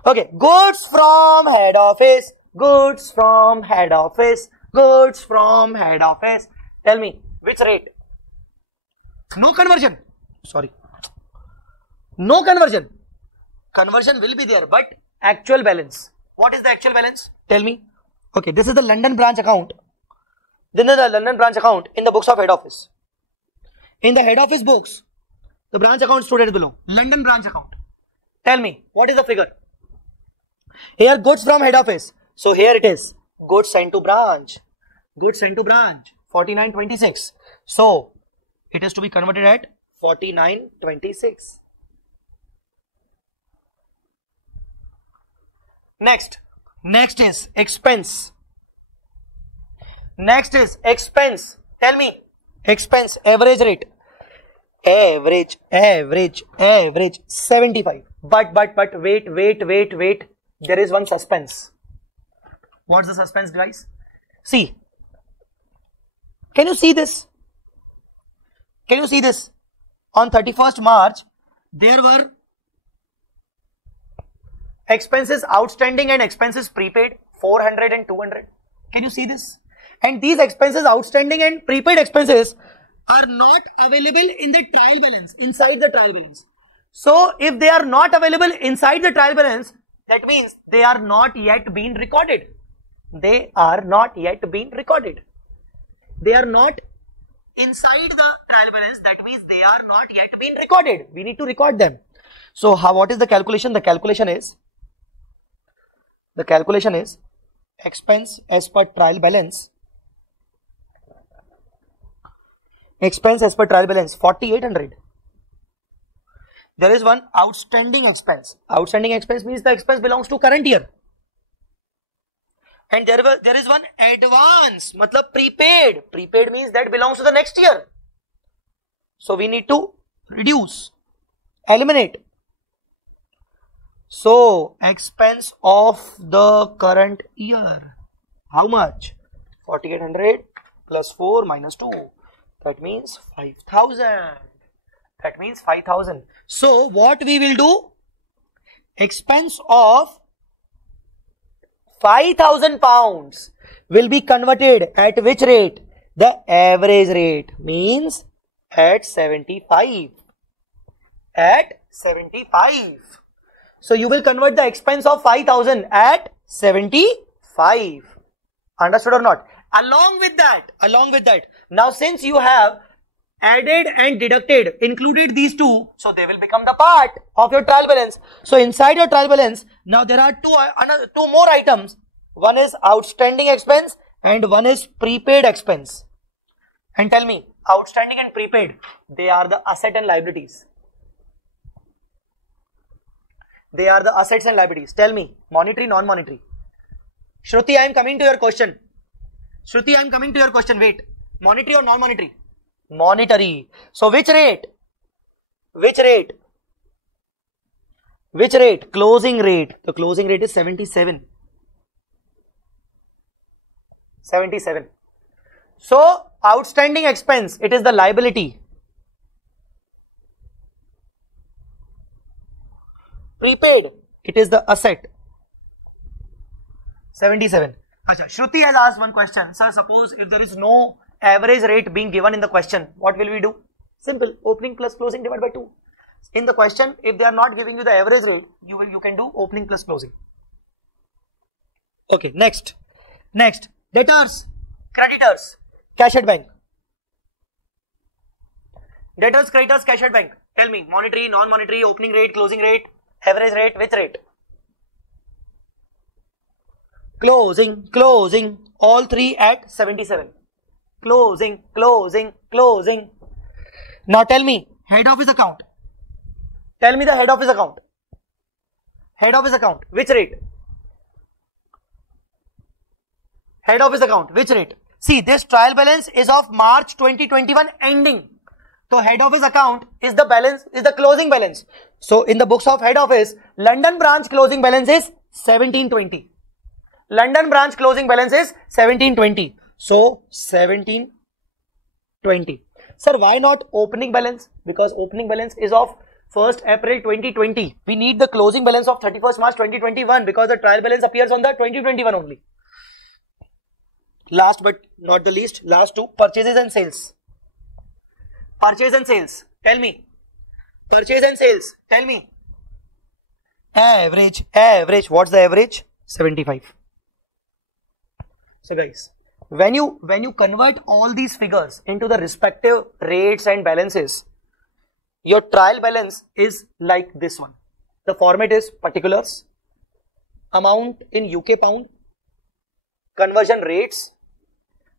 Okay. Goods from head office. Goods from head office. Goods from head office. Tell me. Which rate? No conversion. Sorry. No conversion. Conversion will be there, but actual balance. What is the actual balance? Tell me. Okay, this is the London branch account. Then the London branch account in the books of head office. In the head office books, the branch account stored below. London branch account. Tell me, what is the figure? Here, goods from head office. So here it is. Goods sent to branch. Goods sent to branch. 4926. So it is to be converted at 4926. Next is expense. Next is expense. Tell me, expense, average rate. Average, 75. But, wait. There is one suspense. What's the suspense, guys? See. Can you see this? On 31st March, there were expenses outstanding and expenses prepaid 400 and 200. Can you see this? And these expenses outstanding and prepaid expenses are not available in the trial balance, inside the trial balance. So if they are not available inside the trial balance, that means they are not yet been recorded. They are not inside the trial balance, that means they are not yet been recorded. We need to record them. So what is the calculation? The calculation is expense as per trial balance. Expense as per trial balance 4800. There is one outstanding expense. Outstanding expense means the expense belongs to current year. And there is one advance, matlab prepaid. Prepaid means that belongs to the next year. So we need to reduce, eliminate. So expense of the current year. How much? 4800 plus 4 minus 2. That means 5000. So what we will do? Expense of 5,000 pounds will be converted at which rate? The average rate, means at 75. So you will convert the expense of 5,000 at 75. Understood or not? Along with that, now since you have added and deducted, included these two, so they will become the part of your trial balance. So inside your trial balance, now there are two more items. One is outstanding expense and one is prepaid expense. And tell me, outstanding and prepaid, they are the asset and liabilities. They are the assets and liabilities. Tell me, monetary, non-monetary. Shruti, I am coming to your question. Wait, monetary or non-monetary? Monetary. So which rate? Closing rate. The closing rate is 77. So outstanding expense, it is the liability. Prepaid, it is the asset. 77. Achha, Shruti has asked one question. Sir, suppose if there is no average rate being given in the question, what will we do? Simple, opening plus closing divided by 2. In the question, if they are not giving you the average rate, you can do opening plus closing. Okay, next. Debtors, creditors, cash at bank. Debtors, creditors, cash at bank. Tell me, monetary, non-monetary, opening rate, closing rate, average rate, which rate? Closing, all three at 77. Closing. Now tell me, head office account. Tell me the head office account. Which rate? Head office account, which rate? See, this trial balance is of March 2021 ending. So head office account is the balance, is the closing balance. So in the books of head office, London branch closing balance is 1720. So 1720. Sir, why not opening balance? Because opening balance is of 1st April 2020. We need the closing balance of 31st March 2021 because the trial balance appears on the 2021 only. Last but not the least, last two, purchases and sales. Tell me. Average. What's the average? 75. So guys, when you convert all these figures into the respective rates and balances, your trial balance is like this one. The format is particulars, amount in UK pound, conversion rates,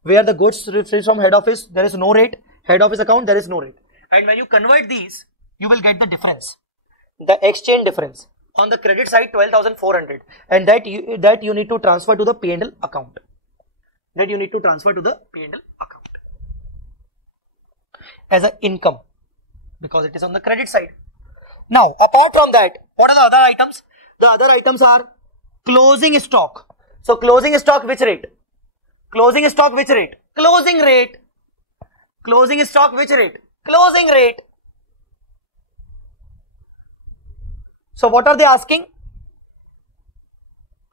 where the goods received from head office, there is no rate, head office account, there is no rate. And when you convert these, you will get the difference, the exchange difference. On the credit side, 12,400, and that you need to transfer to the P&L account. As an income, because it is on the credit side. Now, apart from that, what are the other items? The other items are closing stock. So, closing stock, which rate? Closing stock, which rate? Closing rate. Closing stock, which rate? Closing rate. So, what are they asking?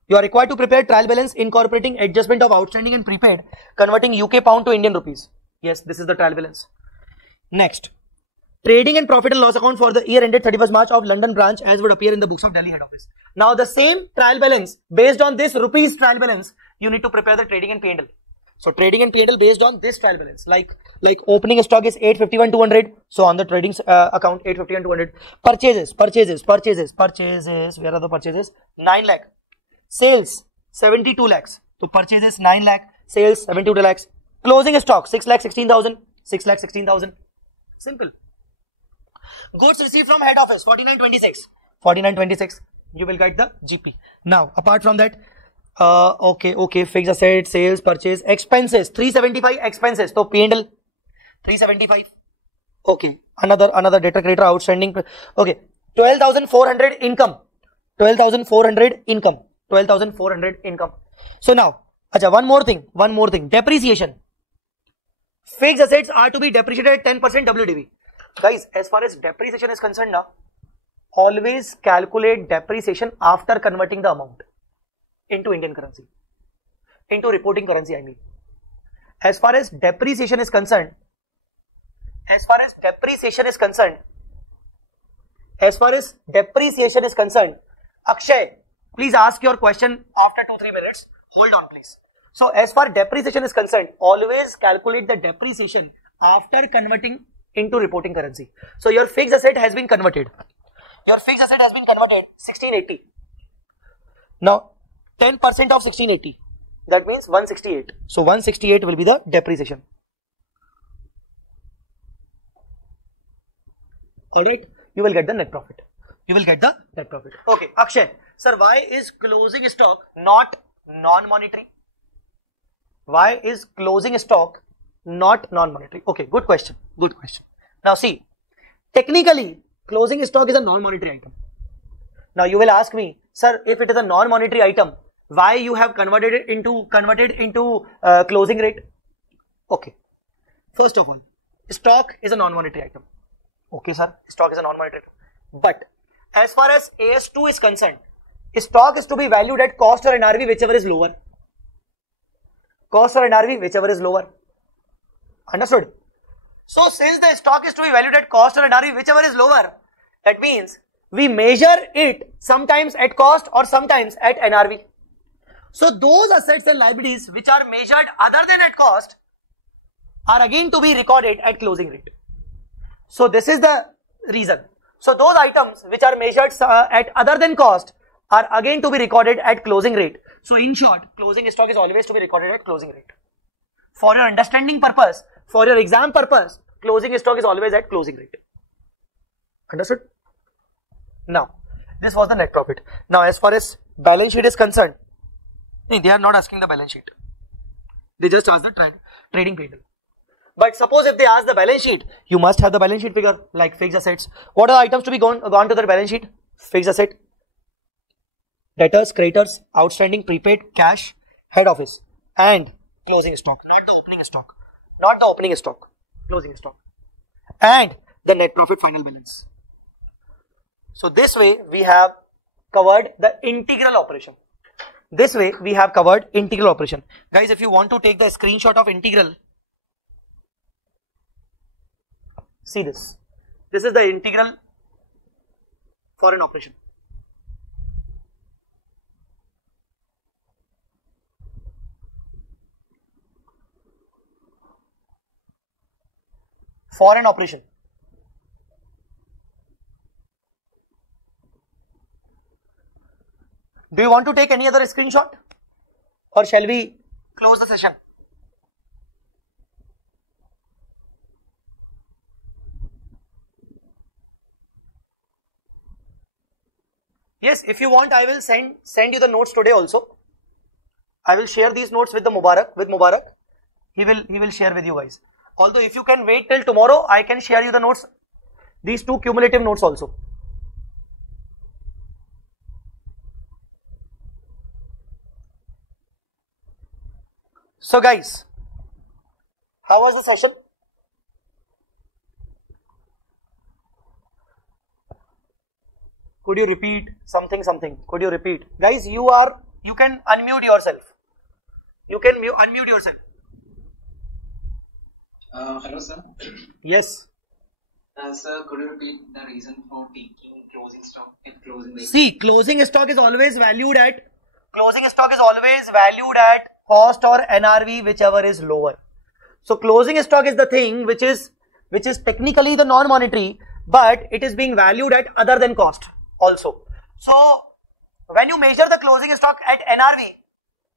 You are required to prepare trial balance incorporating adjustment of outstanding and prepaid, converting UK pound to Indian rupees. Yes, this is the trial balance. Next, trading and profit and loss account for the year ended 31st March of London branch as would appear in the books of Delhi head office. Now, the same trial balance based on this rupees trial balance, you need to prepare the trading and P&L. So, trading and P&L based on this trial balance, like opening stock is 851,200. So, on the trading account 851,200. Purchases. Where are the purchases? 9 lakh. Sales 72 lakhs. So, purchases 9 lakh. Sales 72 lakhs. Closing stock 6,16,000. Simple. Goods received from head office 4926. You will get the GP. Now, apart from that, okay, fixed asset, sales, purchase, expenses 375 expenses. So P&L 375. Okay, another debtor creditor outstanding. Okay, 12,400 income. 12,400 income. So now, one more thing. Depreciation. Fixed assets are to be depreciated at 10% WDV. Guys, as far as depreciation is concerned, always calculate depreciation after converting the amount into Indian currency, into reporting currency, I mean. As far as depreciation is concerned, Akshay, please ask your question after 2-3 minutes. Hold on, please. So as far depreciation is concerned, always calculate the depreciation after converting into reporting currency. So your fixed asset has been converted. Your fixed asset has been converted 1680. Now 10% of 1680. That means 168. So 168 will be the depreciation. Alright, you will get the net profit. You will get the net profit. Okay, Akshay, sir, why is closing stock not non-monetary? Why is closing stock not non-monetary? Okay, good question. Good question. Now see, technically, closing stock is a non-monetary item. Now you will ask me, sir, if it is a non-monetary item, why you have converted it into closing rate? Okay. First of all, stock is a non-monetary item. Okay, sir, stock is a non-monetary item. But as far as AS2 is concerned, stock is to be valued at cost or NRV, whichever is lower. Cost or NRV, whichever is lower. Understood? So since the stock is to be valued at cost or NRV, whichever is lower, that means we measure it sometimes at cost or sometimes at NRV. So those assets and liabilities which are measured other than at cost are again to be recorded at closing rate. So this is the reason. So those items which are measured at other than cost are again to be recorded at closing rate. So in short, closing stock is always to be recorded at closing rate. For your understanding purpose, for your exam purpose, closing stock is always at closing rate. Understood? Now, this was the net profit. Now, as far as balance sheet is concerned, they are not asking the balance sheet. They just ask the trading P&L. But suppose if they ask the balance sheet, you must have the balance sheet figure like fixed assets. What are the items to be gone to the balance sheet? Fixed asset, debtors, creditors, outstanding, prepaid, cash, head office, and closing stock, not the opening stock, not the opening stock, closing stock, and the net profit final balance. So this way we have covered the integral operation. This way we have covered integral operation. Guys, if you want to take the screenshot of integral, see this. This is the integral for an operation. For an operation. Do you want to take any other screenshot or shall we close the session? Yes, if you want, I will send you the notes today also. I will share these notes with Mubarak. He will share with you guys. Although if you can wait till tomorrow, I can share you the notes, these two cumulative notes also. So guys, how was the session? Could you repeat something? Could you repeat? Guys, you can unmute yourself. You can unmute yourself. Hello, sir. Yes. Sir, could you repeat the reason for taking closing stock and closing rate? See, closing stock is always valued at cost or NRV, whichever is lower. So closing stock is the thing which is technically the non-monetary, but it is being valued at other than cost also. So when you measure the closing stock at NRV,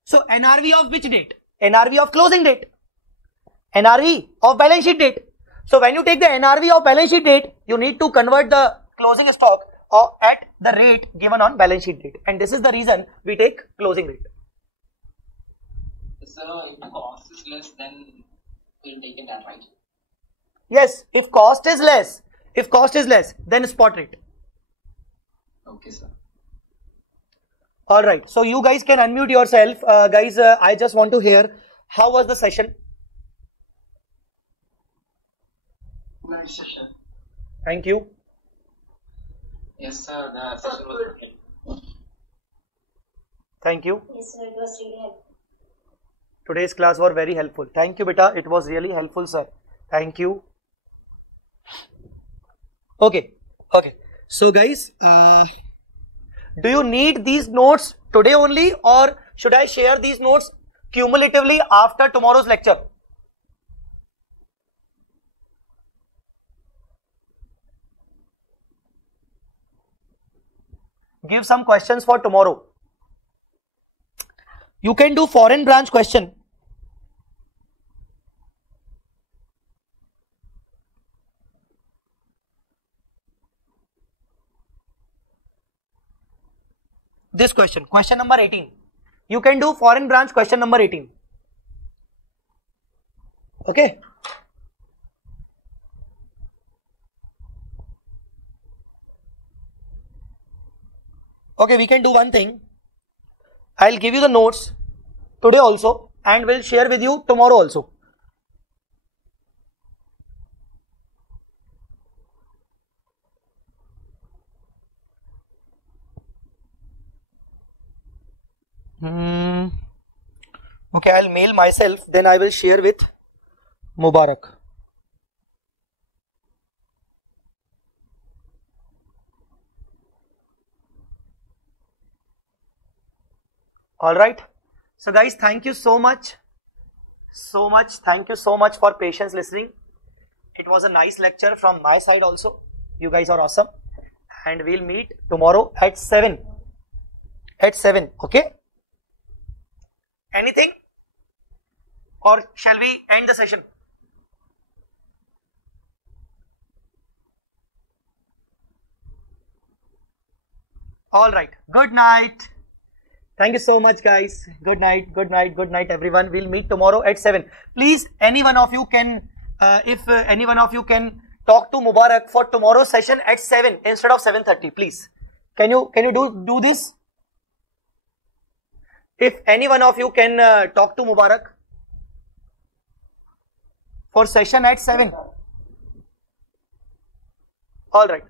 so NRV of which date? NRV of closing date. NRV of balance sheet date. So when you take the NRV of balance sheet date, you need to convert the closing stock at the rate given on balance sheet date, and this is the reason we take closing rate. So if the cost is less, then we'll take it that, right? Yes, if cost is less, then spot rate. Okay, sir. All right. So you guys can unmute yourself, guys. I just want to hear how was the session. Nice session. Thank you. Yes, sir. The session was good. Thank you. Yes, sir, it was really helpful. Today's class was very helpful. Thank you, beta. It was really helpful, sir. Thank you. Okay. So guys, Do you need these notes today only, or should I share these notes cumulatively after tomorrow's lecture? Give some questions for tomorrow. You can do foreign branch question. This question number 18. You can do foreign branch question number 18. Okay. Okay, we can do one thing. I'll give you the notes today also and will share with you tomorrow also. Okay, I'll mail myself, then I will share with Mubarak. Alright. So guys, thank you so much. Thank you so much for patience listening. It was a nice lecture from my side also. You guys are awesome. And we'll meet tomorrow at 7. At 7, okay? Anything? Or shall we end the session? Alright. Good night. Thank you so much, guys. Good night, good night, good night, everyone. We'll meet tomorrow at 7. Please, any one of you can, if any one of you can talk to Mubarak for tomorrow's session at 7 instead of 7:30, please. Can you do this? If any one of you can talk to Mubarak for session at 7. All right.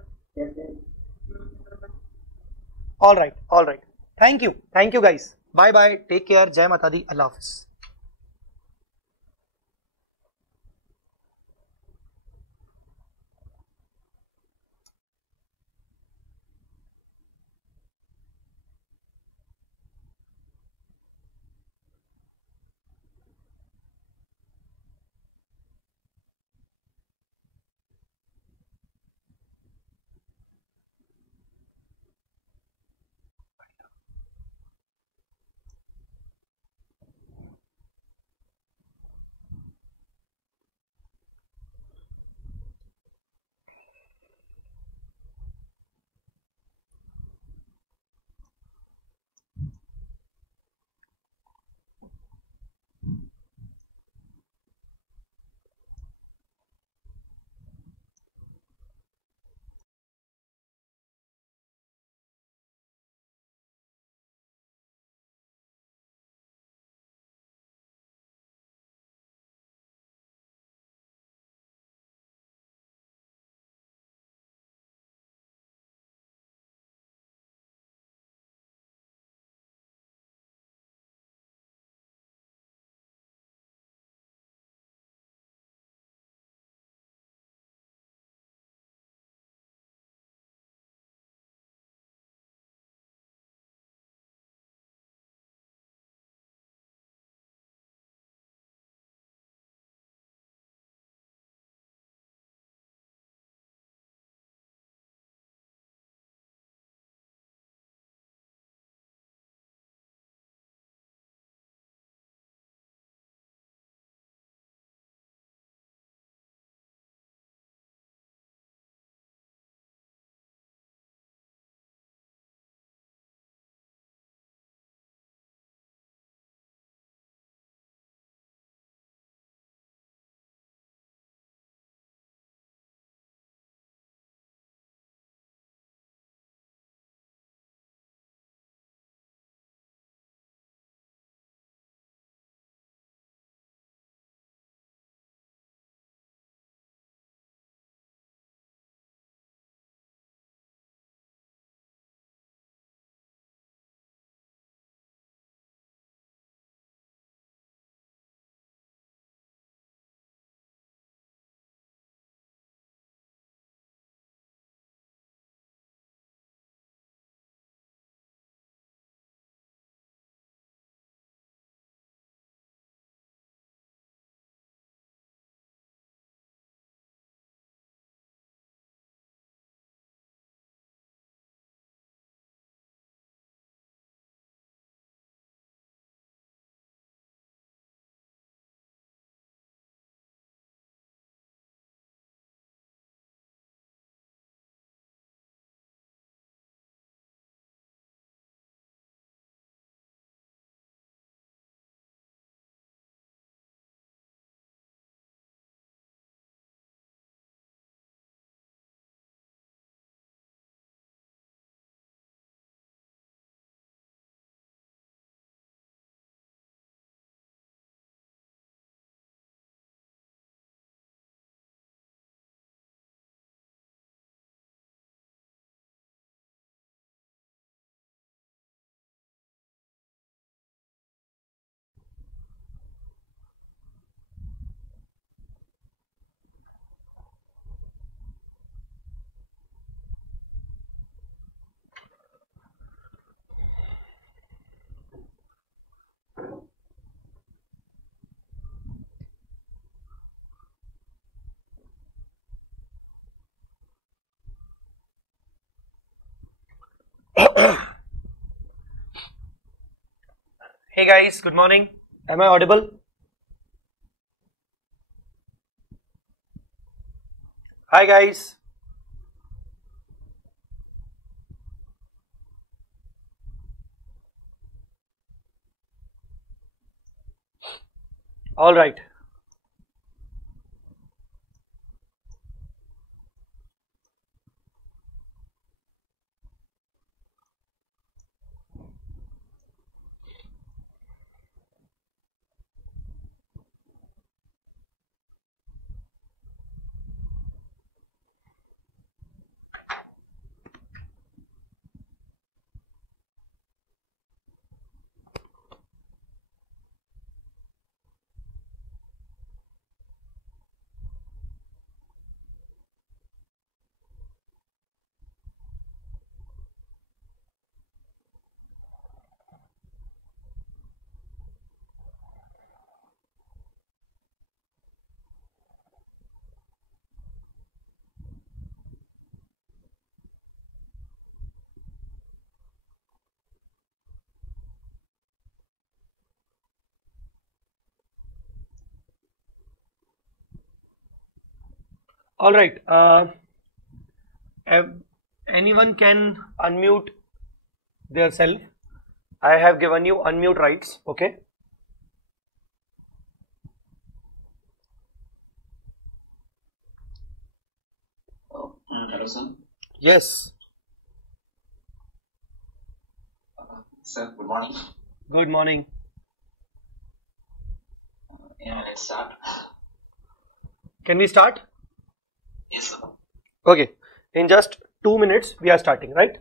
All right. All right. Thank you. Thank you, guys. Bye bye. Take care. Jai Mata Di. Allah Hafiz. guys, good morning. Am I audible? Hi guys. All right. All right. Anyone can unmute their self. I have given you unmute rights. Okay. Hello, sir. Yes. Sir, good morning. Good morning. Yeah, let's start. Can we start? Yes, sir. Okay. In just 2 minutes, we are starting, right?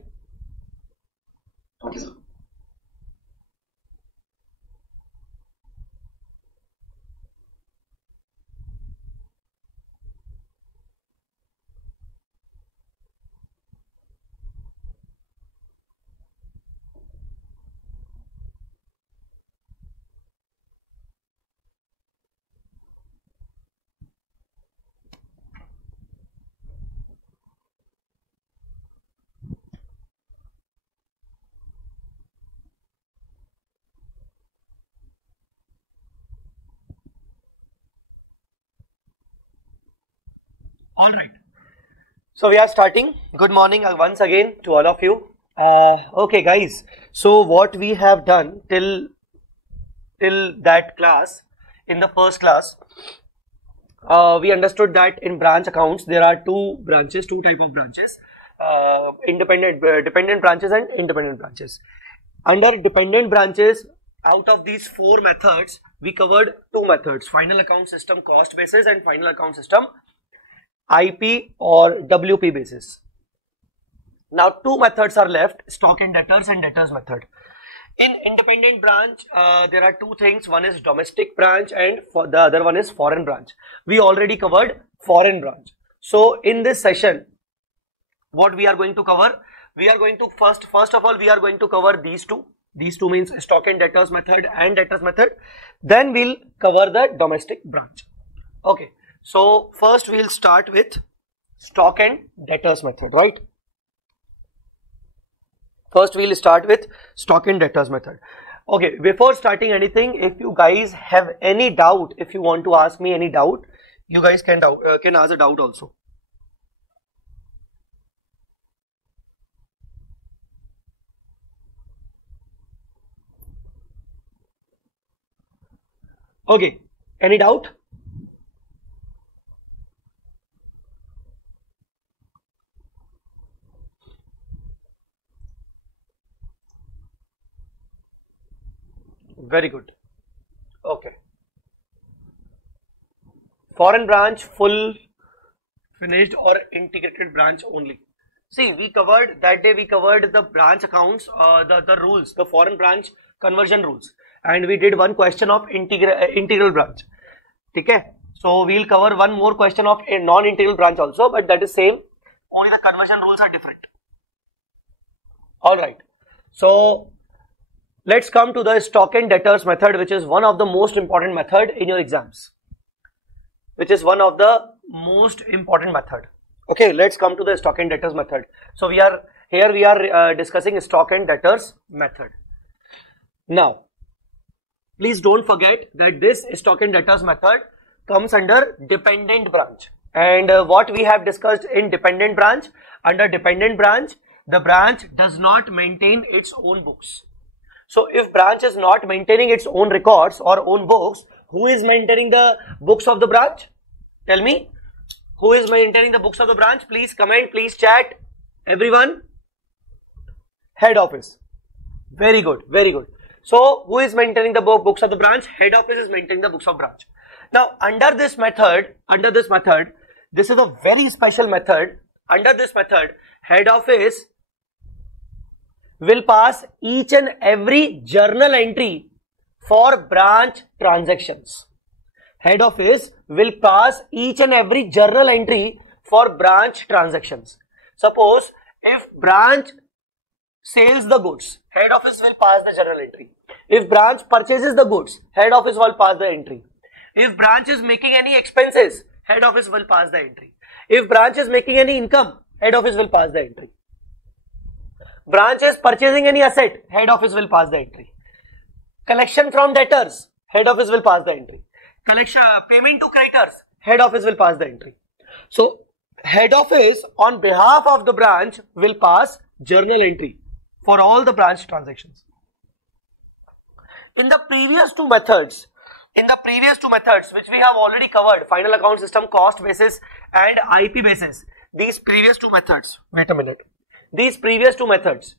Okay, sir. All right. So we are starting. Good morning once again to all of you. Okay, guys. So what we have done till that class, in the first class, we understood that in branch accounts there are two type of branches, dependent branches and independent branches. Under dependent branches, out of these 4 methods, we covered 2 methods: final account system cost basis and final account system IP or WP basis. Now 2 methods are left: stock and debtors and debtors method. In independent branch, there are 2 things. One is domestic branch and the other one is foreign branch. We already covered foreign branch. So in this session, what we are going to cover? We are going to first of all, we are going to cover these two. These two means stock and debtors method and debtors method. Then we'll cover the domestic branch. Okay. So first we'll start with stock and debtors method, right? First we'll start with stock and debtors method. Okay, before starting anything, if you guys have any doubt, if you want to ask me any doubt, you guys can ask a doubt also. Okay, any doubt? Very good. Okay. Foreign branch, full, finished or integrated branch only. See, we covered that day, we covered the branch accounts, the rules, the foreign branch conversion rules, and we did one question of integral branch. Okay. So we'll cover one more question of a non-integral branch also, but that is same, only the conversion rules are different. All right. So let's come to the stock and debtors method, which is one of the most important method in your exams. Which is one of the most important method. Okay, let's come to the stock and debtors method. So we are discussing stock and debtors method. Now, please don't forget that this stock and debtors method comes under dependent branch. And what we have discussed in dependent branch, under dependent branch, the branch does not maintain its own books. So if branch is not maintaining its own records or own books, who is maintaining the books of the branch? Tell me, who is maintaining the books of the branch? Please comment, please chat, everyone. Head office. Very good, very good. So who is maintaining the books of the branch? Head office is maintaining the books of branch. Now under this method, this is a very special method. Under this method, head office will pass each and every journal entry for branch transactions. Head office will pass each and every journal entry for branch transactions. Suppose if branch sells the goods, head office will pass the journal entry. If branch purchases the goods, head office will pass the entry. If branch is making any expenses, head office will pass the entry. If branch is making any income, head office will pass the entry. Branch is purchasing any asset, head office will pass the entry. Collection from debtors, head office will pass the entry. Collection, payment to creditors, head office will pass the entry. So head office on behalf of the branch will pass journal entry for all the branch transactions. In the previous two methods which we have already covered, final account system, cost basis and IP basis, these previous two methods, in these previous two methods,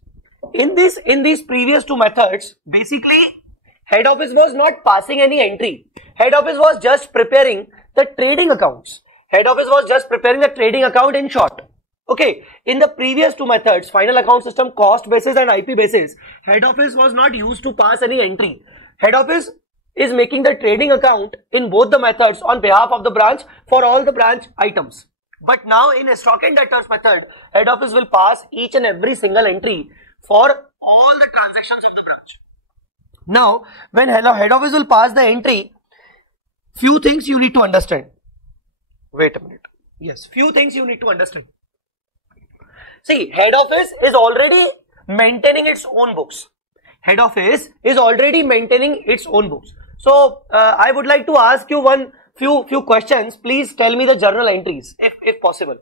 basically head office was not passing any entry. Head office was just preparing the trading accounts. Head office was just preparing the trading account in short. Okay, in the previous two methods, final account system, cost basis and IP basis, head office was not used to pass any entry. Head office is making the trading account in both the methods on behalf of the branch for all the branch items. But now in a stock and debtors method, head office will pass each and every single entry for all the transactions of the branch. Now, when head office will pass the entry, few things you need to understand. Wait a minute. Yes, few things you need to understand. See, head office is already maintaining its own books. Head office is already maintaining its own books. So, I would like to ask you few questions. Please tell me the journal entries, if possible.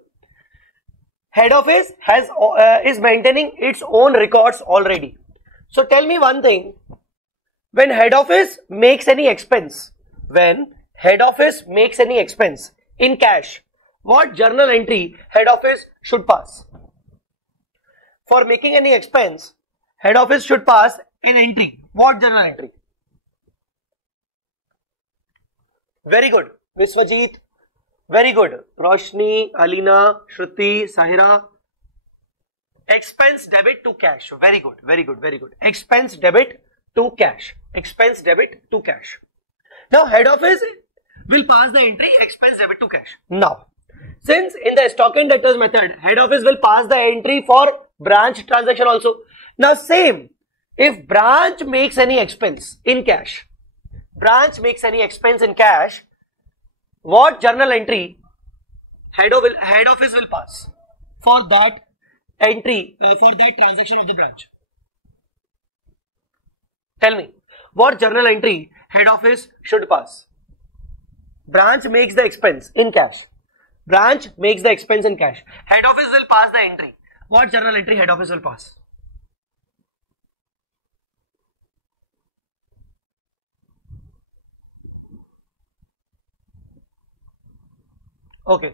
Head office is maintaining its own records already. So, tell me one thing. When head office makes any expense, in cash, what journal entry head office should pass? For making any expense, head office should pass an entry. What journal entry? Very good. Viswajit. Very good. Roshni, Alina, Shruti, Sahira. Expense debit to cash. Very good. Very good. Very good. Expense debit to cash. Expense debit to cash. Now head office will pass the entry expense debit to cash. Now, since in the stock and debtors method, head office will pass the entry for branch transaction also. Now same, if branch makes any expense in cash, what journal entry head office will pass for that entry, for that transaction of the branch? Tell me, what journal entry head office should pass? Branch makes the expense in cash. Head office will pass the entry. What journal entry head office will pass? Okay.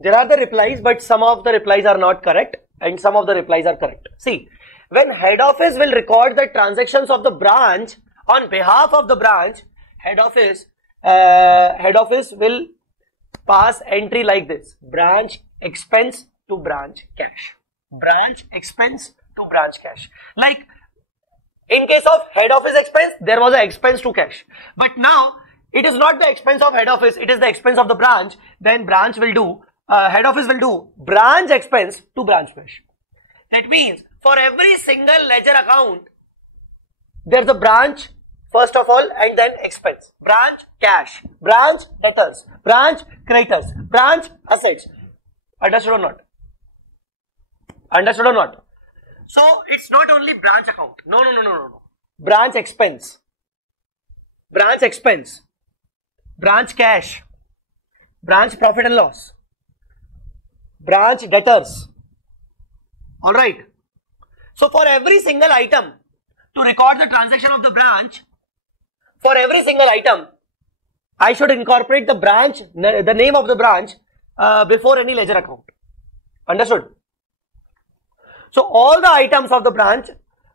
There are the replies, but some of the replies are not correct and some of the replies are correct. See, when head office will record the transactions of the branch on behalf of the branch, head office will pass entry like this: branch expense to branch cash. Branch expense to branch cash. Like in case of head office expense, there was an expense to cash. But now it is not the expense of head office, it is the expense of the branch. Then branch will do, head office will do branch expense to branch cash. That means for every single ledger account, there's a branch first of all and then expense. Branch cash, branch debtors, branch creditors, branch assets. Understood or not? Understood or not? So it's not only branch account. No. Branch expense, branch cash, branch profit and loss, branch debtors. All right. So for every single item to record the transaction of the branch, for every single item, I should incorporate the branch, the name of the branch before any ledger account. Understood? So all the items of the branch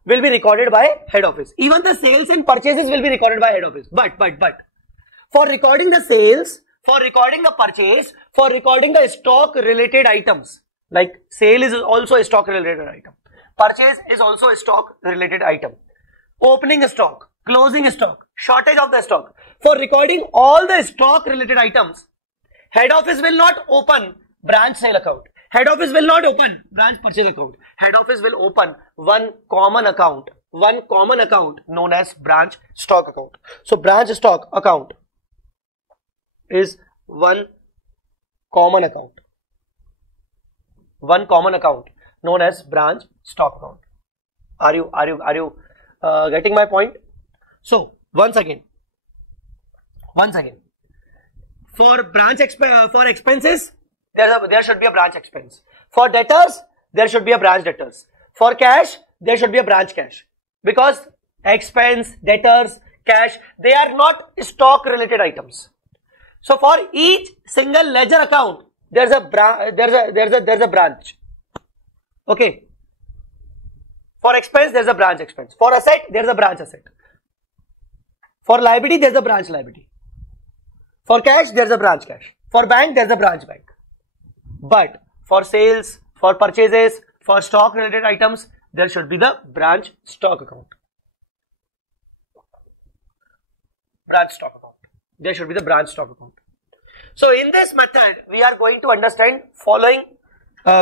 will be recorded by head office. Even the sales and purchases will be recorded by head office. But for recording the sales, for recording the purchase, for recording the stock related items, like sale is also a stock related item, purchase is also a stock related item, opening stock, closing stock, shortage of the stock, for recording all the stock related items, head office will not open branch sale account. Head office will not open branch purchase account. Head office will open one common account known as branch stock account. So branch stock account is one common account known as branch stock account. Are you getting my point? So once again, for expenses, there should be a branch expense. For debtors, there should be a branch debtors. For cash, there should be a branch cash. Because expense, debtors, cash, they are not stock related items. So for each single ledger account, there's a branch. Okay. For expense, there's a branch expense. For asset, there's a branch asset. For liability, there's a branch liability. For cash, there's a branch cash. For bank, there's a branch bank. But for sales, for purchases, for stock related items, there should be the branch stock account. There should be the branch stock account. So in this method, we are going to understand following,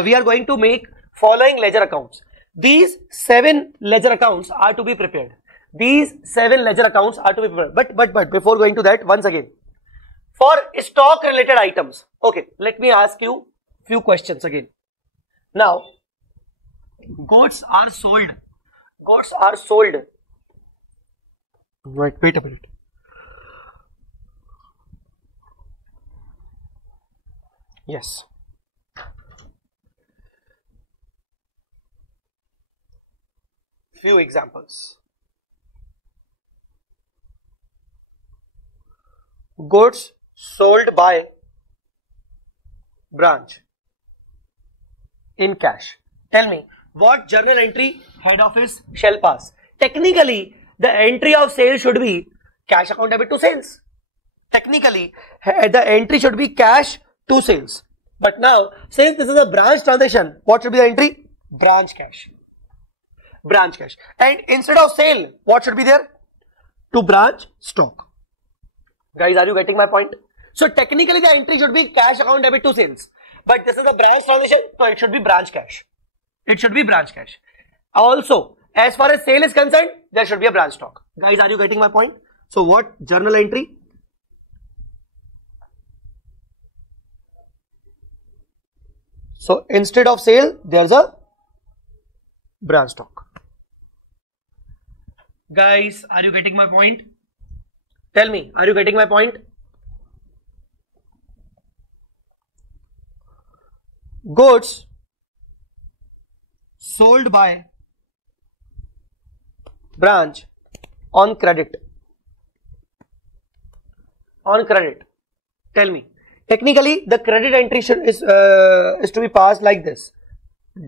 we are going to make following ledger accounts. These 7 ledger accounts are to be prepared. But before going to that, once again, for stock related items, okay, let me ask you few questions again. Now, goods are sold. Wait a minute. Yes. Few examples. Goods sold by branch in cash. Tell me, what journal entry head office shall pass? Technically, the entry of sales should be cash account debit to sales. Technically, the entry should be cash to sales. But now, since this is a branch transaction, what should be the entry? Branch cash. And instead of sale, what should be there? To branch stock. Guys, are you getting my point? So technically the entry should be cash account debit to sales. But this is a branch transaction, so it should be branch cash. Also, as far as sale is concerned, there should be a branch stock. Guys, are you getting my point? So what journal entry? So instead of sale, there's a branch stock. Guys, are you getting my point? Tell me, are you getting my point? Goods sold by branch on credit. Tell me. Technically, the credit entry is to be passed like this: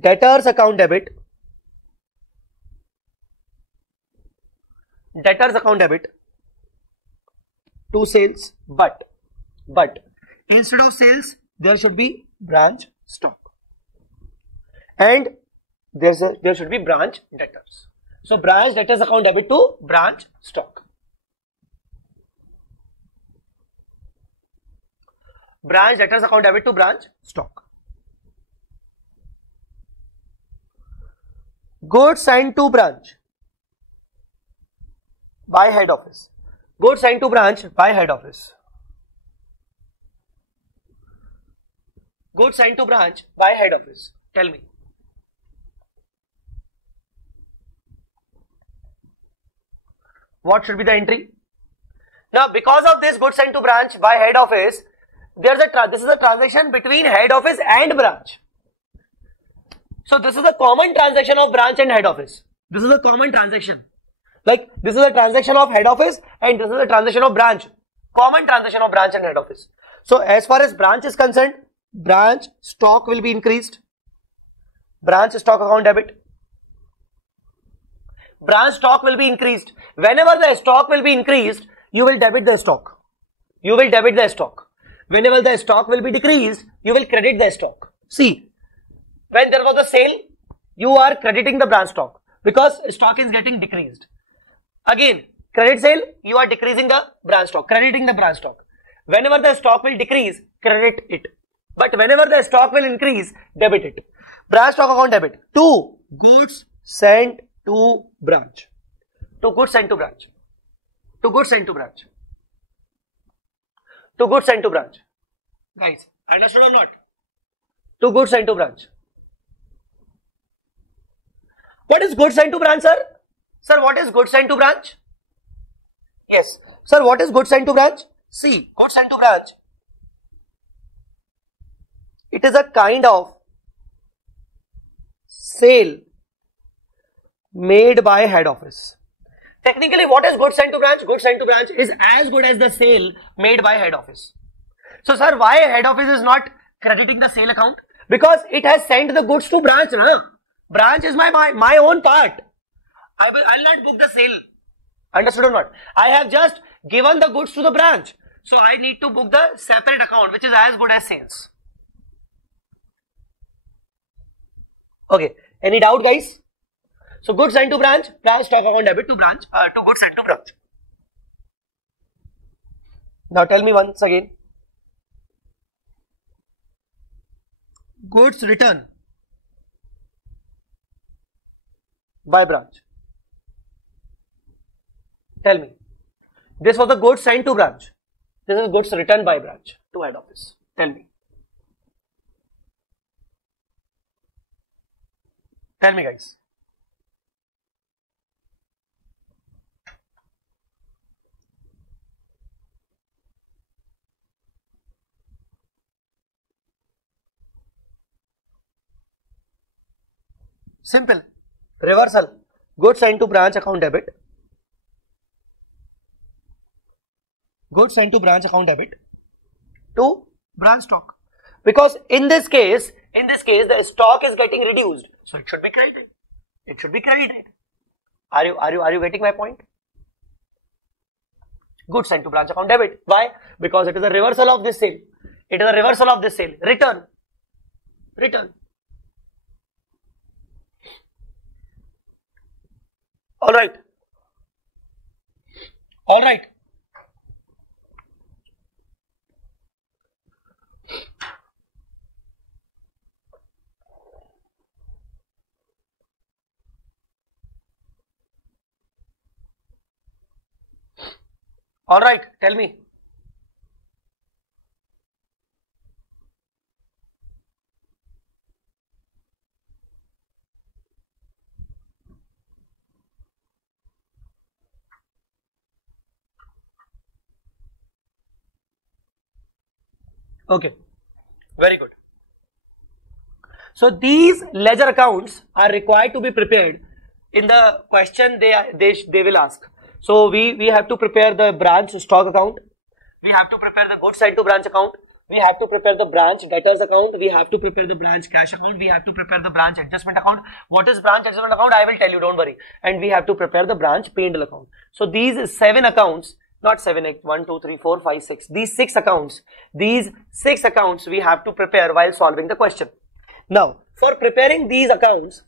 debtors account debit, to sales, but instead of sales, there should be branch stock, and there should be branch debtors. So branch debtors account debit to branch stock. Branch debtors account debit to branch stock. Goods signed to branch by head office. Goods signed to branch by head office. Goods signed to branch by head office. Tell me. What should be the entry? Now, because of this goods sent to branch by head office, this is a transaction between head office and branch. So this is a common transaction of branch and head office. This is a common transaction. Like this is a transaction of head office and this is a transaction of branch. Common transaction of branch and head office. So as far as branch is concerned, branch stock will be increased. Branch stock account debit. Branch stock will be increased. Whenever the stock will be increased, you will debit the stock. You will debit the stock. Whenever the stock will be decreased, you will credit the stock. See, when there was a sale, you are crediting the branch stock because stock is getting decreased. Again, credit sale, you are decreasing the branch stock, crediting the branch stock. Whenever the stock will decrease, credit it. But whenever the stock will increase, debit it. Branch stock account debit. 2. Goods sent to branch. 2 goods sent to branch. 2 goods sent to branch. 2 goods sent to branch. Guys, understood or not? 2 goods sent to branch. What is goods sent to branch, sir? Sir, what is goods sent to branch? Yes. Sir, what is goods sent to branch? See, goods sent to branch. It is a kind of sale made by head office. Technically, what is goods sent to branch? Goods sent to branch is as good as the sale made by head office. So, sir, why head office is not crediting the sale account? Because it has sent the goods to branch. Branch is my own part. I'll not book the sale. Understood or not? I have just given the goods to the branch. So, I need to book the separate account which is as good as sales. Okay. Any doubt, guys? So, goods sent to branch, branch stock account debit to branch, to goods sent to branch. Now, tell me once again. Goods return by branch. Tell me. This was the goods sent to branch. This is goods returned by branch to head office. Tell me. Tell me, guys. Simple. Reversal. Goods sent to branch account debit. Goods sent to branch account debit to branch stock. Because in this case, the stock is getting reduced. So it should be credited. It should be credited. Are you getting my point? Goods sent to branch account debit. Why? Because it is a reversal of this sale. It is a reversal of this sale. Return. Return. Alright. Alright. Alright, tell me. Okay, very good. So these ledger accounts are required to be prepared in the question they will ask. So we have to prepare the branch stock account. We have to prepare the goods sent to branch account. We have to prepare the branch debtors account. We have to prepare the branch cash account. We have to prepare the branch adjustment account. What is branch adjustment account? I will tell you, don't worry. And we have to prepare the branch P&L account. So these 7 accounts, not 7, 1, 2, 3, 4, 5, 6. These 6 accounts we have to prepare while solving the question. Now, for preparing these accounts,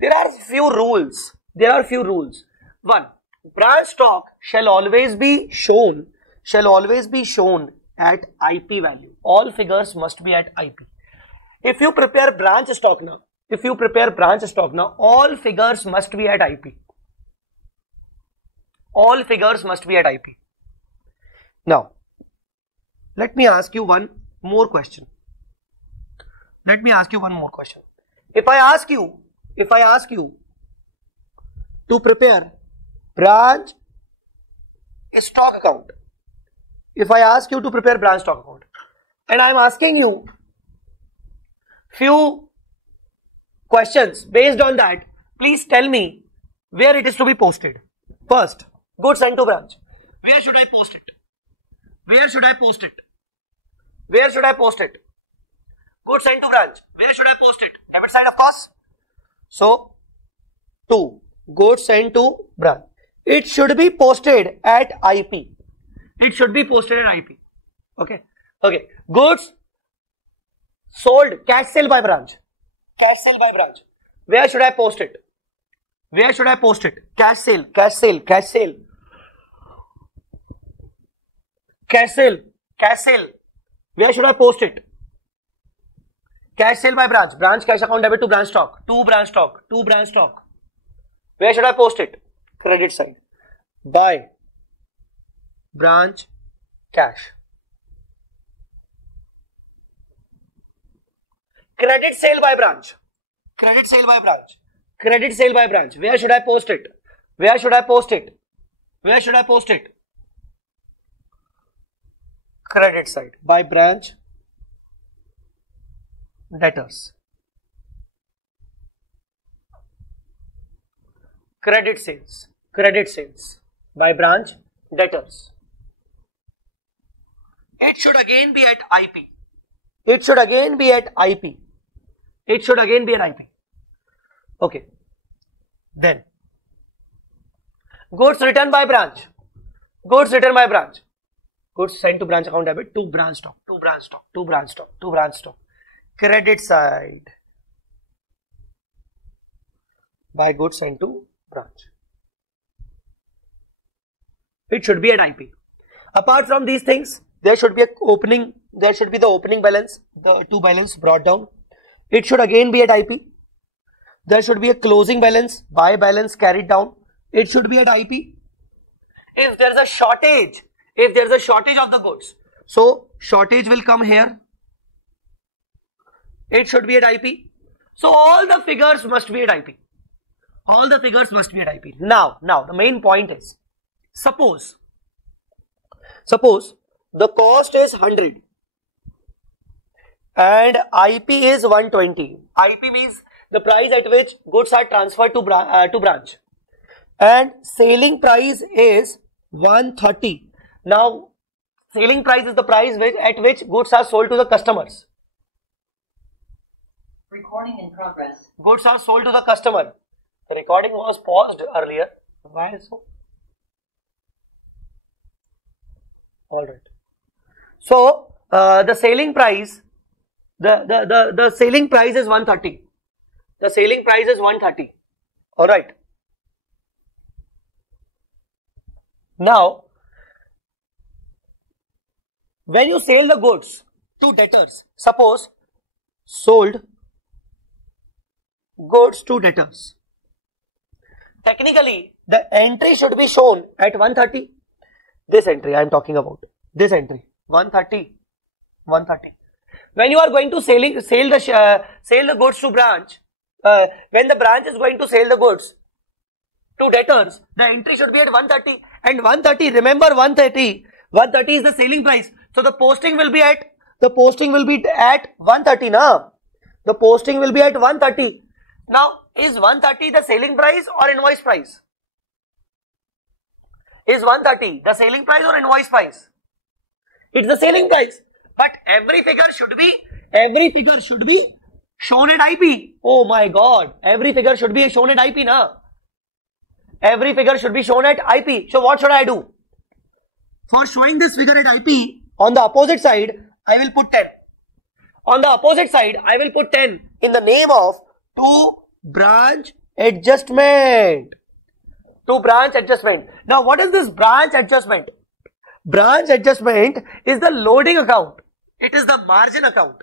there are few rules. 1. Branch stock shall always be shown at IP value. All figures must be at IP. If you prepare branch stock now, all figures must be at IP. All figures must be at IP. Now, let me ask you one more question. If I ask you to prepare branch stock account. If I ask you to prepare branch stock account and I am asking you few questions based on that, please tell me where it is to be posted. First, goods sent to branch. Where should I post it? Where should I post it? Where should I post it? Goods sent to branch. Where should I post it? Debit side, of course. So, 2. Goods sent to branch. It should be posted at IP. It should be posted at IP. Okay. Okay. Goods sold, cash sale by branch. Cash sale by branch. Where should I post it? Where should I post it? Cash sale, cash sale, cash sale. Cash sale, cash sale. Where should I post it? Cash sale by branch. Branch cash account debit to branch stock. To branch stock. To branch stock. Where should I post it? Credit side. By branch cash. Credit sale by branch. Credit sale by branch. Credit sale by branch. Where should I post it? Where should I post it? Where should I post it? Credit side. By branch debtors. Credit sales. Credit sales. By branch debtors. It should again be at IP. It should again be at IP. It should again be at IP. Okay. Then, goods returned by branch. Goods returned by branch. Goods sent to branch account debit to branch stock. To branch stock. To branch stock. To branch stock. Credit side. By goods sent to branch. It should be at IP. Apart from these things, there should be a opening. There should be the opening balance, the to balance brought down. It should again be at IP. There should be a closing balance, buy balance carried down. It should be at IP. If there is a shortage, of the goods, so shortage will come here. It should be at IP. So all the figures must be at IP. All the figures must be at IP. Now the main point is, suppose the cost is 100 and IP is 120. IP means the price at which goods are transferred to branch, and selling price is 130. Now, selling price is the price at which goods are sold to the customers. Recording in progress. Goods are sold to the customer. The recording was paused earlier. Why so? All right. So the selling price, the selling price is 130. The selling price is 130. All right. Now, when you sell the goods to debtors, suppose sold goods to debtors, technically the entry should be shown at 130. This entry I am talking about. This entry 130. When you are going to sell the goods to branch, when the branch is going to sell the goods to debtors, the entry should be at 130. And 130, remember 130 is the selling price. So the posting will be at 130 now. The posting will be at 130. Now, is 130 the selling price or invoice price? Is 130 the selling price or invoice price? It's the selling price. But every figure should be shown at IP. Oh my God. Every figure should be shown at IP now. Every figure should be shown at IP. So what should I do? For showing this figure at IP, on the opposite side, I will put 10. On the opposite side, I will put 10 in the name of to branch adjustment. To branch adjustment. Now, what is this branch adjustment? Branch adjustment is the loading account. It is the margin account.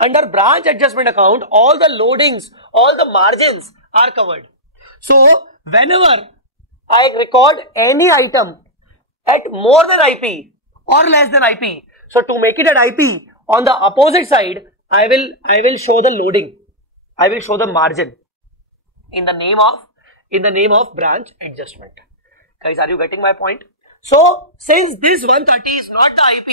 Under branch adjustment account, all the loadings, all the margins are covered. So, whenever I record any item at more than IP or less than IP, so to make it at IP, on the opposite side, I will show the loading. I will show the margin in the name of in the name of branch adjustment. Guys, are you getting my point? So since this 130 is not the IP,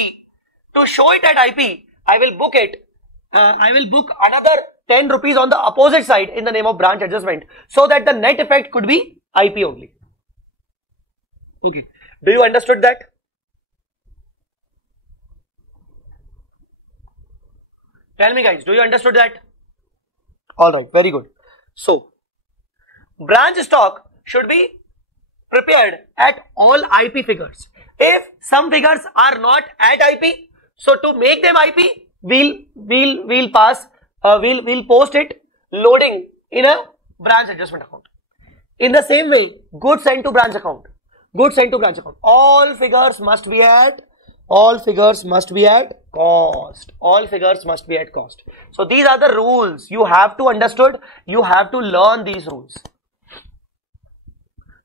to show it at IP, I will book it. I will book another 10 rupees on the opposite side in the name of branch adjustment, so that the net effect could be IP only. Okay. Do you understood that? Tell me guys, do you understood that? Alright, very good. So, branch stock should be prepared at all IP figures. If some figures are not at IP, so to make them IP, we'll post it loading in a branch adjustment account. In the same way, goods sent to branch account. Goods sent to branch account. All figures must be at cost. All figures must be at cost. So these are the rules. You have to understood. You have to learn these rules.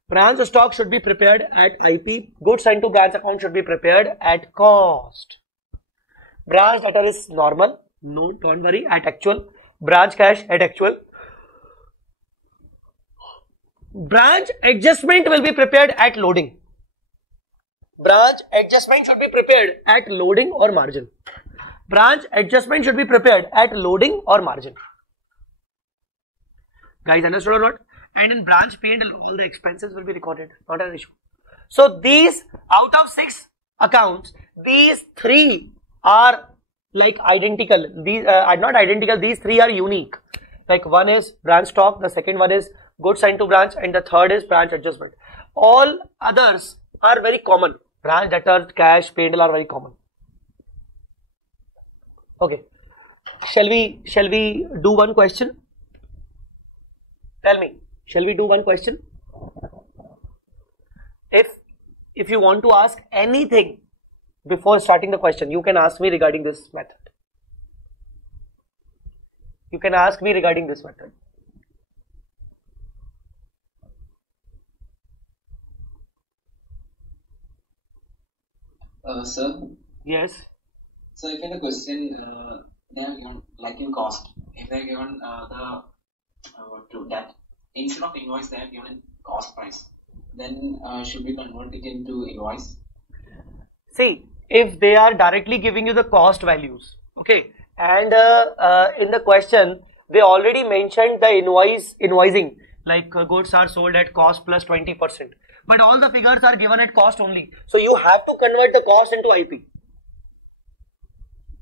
Branch stock should be prepared at IP. Goods sent to branch account should be prepared at cost. Branch debtor is normal. No, don't worry. At actual. Branch cash at actual. Branch adjustment will be prepared at loading. Branch adjustment should be prepared at loading or margin. Branch adjustment should be prepared at loading or margin. Guys, understood or not? And in branch P&L, all the expenses will be recorded. Not an issue. So these, out of 6 accounts, these 3 are like identical. These are not identical. These 3 are unique. Like one is branch stock, the second one is goods sent to branch, and the third is branch adjustment. All others are very common. Branch debtor, cash, P&L are very common. Okay. Shall we do one question? Tell me. Shall we do one question? If you want to ask anything before starting the question, you can ask me regarding this method. You can ask me regarding this method. Sir? Yes. So if in the question they are given like in cost, if they are given to that instead of invoice they are given cost price, then should we convert it into invoice? See, if they are directly giving you the cost values, okay, and in the question they already mentioned the invoicing, like goods are sold at cost plus 20%, but all the figures are given at cost only. So you have to convert the cost into IP.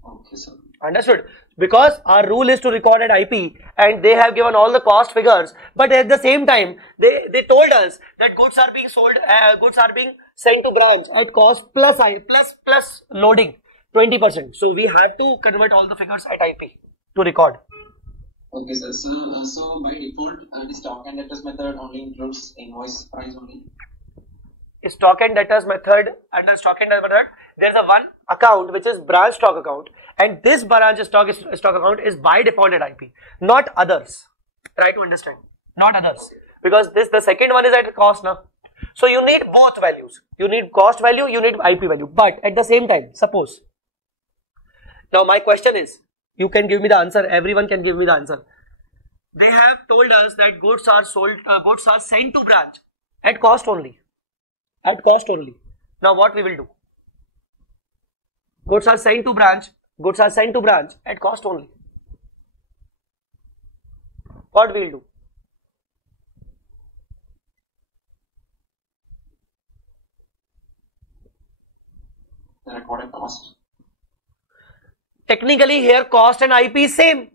Okay, sir. Understood? Because our rule is to record at IP, and they have given all the cost figures, but at the same time they told us that goods are being sold, goods are being sent to branch at cost plus loading 20%. So we have to convert all the figures at IP to record. Okay, sir. So by default, the stock and debtors method only includes invoice price only. Stock and debtors method, under stock and debtors method, there is a one account which is branch stock account, and this branch stock account is by default at IP, not others. Try to understand, not others, because the second one is at cost now. So you need both values. You need cost value, you need IP value, but at the same time, suppose. Now my question is, you can give me the answer. Everyone can give me the answer. They have told us that goods are sold, goods are sent to branch at cost only. At cost only. Now what we will do? Goods are sent to branch. Goods are sent to branch at cost only. What we will do? The recorded cost. Technically here cost and IP is same.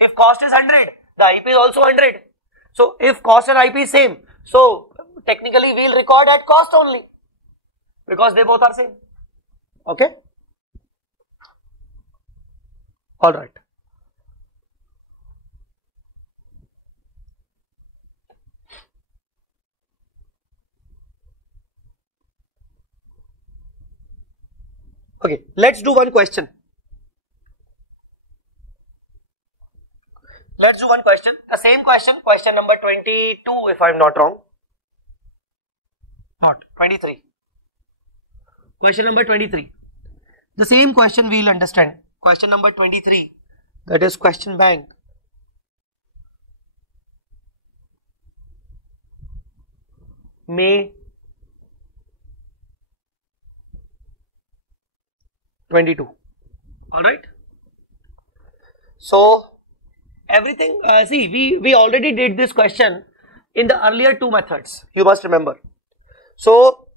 If cost is 100, the IP is also 100. So if cost and IP is same, so technically we'll record at cost only, because they both are same. Okay? Alright. Okay, let's do one question. Let's do one question. The same question, question number 22 if I am not wrong. Not 23. Question number 23. The same question we will understand. Question number 23. That is question bank. May 22. All right. So everything, see, we already did this question in the earlier two methods, you must remember. So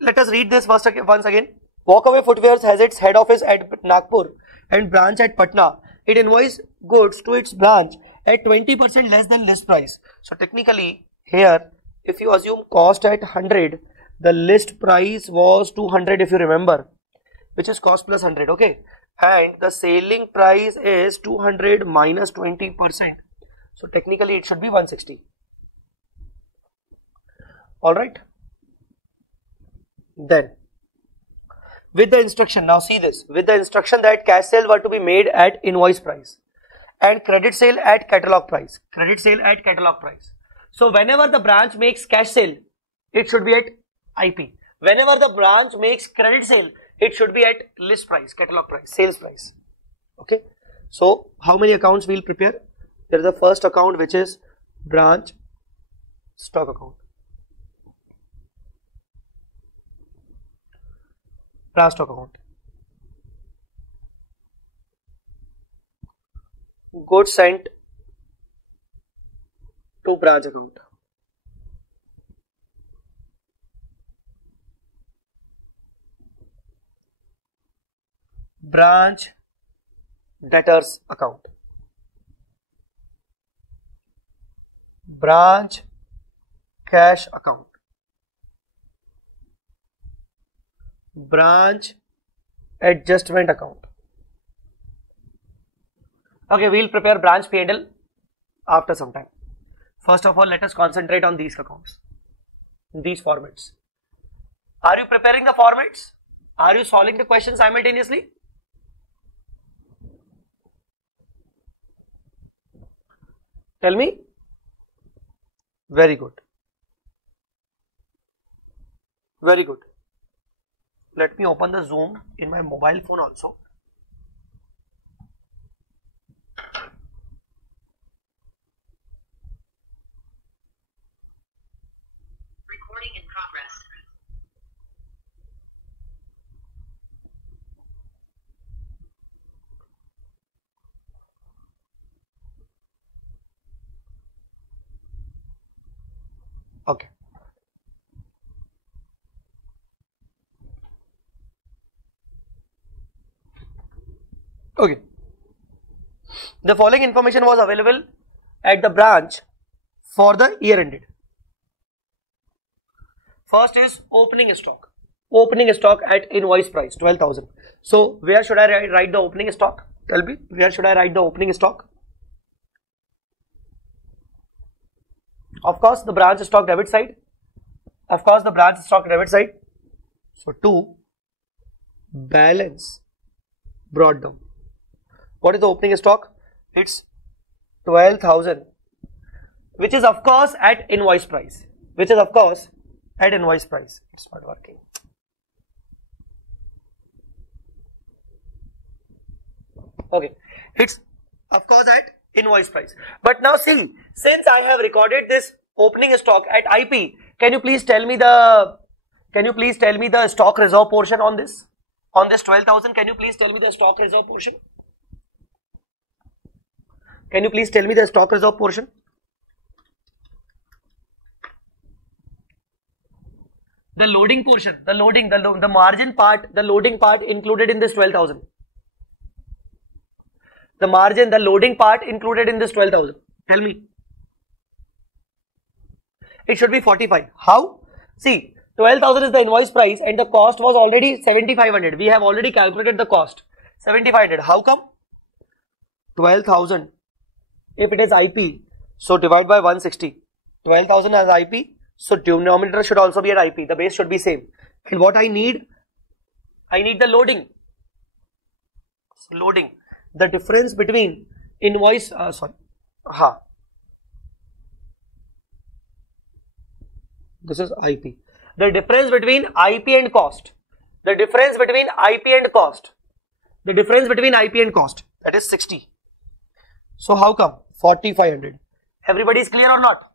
let us read this once again. Walkaway Footwears has its head office at Nagpur and branch at Patna. It invoices goods to its branch at 20% less than list price. So technically here, if you assume cost at 100, the list price was 200 if you remember, which is cost plus 100, okay? And the selling price is 200 minus 20%. So technically it should be 160. Alright. Then with the instruction, now see this, with the instruction that cash sale were to be made at invoice price and credit sale at catalog price. Credit sale at catalog price. So whenever the branch makes cash sale, it should be at IP. Whenever the branch makes credit sale, it should be at list price, catalog price, sales price. Okay. So how many accounts we'll prepare? There is the first account which is branch stock account. Branch stock account. Goods sent to branch account. Branch debtors account. Branch cash account. Branch adjustment account. Okay, we'll prepare branch P&L after some time. First of all, let us concentrate on these accounts, these formats. Are you preparing the formats? Are you solving the question simultaneously? Tell me. Very good. Very good. Let me open the Zoom in my mobile phone also. Recording in progress. Okay. Okay. The following information was available at the branch for the year ended. First is opening stock. Opening stock at invoice price 12,000. So where should I write the opening stock? Tell me, where should I write the opening stock? Of course, the branch stock debit side. Of course, the branch stock debit side. So to balance brought down. What is the opening stock? It's 12,000, which is of course at invoice price. Which is of course at invoice price. It's not working. Okay, it's of course at invoice price. But now see, since I have recorded this opening stock at IP, can you please tell me the stock reserve portion on this? On this 12,000, can you please tell me the stock reserve portion? Can you please tell me the stock reserve portion? The loading portion, the margin part, the loading part included in this 12,000. The margin, the loading part included in this 12,000. Tell me. It should be 45. How? See, 12,000 is the invoice price and the cost was already 7,500. We have already calculated the cost. 7,500. How come? 12,000. If it is IP, so divide by 160. 12,000 as IP, so denominator should also be at IP. The base should be same. And what I need the loading. Loading. The difference between invoice, this is IP. The difference between IP and cost. The difference between IP and cost. The difference between IP and cost. That is 60. So how come? 4,500. Everybody is clear or not?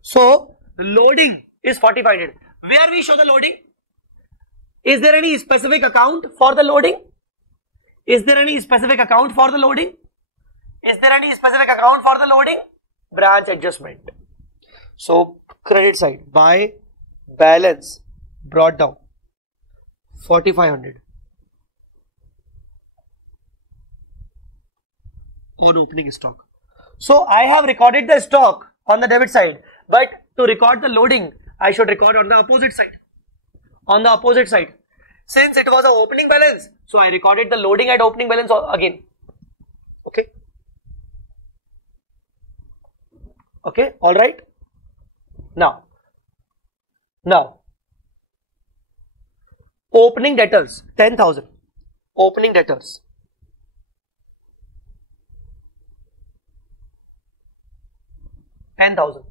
So loading is 4500. Where we show the loading? Is there any specific account for the loading? Is there any specific account for the loading? Is there any specific account for the loading? Branch adjustment. So credit side, by balance brought down 4500 on opening stock. So I have recorded the stock on the debit side, but to record the loading, I should record on the opposite side. On the opposite side. Since it was an opening balance, so I recorded the loading at opening balance again. Okay. Okay, alright. Now, opening debtors 10,000. Opening debtors. $10,000.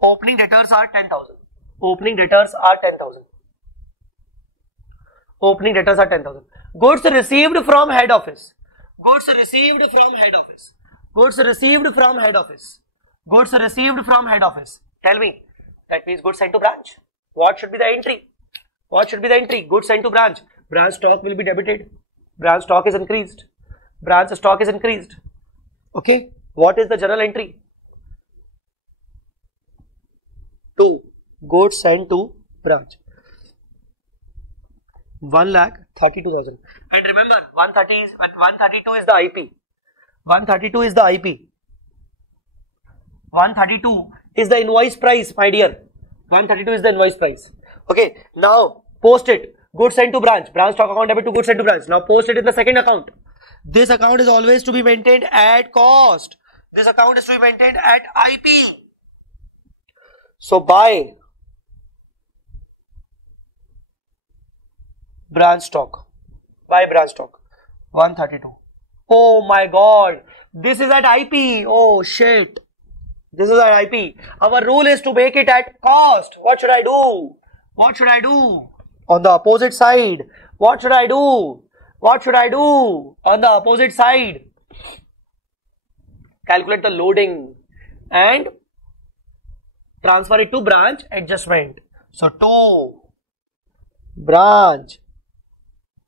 Opening debtors are 10,000. Opening debtors are 10,000. Opening debtors are 10,000. Goods received from head office. Goods received from head office. Goods received from head office. Goods received from head office. Tell me, that means goods sent to branch. What should be the entry? What should be the entry? Goods sent to branch. Branch stock will be debited. Branch stock is increased. Branch stock is increased. Okay. What is the journal entry? 2. Goods sent to branch. 1,32,000. And remember, 132 is the IP. 132 is the IP. 132 is the invoice price, my dear. 132 is the invoice price. Okay, now post it. Goods sent to branch. Branch stock account debit to goods sent to branch. Now post it in the second account. This account is always to be maintained at cost. This account is to be maintained at IP. So buy branch stock. Buy branch stock. 132. Oh my God. This is at IP. Oh shit. This is at IP. Our rule is to make it at cost. What should I do? What should I do? On the opposite side. What should I do? What should I do? On the opposite side. Calculate the loading and transfer it to branch adjustment. So to branch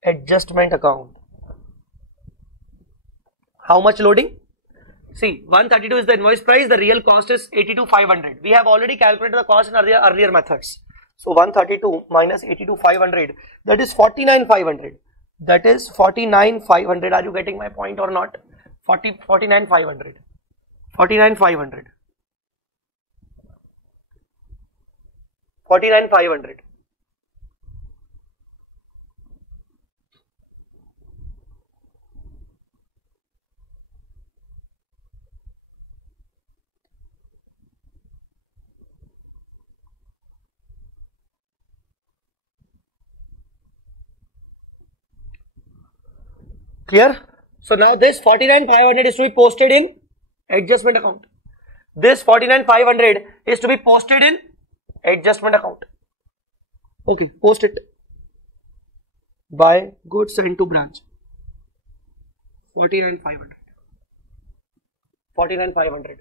adjustment account. How much loading? See, 132 is the invoice price. The real cost is 82,500. We have already calculated the cost in earlier methods. So 132 minus 82,500, that is 49,500. That is 49,500. Are you getting my point or not? 49,500. 49,500. 49,500. Clear? So now this 49,500 is to be posted in adjustment account. This 49,500 is to be posted in adjustment account. Okay, post it. Buy goods sent to branch. 49,500. 49,500.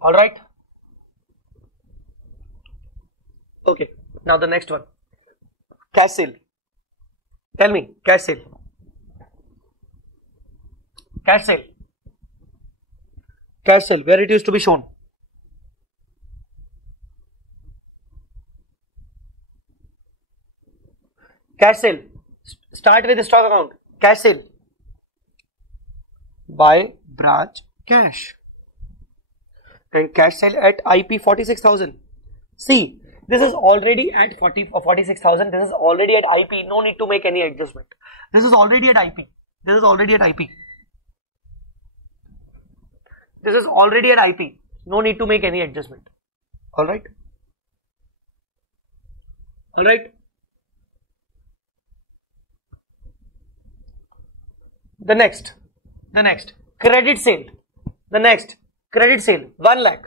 All right. Okay. Now the next one. Cash sale. Tell me, cash sale. Cash sale. Cash sale, where it is to be shown. Cash sale. Start with the stock account. Cash sale. Buy branch cash. And cash sale at IP 46,000. See, this is already at 46,000. This is already at IP. No need to make any adjustment. This is already at IP. This is already at IP. This is already at IP. No need to make any adjustment. Alright? Alright? The next. Credit sale. The next. Credit sale. 1 lakh.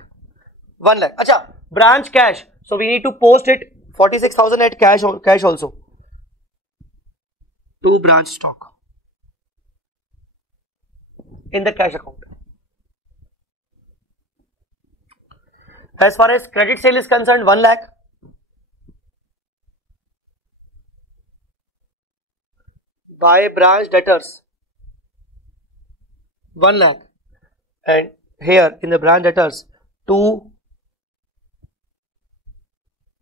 1 lakh. Acha. Branch cash. So we need to post it 46,000 at cash also. To branch stock. In the cash account. As far as credit sale is concerned, 1 lakh. By branch debtors, 1 lakh. And here in the branch debtors, 2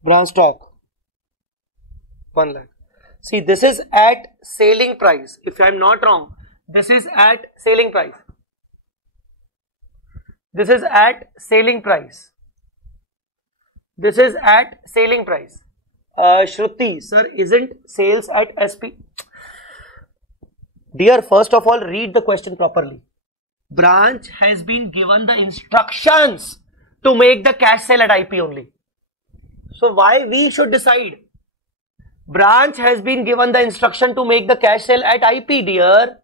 branch stock, 1 lakh. See, this is at selling price. If I am not wrong, this is at selling price. This is at selling price. This is at selling price. Shruti, sir, isn't sales at SP? Dear, first of all, read the question properly. Branch has been given the instructions to make the cash sale at IP only. So why we should decide? Branch has been given the instruction to make the cash sale at IP, dear.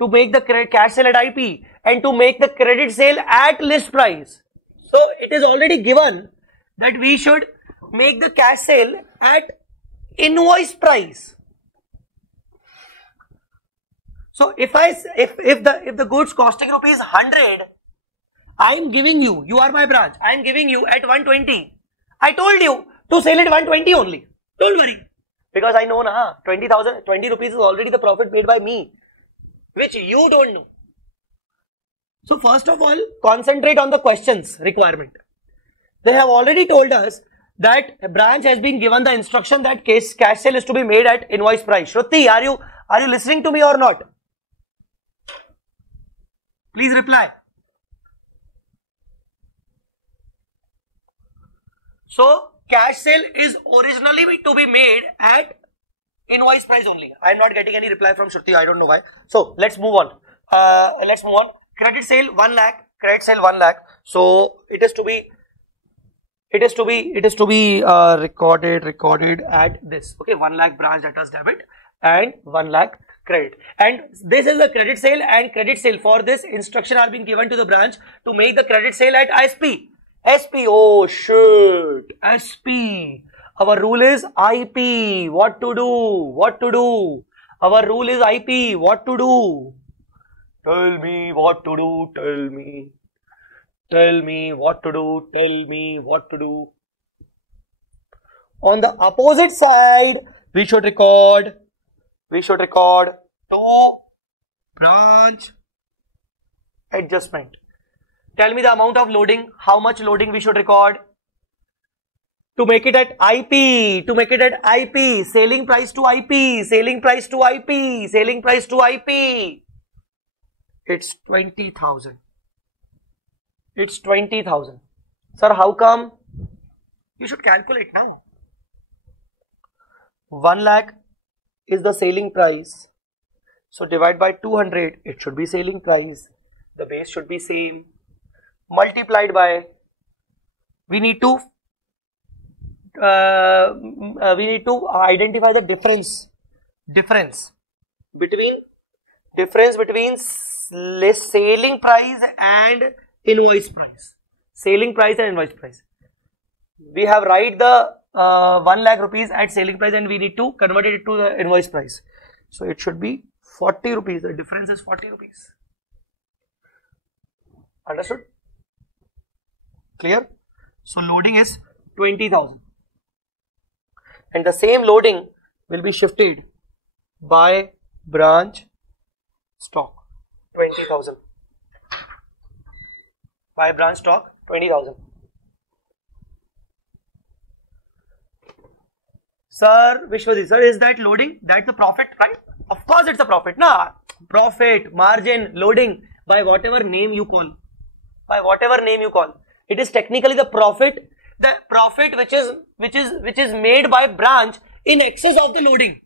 To make the cash sale at IP and to make the credit sale at list price. So it is already given that we should make the cash sale at invoice price. So if the goods costing rupees 100, I am giving you, you are my branch, I am giving you at 120. I told you to sell it 120 only. Don't worry. Because I know na 20 rupees is already the profit made by me, which you don't know. So first of all, concentrate on the questions requirement. They have already told us that a branch has been given the instruction that cash sale is to be made at invoice price. Shruti, are you listening to me or not? Please reply. So cash sale is originally to be made at invoice price only. I am not getting any reply from Shruti. I don't know why. So let's move on. Credit sale 1 lakh. Credit sale 1 lakh. So it is to be recorded at this. Okay, 1 lakh branch debtors debit and 1 lakh credit. And this is the credit sale, and credit sale for this instruction are being given to the branch to make the credit sale at SP. SP. Oh shit. SP. Our rule is IP. What to do? What to do? Our rule is IP. What to do? Tell me what to do. Tell me. Tell me what to do. Tell me what to do. On the opposite side, we should record to branch adjustment. Tell me the amount of loading. How much loading we should record? To make it at IP, selling price to IP, selling price to IP, selling price to IP. It's 20,000. It's 20,000. Sir, how come? You should calculate now. 1 lakh is the selling price. So divide by 200, it should be selling price. The base should be same. Multiplied by, we need to identify the difference between selling price and invoice price. Selling price and invoice price. We have write the 1 lakh rupees at selling price and we need to convert it to the invoice price. So it should be 40 rupees. The difference is 40 rupees. Understood? Clear? So loading is 20,000. And the same loading will be shifted by branch stock 20,000. By branch stock 20,000. Sir, Vishwadit, sir, is that loading? That's the profit, right? Of course it's a profit. Nah, profit, margin, loading, by whatever name you call. By whatever name you call. It is technically the profit which is made by branch in excess of the loading.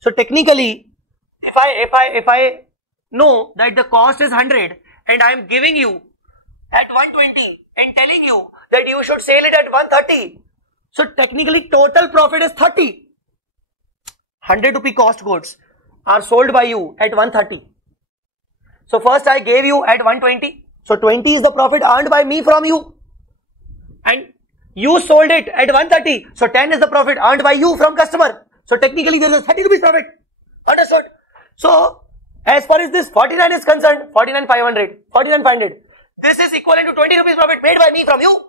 So technically, if I know that the cost is 100 and I am giving you at 120 and telling you that you should sell it at 130. So technically total profit is 30. 100 rupee cost goods are sold by you at 130. So first I gave you at 120. So 20 is the profit earned by me from you. And you sold it at 130. So 10 is the profit earned by you from customer. So technically there is a 30 rupees profit. Understood? So as far as this 49 is concerned, 49,500, This is equivalent to 20 rupees profit made by me from you.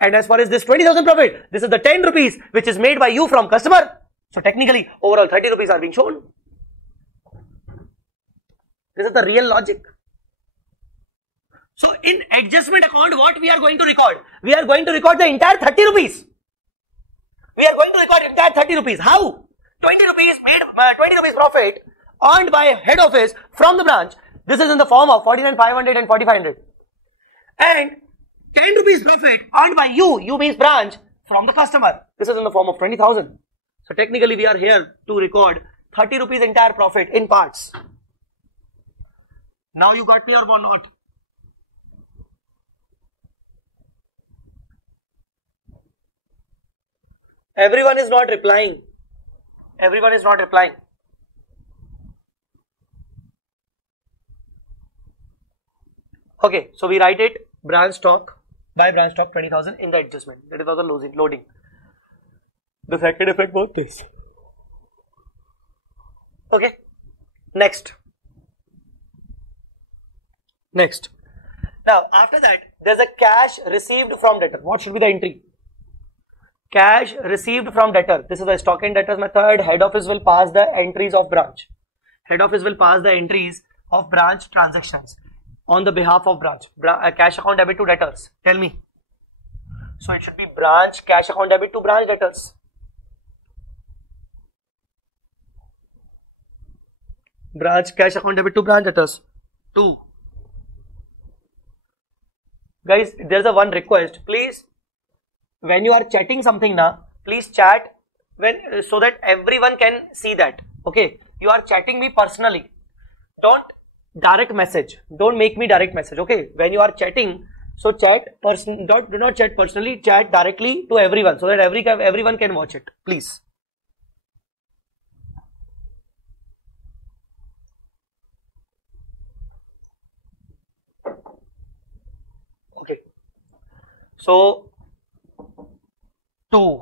And as far as this 20,000 profit, this is the 10 rupees which is made by you from customer. So technically, overall 30 rupees are being shown. This is the real logic. So in adjustment account, what we are going to record? We are going to record the entire 30 rupees. We are going to record entire 30 rupees. How? 20 rupees made, 20 rupees profit earned by head office from the branch. This is in the form of 49,500 and 4,500. And 10 rupees profit earned by you means branch, from the customer. This is in the form of 20,000. So technically we are here to record 30 rupees entire profit in parts. Now you got me or not? Everyone is not replying. Everyone is not replying. Okay, so we write it branch stock, by branch stock 20,000 in the adjustment. That is also loading. The second effect was this. Okay, next. Now after that, there's a cash received from debtor. What should be the entry? Cash received from debtor. This is the stock and debtors method. Head office will pass the entries of branch. Head office will pass the entries of branch transactions on the behalf of branch. Cash account debit to debtors. Tell me. So it should be branch cash account debit to branch debtors. Branch cash account debit to branch debtors. 2. Guys, there's a one request. Please, when you are chatting something now, please chat so that everyone can see that. Okay, you are chatting me personally. Don't direct message. Don't make me direct message. Okay, when you are chatting, so chat do not chat personally. Chat directly to everyone so that everyone can watch it. Please. Okay. So 2.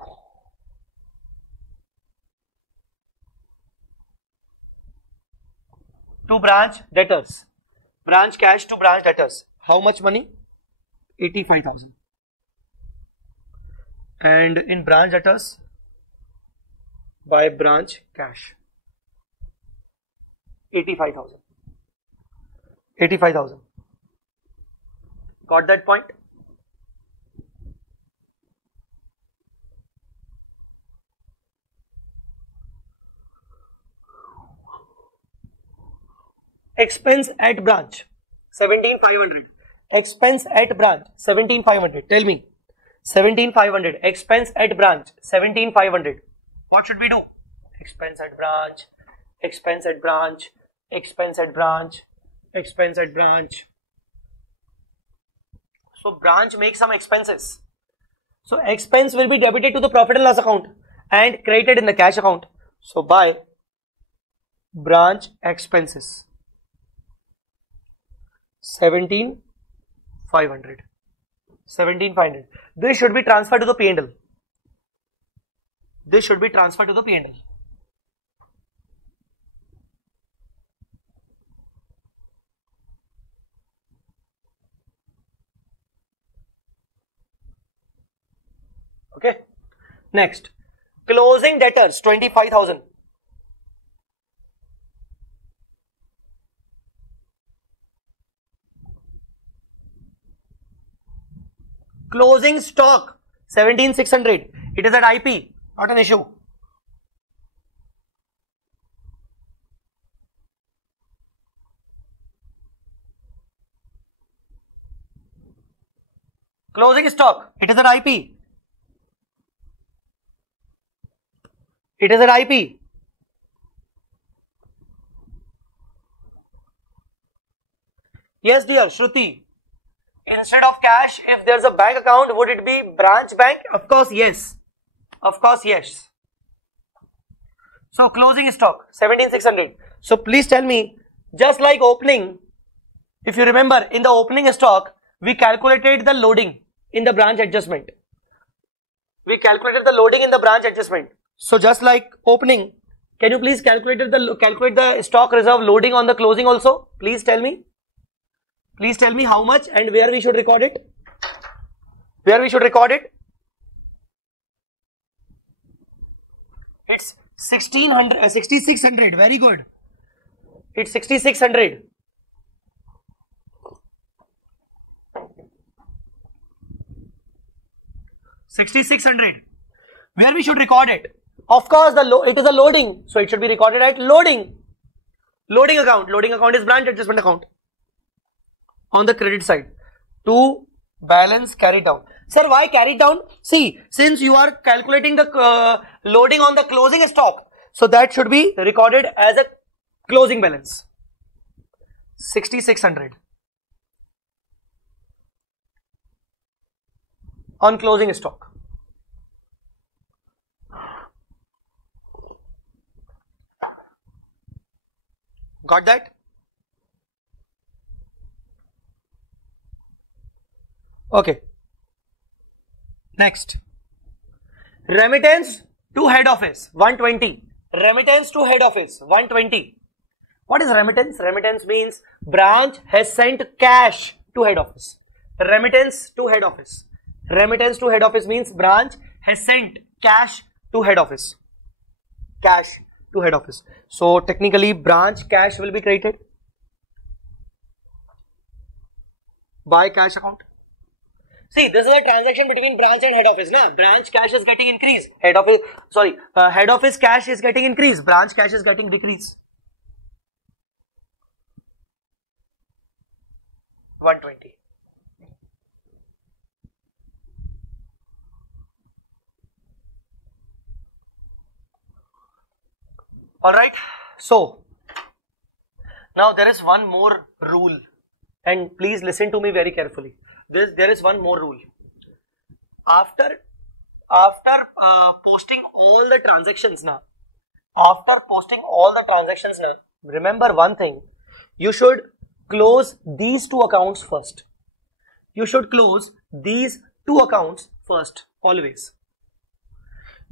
To branch debtors. Branch cash to branch debtors. How much money? 85,000. And in branch debtors, by branch cash. 85,000. 85,000. Got that point? Expense at branch 17,500. Expense at branch 17,500. Tell me, 17,500. Expense at branch 17,500. What should we do? Expense at branch, expense at branch, expense at branch, expense at branch. So branch makes some expenses. So expense will be debited to the profit and loss account and credited in the cash account. So by branch expenses 17,500. 17,500. This should be transferred to the P&L. This should be transferred to the P&L. Okay. Next, closing debtors 25,000. Closing stock 17,600. It is at IP, not an issue. Closing stock, it is at IP. It is at IP. Yes, dear Shruti. Instead of cash, if there's a bank account, would it be branch bank? Of course, yes. Of course, yes. So, closing stock, 17,600. So, please tell me, just like opening, if you remember, in the opening stock, we calculated the loading in the branch adjustment. We calculated the loading in the branch adjustment. So, just like opening, can you please calculate the stock reserve loading on the closing also? Please tell me. Please tell me how much and where we should record it. Where we should record it? It's 1600, 6600. Very good. It's 6600. Where we should record it? Of course, it is a loading, so it should be recorded at loading. Loading account. Loading account is branch adjustment account. On the credit side, to balance carried down. Sir, why carried down? See, since you are calculating the loading on the closing stock, so that should be recorded as a closing balance. 6600 on closing stock. Got that? Okay. Next. Remittance to head office 120. Remittance to head office 120. What is remittance? Remittance means branch has sent cash to head office. Remittance to head office. Remittance to head office means branch has sent cash to head office. Cash to head office. So technically branch cash will be created by cash account. See, this is a transaction between branch and head office. Na? Branch cash is getting increased. Head office cash is getting increased. Branch cash is getting decreased. 120. Alright. So, now there is one more rule. And please listen to me very carefully. There is one more rule. After posting all the transactions now, remember one thing. You should close these two accounts first. You should close these two accounts first, always.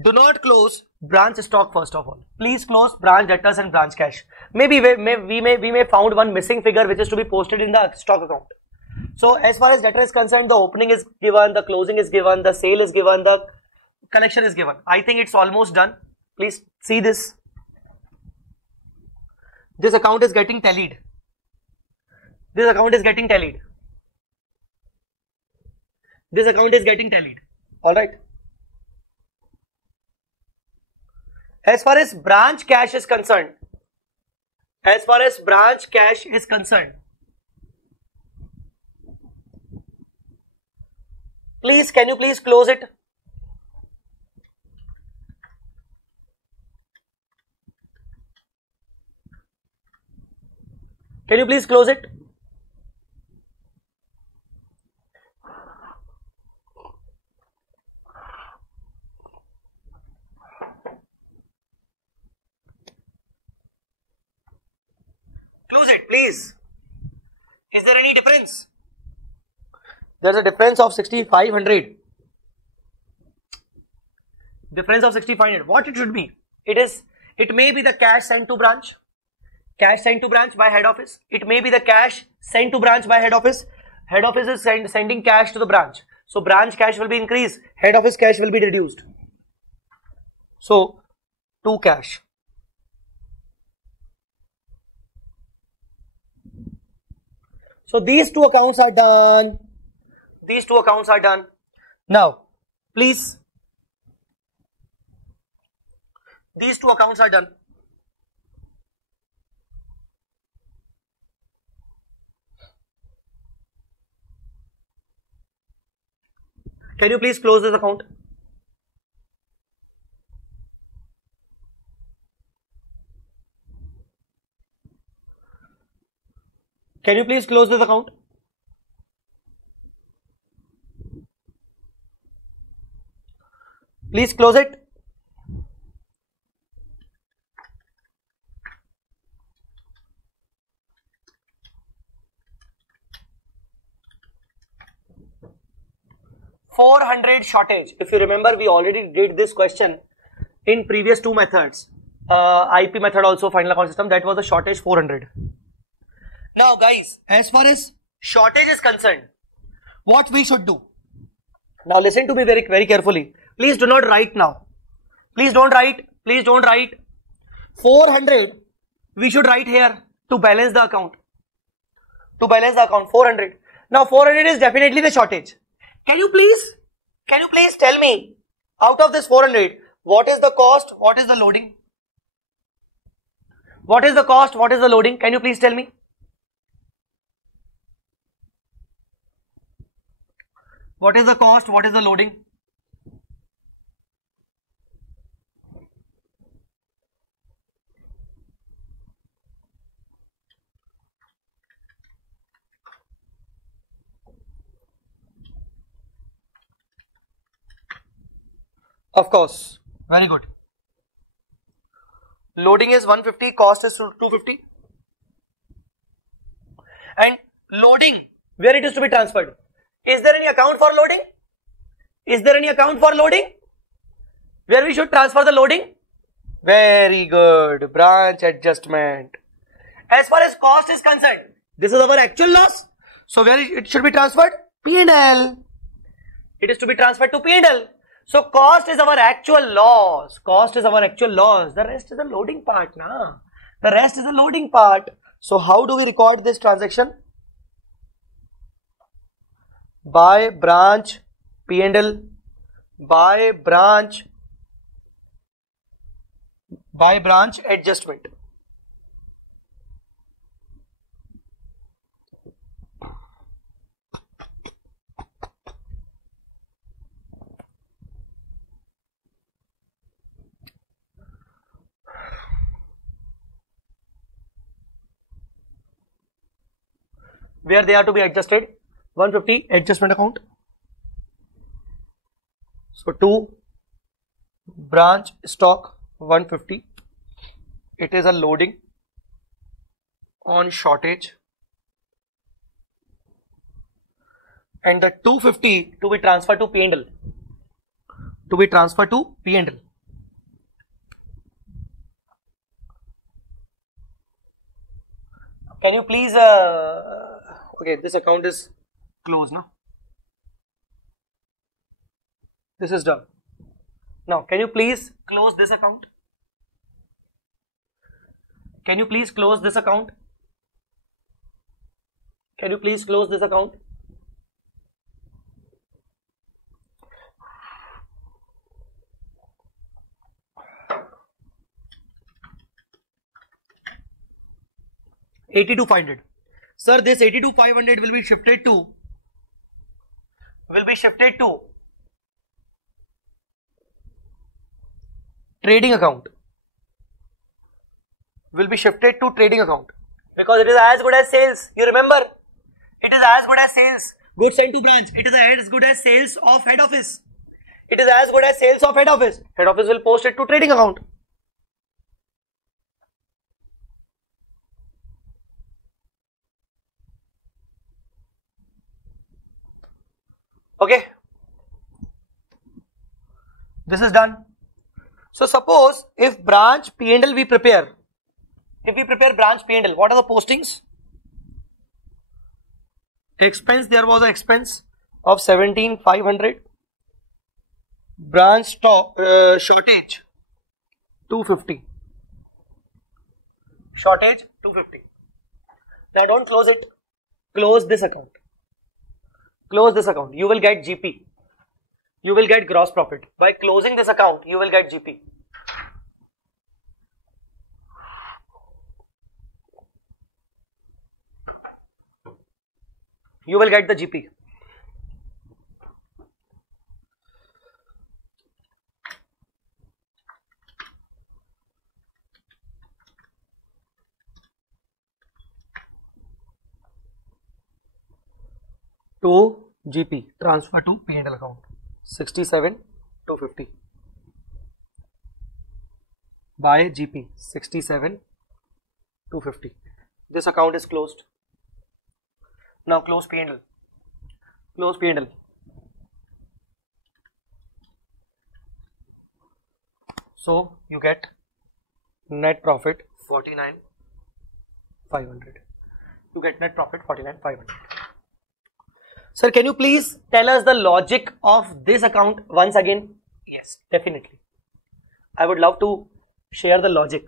Do not close branch stock first of all. Please close branch debtors and branch cash. Maybe we may found one missing figure which is to be posted in the stock account. So as far as debtor is concerned, the opening is given, the closing is given, the sale is given, the collection is given. I think it's almost done. Please see this. This account is getting tallied. This account is getting tallied. This account is getting tallied. Alright. As far as branch cash is concerned, please, can you please close it? Can you please close it? Close it, please. Is there any difference? There's a difference of 6,500. Difference of 6,500. What it should be? It may be the cash sent to branch. Cash sent to branch by head office. It may be the cash sent to branch by head office. Head office is sending cash to the branch. So branch cash will be increased. Head office cash will be reduced. So, to cash. So these two accounts are done. These two accounts are done. Now, please, these two accounts are done. Can you please close this account? Can you please close this account? Please close it. $400 shortage. If you remember, we already did this question in previous two methods. IP method also, final account system, that was a shortage 400. Now guys, as far as shortage is concerned, what we should do? Now listen to me very, very carefully. Please do not write now. Please don't write. Please don't write. 400 we should write here to balance the account. To balance the account, 400. Now 400 is definitely the shortage. Can you please tell me, out of this 400, what is the cost, what is the loading? What is the cost, what is the loading? Can you please tell me? What is the cost, what is the loading? Of course, very good. Loading is 150, cost is 250. And loading, where it is to be transferred? Is there any account for loading? Is there any account for loading? Where we should transfer the loading? Very good, branch adjustment. As far as cost is concerned, this is our actual loss. So where it should be transferred? P&L. It is to be transferred to P&L. So cost is our actual loss. Cost is our actual loss. The rest is the loading part, na? The rest is the loading part. So how do we record this transaction? By branch P&L, by branch adjustment. Where they are to be adjusted? 150 adjustment account. So to branch stock 150. It is a loading on shortage. And the 250 to be transferred to P&L. To be transferred to P&L. Can you please okay, this account is closed now. This is done. Now, can you please close this account? Can you please close this account? Can you please close this account? $82,500. Sir, this $82,500 will be shifted to trading account. Will be shifted to trading account because it is as good as sales. You remember? It is as good as sales. Goods sent to branch. It is as good as sales of head office. It is as good as sales of head office. Head office will post it to trading account. Okay, this is done. So suppose if branch P&L we prepare, if we prepare branch P&L, what are the postings? Expense, there was an expense of 17,500. Branch stock shortage 250. Shortage 250. Now don't close it. Close this account. Close this account. You will get GP. You will get gross profit. By closing this account, you will get GP. You will get the GP. To GP, transfer to P&L account, 67,250 by GP, 67,250. This account is closed. Now close P&L. Close P&L. So you get net profit 49,500. You get net profit 49,500. Sir, can you please tell us the logic of this account once again? Yes, definitely. I would love to share the logic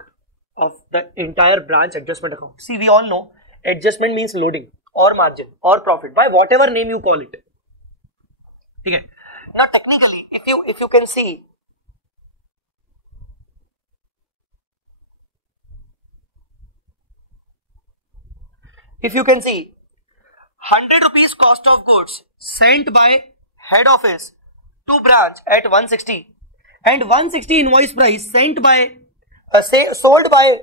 of the entire branch adjustment account. See, we all know adjustment means loading or margin or profit by whatever name you call it. Okay. Now technically, if you can see, if you can see, 100 rupees cost of goods sent by head office to branch at 160 and 160 invoice price sent by sold by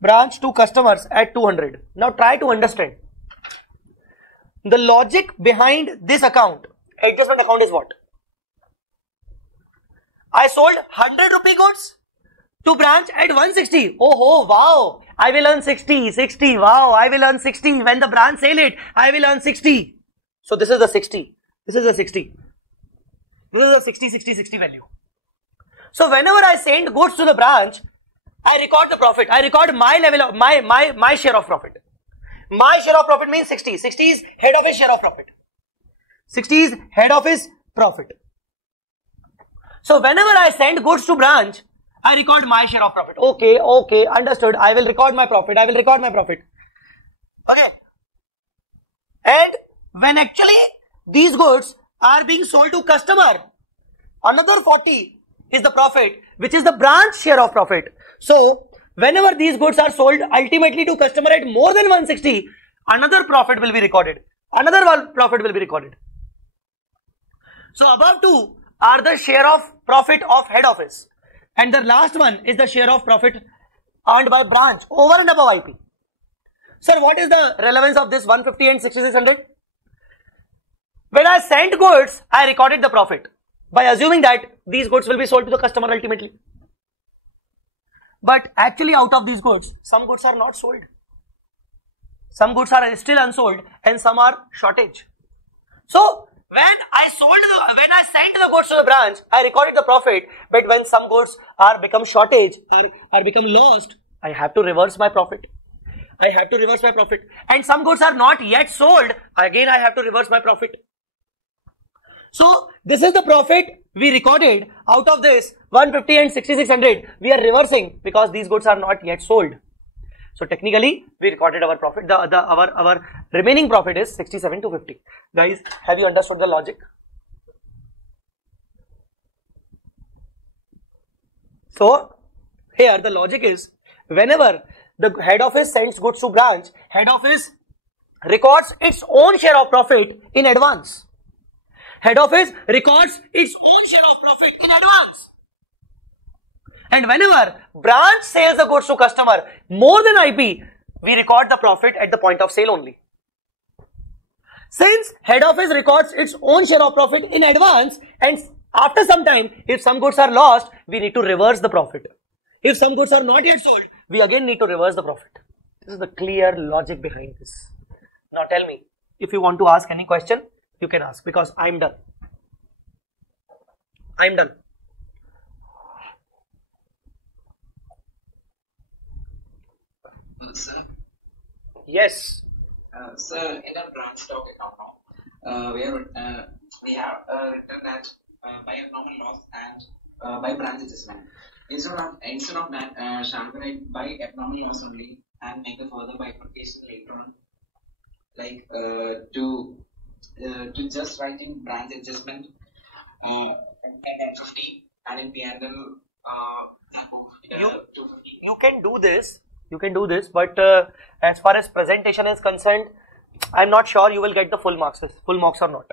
branch to customers at 200. Now try to understand the logic behind this account. Adjustment account is what? I sold 100 rupee goods to branch at 160. Oh wow, I will earn 60. Wow, I will earn 60. When the branch sell it, I will earn 60. So this is the 60. This is the 60. This is the 60 value. So whenever I send goods to the branch, I record the profit. I record my level of my share of profit. My share of profit means 60. 60 is head office share of profit. 60 is head office profit. So whenever I send goods to branch, I record my share of profit. Okay, understood. I will record my profit. Okay. And when actually these goods are being sold to customer, another 40 is the profit, which is the branch share of profit. So whenever these goods are sold ultimately to customer at more than 160, another profit will be recorded. So above two are the share of profit of head office. And the last one is the share of profit earned by branch over and above IP. Sir, what is the relevance of this 150 and 6600? When I sent goods, I recorded the profit by assuming that these goods will be sold to the customer ultimately. But actually out of these goods, some goods are not sold. Some goods are still unsold and some are shortage. So when I sent the goods to the branch, I recorded the profit. But when some goods are become shortage, are become lost, I have to reverse my profit. And some goods are not yet sold. Again, I have to reverse my profit. So this is the profit we recorded. Out of this 150 and 6600, we are reversing because these goods are not yet sold. So technically, we recorded our profit. Our remaining profit is 67 to 50. Guys, have you understood the logic? So here the logic is, whenever the head office sends goods to branch, head office records its own share of profit in advance. Head office records its own share of profit in advance. And whenever branch sells the goods to customer more than IP, we record the profit at the point of sale only. Since head office records its own share of profit in advance, and after some time, if some goods are lost, we need to reverse the profit. If some goods are not yet sold, we again need to reverse the profit. This is the clear logic behind this. Now tell me, if you want to ask any question, you can ask, because I'm done. Sir, Yes. sir, in a branch stock account, we have written that by abnormal loss and by branch adjustment. Instead of that, shall we write by abnormal loss only and make a further bifurcation later on, like to just write in branch adjustment in 150 and in P&L 250. You can do this, but as far as presentation is concerned, I'm not sure you will get the full marks or not.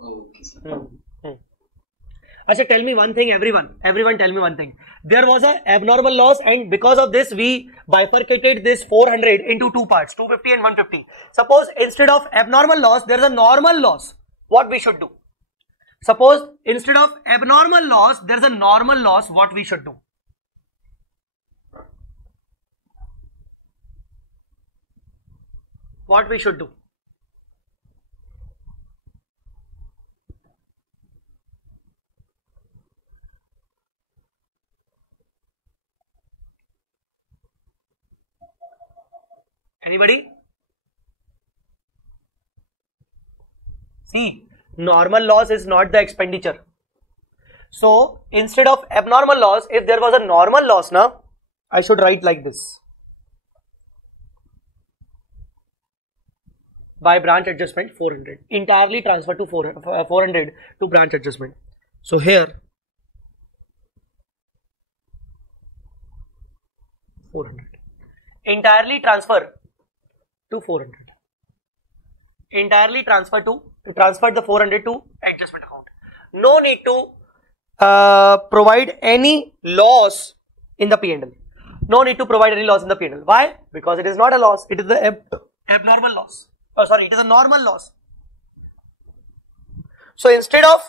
Okay, sir. Achha, tell me one thing, everyone tell me one thing. There was an abnormal loss, and because of this we bifurcated this 400 into two parts, 250 and 150. Suppose instead of abnormal loss there is a normal loss, what we should do? Suppose instead of abnormal loss there is a normal loss, what we should do? What we should do? Anybody? See, normal loss is not the expenditure. So instead of abnormal loss, if there was a normal loss now, I should write like this. By branch adjustment 400. Entirely transfer to 400 to branch adjustment. So here 400. Entirely transfer to 400. Entirely transfer the 400 to adjustment account. No need to provide any loss in the P&L. No need to provide any loss in the P&L. Why? Because it is not a loss. It is the abnormal loss. Oh, sorry, it is a normal loss. So instead of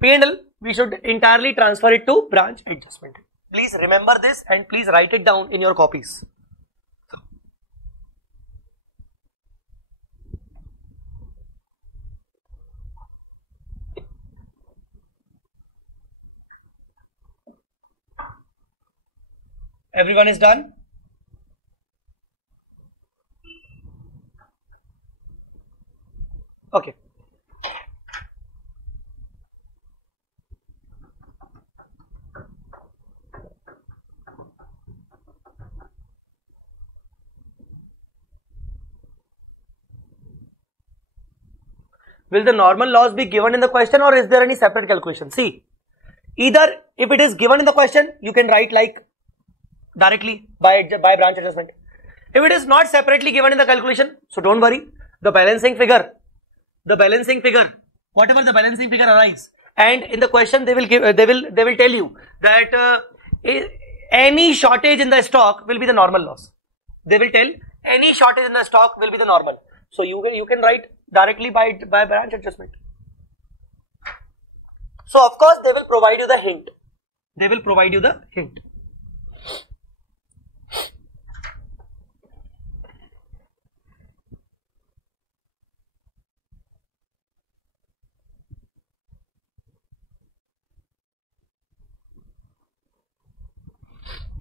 P&L, we should entirely transfer it to branch adjustment. Please remember this and please write it down in your copies. Everyone is done? Okay. Will the normal loss be given in the question or is there any separate calculation? See, either if it is given in the question, you can write like directly by branch adjustment. If it is not separately given in the calculation, so don't worry. The balancing figure, whatever the balancing figure arrives, and in the question they will tell you that any shortage in the stock will be the normal loss. They will tell any shortage in the stock will be the normal. So you can write directly by branch adjustment. So of course they will provide you the hint. They will provide you the hint.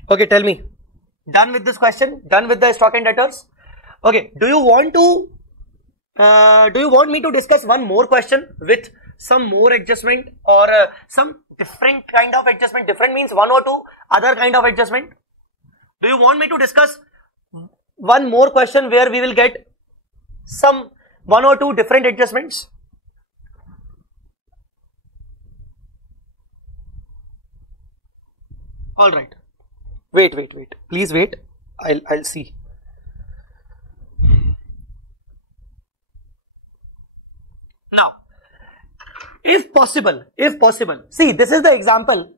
Okay, tell me. Done with this question? Done with the stock and debtors? Okay. Do you want me to discuss one more question with some more adjustment or some different kind of adjustment? Different means one or two other kind of adjustment. Do you want me to discuss one more question where we will get some one or two different adjustments? All right. Wait. Please wait. I'll see. Now, if possible, see, this is the example.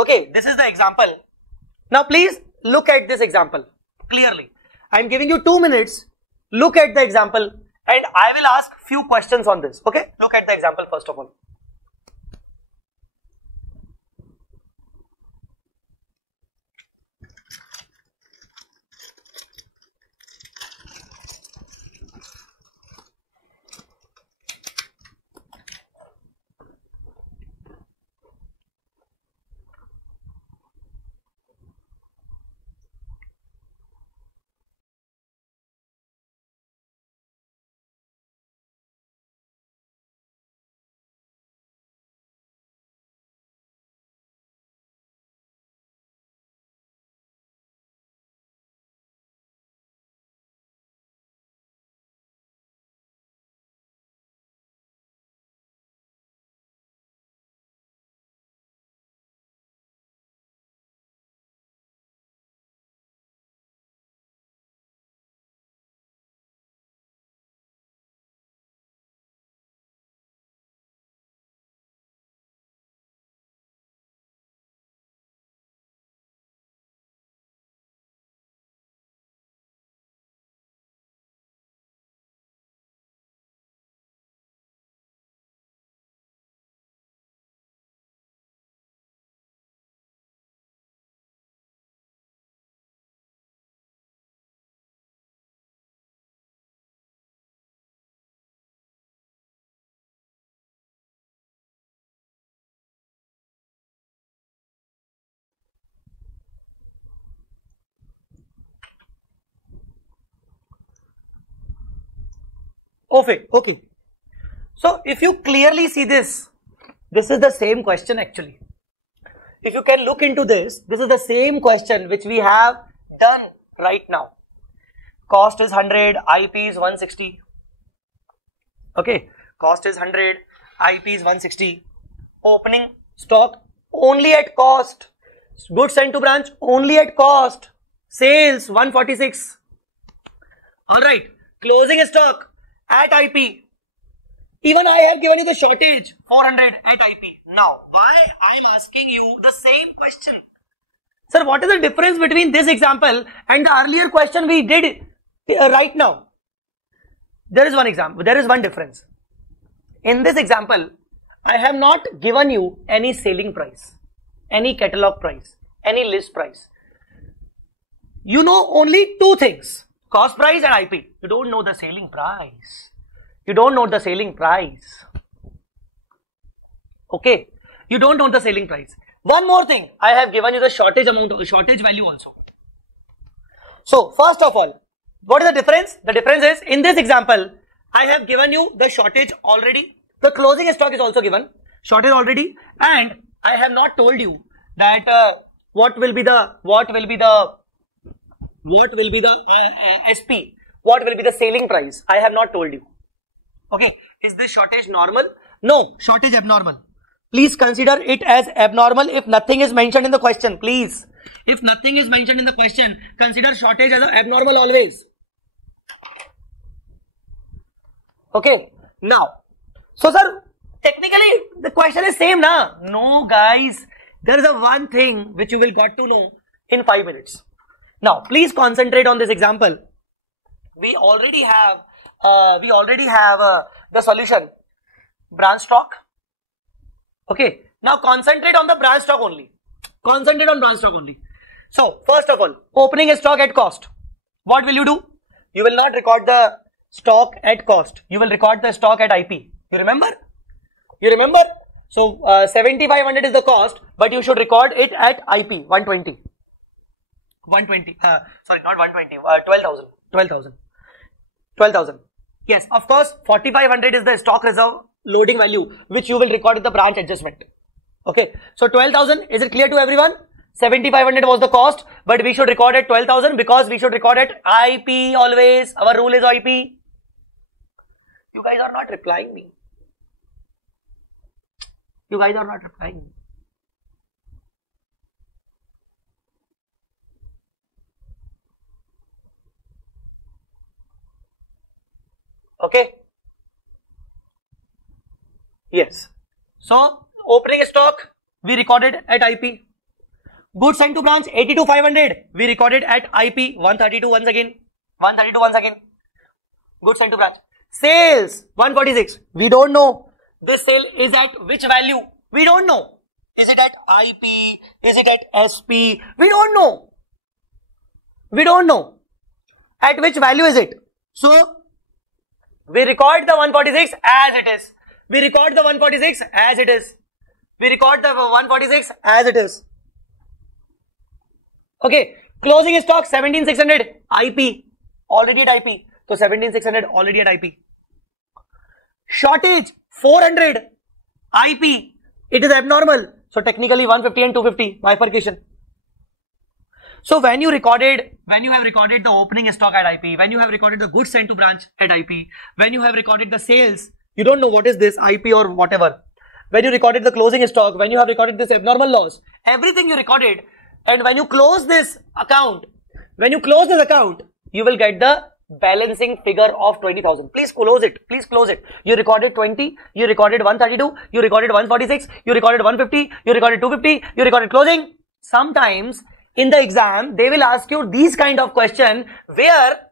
Okay, this is the example. Now, please look at this example clearly. I'm giving you 2 minutes. Look at the example and I will ask few questions on this. Okay, look at the example first of all. Okay. So if you clearly see this is the same question actually. If you can look into this is the same question which we have done right now. Cost is 100, IP is 160. Okay, cost is 100, IP is 160. Opening stock only at cost. Goods sent to branch only at cost. Sales 146. Alright, closing stock at IP. Even I have given you the shortage 400 at IP. Now, why I am asking you the same question? Sir, what is the difference between this example and the earlier question we did right now? There is one example, there is one difference. In this example, I have not given you any selling price, any catalog price, any list price. You know only two things, cost price and IP. You don't know the selling price. You don't know the selling price. Okay, you don't know the selling price. One more thing, I have given you the shortage value also. So first of all, what is the difference? The difference is, in this example, I have given you the shortage already. The closing stock is also given, shortage already, and I have not told you that what will be the SP, what will be the selling price. I have not told you. Okay, is this shortage normal? No, shortage abnormal. Please consider it as abnormal if nothing is mentioned in the question. Please, if nothing is mentioned in the question, consider shortage as abnormal always. Okay, now, so sir, technically the question is same na? No guys, there is a one thing which you will got to know in 5 minutes. Now, please concentrate on this example. We already have the solution, branch stock. Okay, now concentrate on the branch stock only. Concentrate on branch stock only. So, first of all, opening stock at cost. What will you do? You will not record the stock at cost. You will record the stock at IP. You remember? You remember? So, 7500 is the cost, but you should record it at IP, 120. 120. Sorry, not 120. 12,000. 12,000. 12,000. Yes, of course, 4500 is the stock reserve loading value, which you will record in the branch adjustment. Okay, so 12,000, is it clear to everyone? 7500 was the cost, but we should record at 12,000 because we should record at IP always. Our rule is IP. You guys are not replying me. You guys are not replying me. Okay. Yes. So, opening stock, we recorded at IP. Goods sent to branch, 82,500. We recorded at IP, 132 once again. 132 once again. Goods sent to branch. Sales, 146. We don't know. This sale is at which value? We don't know. Is it at IP? Is it at SP? We don't know. We don't know. At which value is it? So, we record the 146 as it is. We record the 146 as it is. We record the 146 as it is. Okay. Closing stock 17,600. IP. Already at IP. So 17,600 already at IP. Shortage 400. IP. It is abnormal. So technically 150 and 250 bifurcation. So when you have recorded the opening stock at IP, when you have recorded the goods sent to branch at IP, when you have recorded the sales, you don't know what is this IP or whatever. When you recorded the closing stock, when you have recorded this abnormal loss, everything you recorded, and when you close this account, you will get the balancing figure of 20,000. Please close it. Please close it. You recorded 20, you recorded 132, you recorded 146, you recorded 150, you recorded 250, you recorded closing. Sometimes in the exam, they will ask you these kind of question where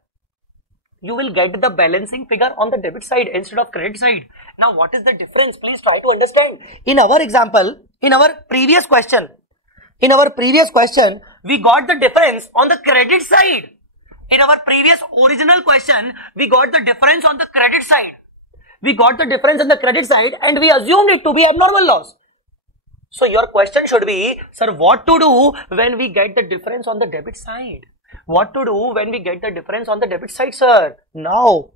you will get the balancing figure on the debit side instead of credit side. Now, what is the difference? Please try to understand. In our example, in our previous question, we got the difference on the credit side. In our previous original question, we got the difference on the credit side. We got the difference on the credit side and we assumed it to be abnormal loss. So your question should be, sir, what to do when we get the difference on the debit side? What to do when we get the difference on the debit side, sir? Now,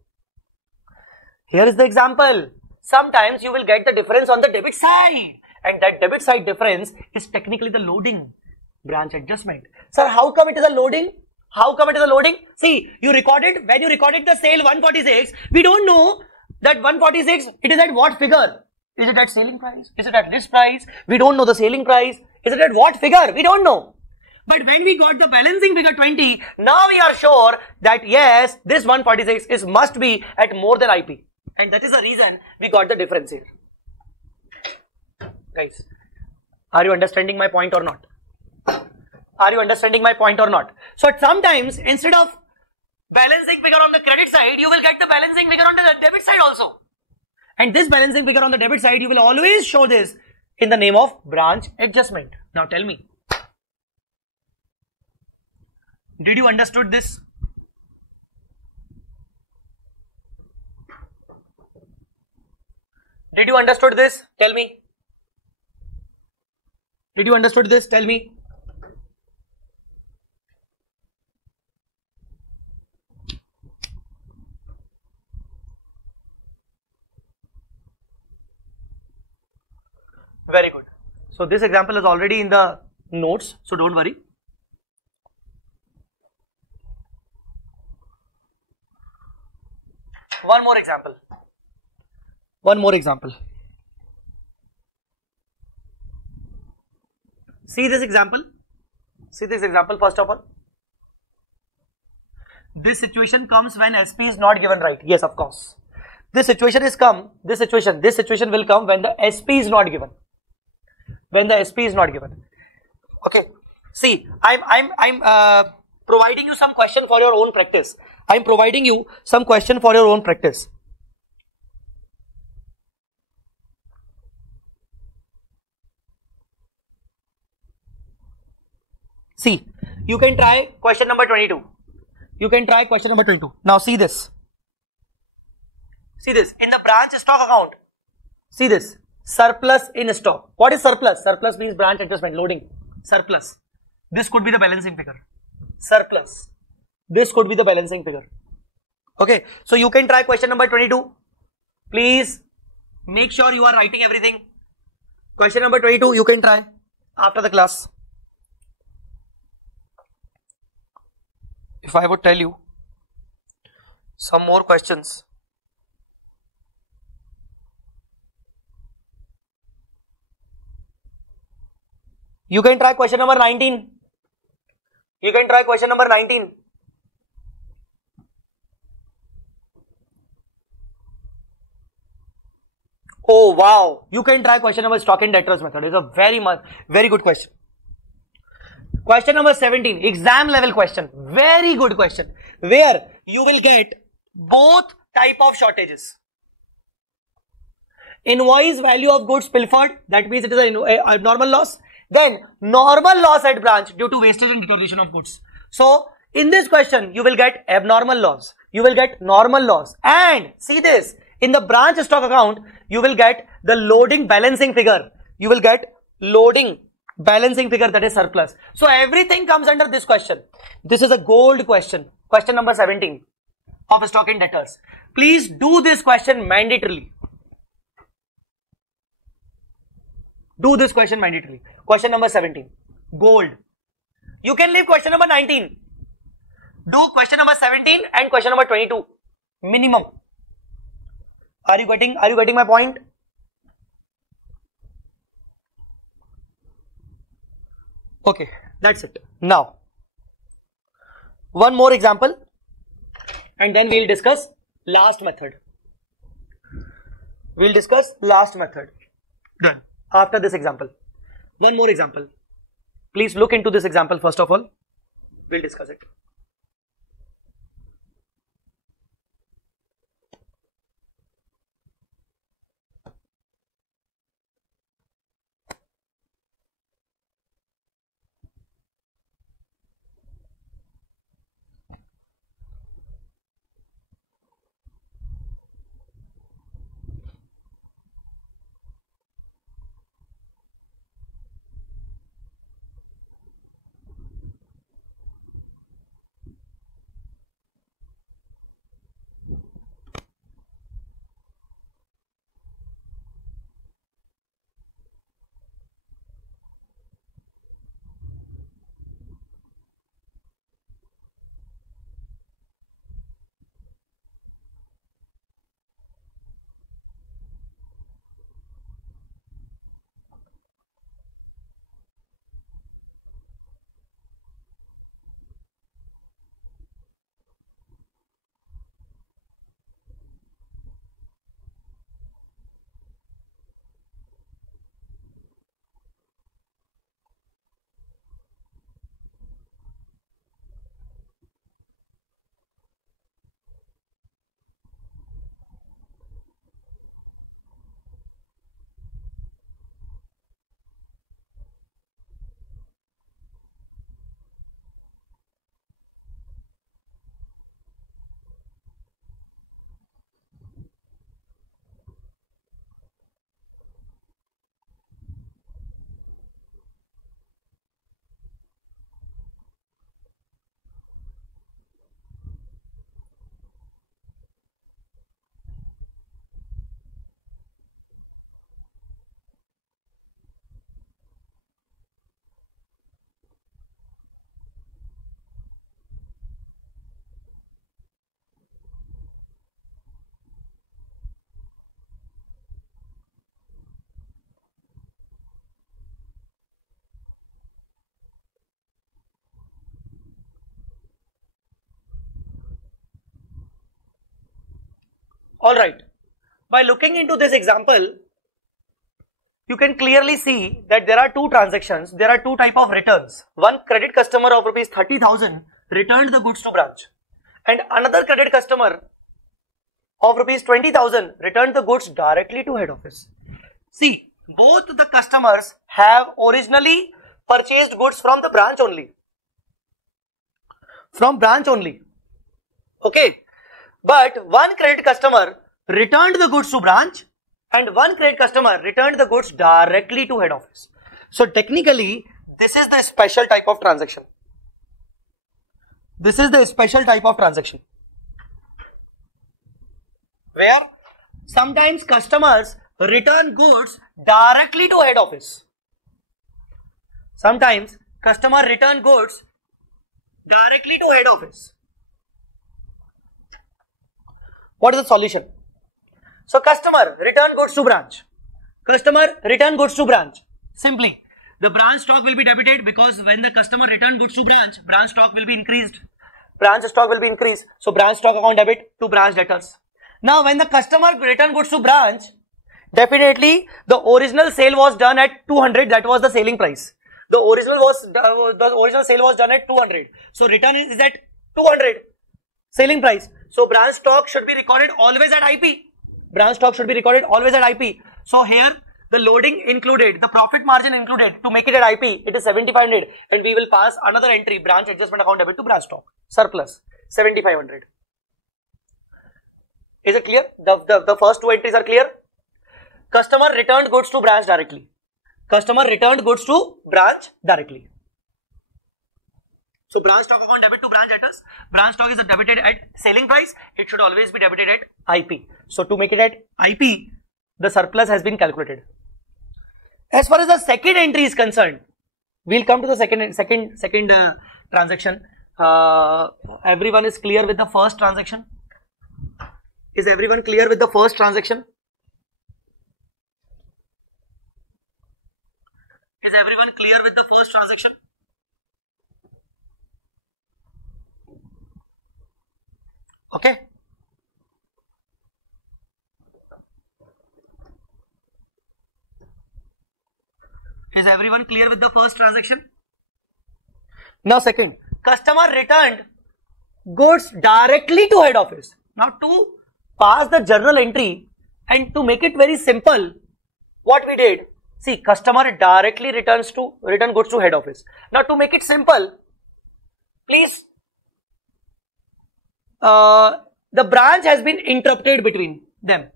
Here is the example. Sometimes you will get the difference on the debit side, and that debit side difference is technically the loading branch adjustment. Sir, how come it is a loading? How come it is a loading? See, when you recorded the sale 146, we don't know that 146, it is at what figure? Is it at selling price? Is it at list price? We don't know the selling price. Is it at what figure? We don't know. But when we got the balancing figure 20, now we are sure that yes, this 146 must be at more than IP. And that is the reason we got the difference here. Guys, are you understanding my point or not? Are you understanding my point or not? So sometimes instead of balancing figure on the credit side, you will get the balancing figure on the debit side also. And this balancing figure on the debit side, you will always show this in the name of branch adjustment. Now tell me, did you understood this? Did you understood this? Tell me. Did you understood this? Tell me. Very good. So this example is already in the notes, so don't worry. One more example. One more example. See this example. See this example first of all. This situation comes when SP is not given, right? Yes, of course. This situation will come when the SP is not given. When the SP is not given. Okay. See, I'm providing you some question for your own practice. I'm providing you some question for your own practice. See, you can try question number 22. You can try question number 22. Now see this. See this. In the branch stock account. See this. Surplus in stock. What is surplus? Surplus means branch adjustment, loading. Surplus. This could be the balancing figure. Surplus. This could be the balancing figure. Okay. So you can try question number 22. Please make sure you are writing everything. Question number 22 you can try after the class. If I would tell you some more questions. You can try question number 19. You can try question number 19. Oh wow, you can try question number stock and debtors method. It's a very good question. Question number 17, exam level question, very good question, where you will get both type of shortages. Invoice value of goods pilfered, that means it is an abnormal loss. Then normal loss at branch due to wastage and deterioration of goods. So in this question, you will get abnormal loss, you will get normal loss, and see this, in the branch stock account, you will get the loading balancing figure. You will get loading balancing figure, that is surplus. So everything comes under this question. This is a gold question. Question number 17 of stock and debtors. Please do this question mandatorily. Do this question mandatorily. Question number 17. Gold. You can leave question number 19. Do question number 17 and question number 22. Minimum. Are you getting my point? Okay, that's it. Now, one more example and then we'll discuss last method. We'll discuss last method. Done. After this example. One more example. Please look into this example first of all. We'll discuss it. All right. By looking into this example, you can clearly see that there are two transactions. There are two type of returns. One credit customer of rupees 30,000 returned the goods to branch, and another credit customer of rupees 20,000 returned the goods directly to head office. See, both the customers have originally purchased goods from the branch only. From branch only. Okay. But one credit customer returned the goods to branch, and one credit customer returned the goods directly to head office. So technically, this is the special type of transaction. This is the special type of transaction, where sometimes customers return goods directly to head office. Sometimes customer return goods directly to head office. What is the solution? So customer return goods to branch. Customer return goods to branch. Simply, the branch stock will be debited, because when the customer return goods to branch stock will be increased. Branch stock will be increased. So branch stock account debit to branch debtors. Now when the customer return goods to branch, definitely the original sale was done at 200. That was the selling price. The original sale was done at 200. So return is at 200 selling price. So branch stock should be recorded always at IP. Branch stock should be recorded always at IP. So here the loading included, the profit margin included. To make it at IP, it is 7,500, and we will pass another entry, branch adjustment account debit to branch stock. Surplus 7,500. Is it clear? The first two entries are clear. Customer returned goods to branch directly. Customer returned goods to branch directly. So branch stock account debit to branch debtors. Branch stock is debited at selling price. It should always be debited at IP. So to make it at IP, the surplus has been calculated. As far as the second entry is concerned, we'll come to the second transaction. Everyone is clear with the first transaction? Is everyone clear with the first transaction? Is everyone clear with the first transaction? Okay. Is everyone clear with the first transaction? Now second, customer returned goods directly to head office. Now to pass the journal entry and to make it very simple, what we did, see, customer directly return goods to head office. Now to make it simple, please, the branch has been interrupted between them.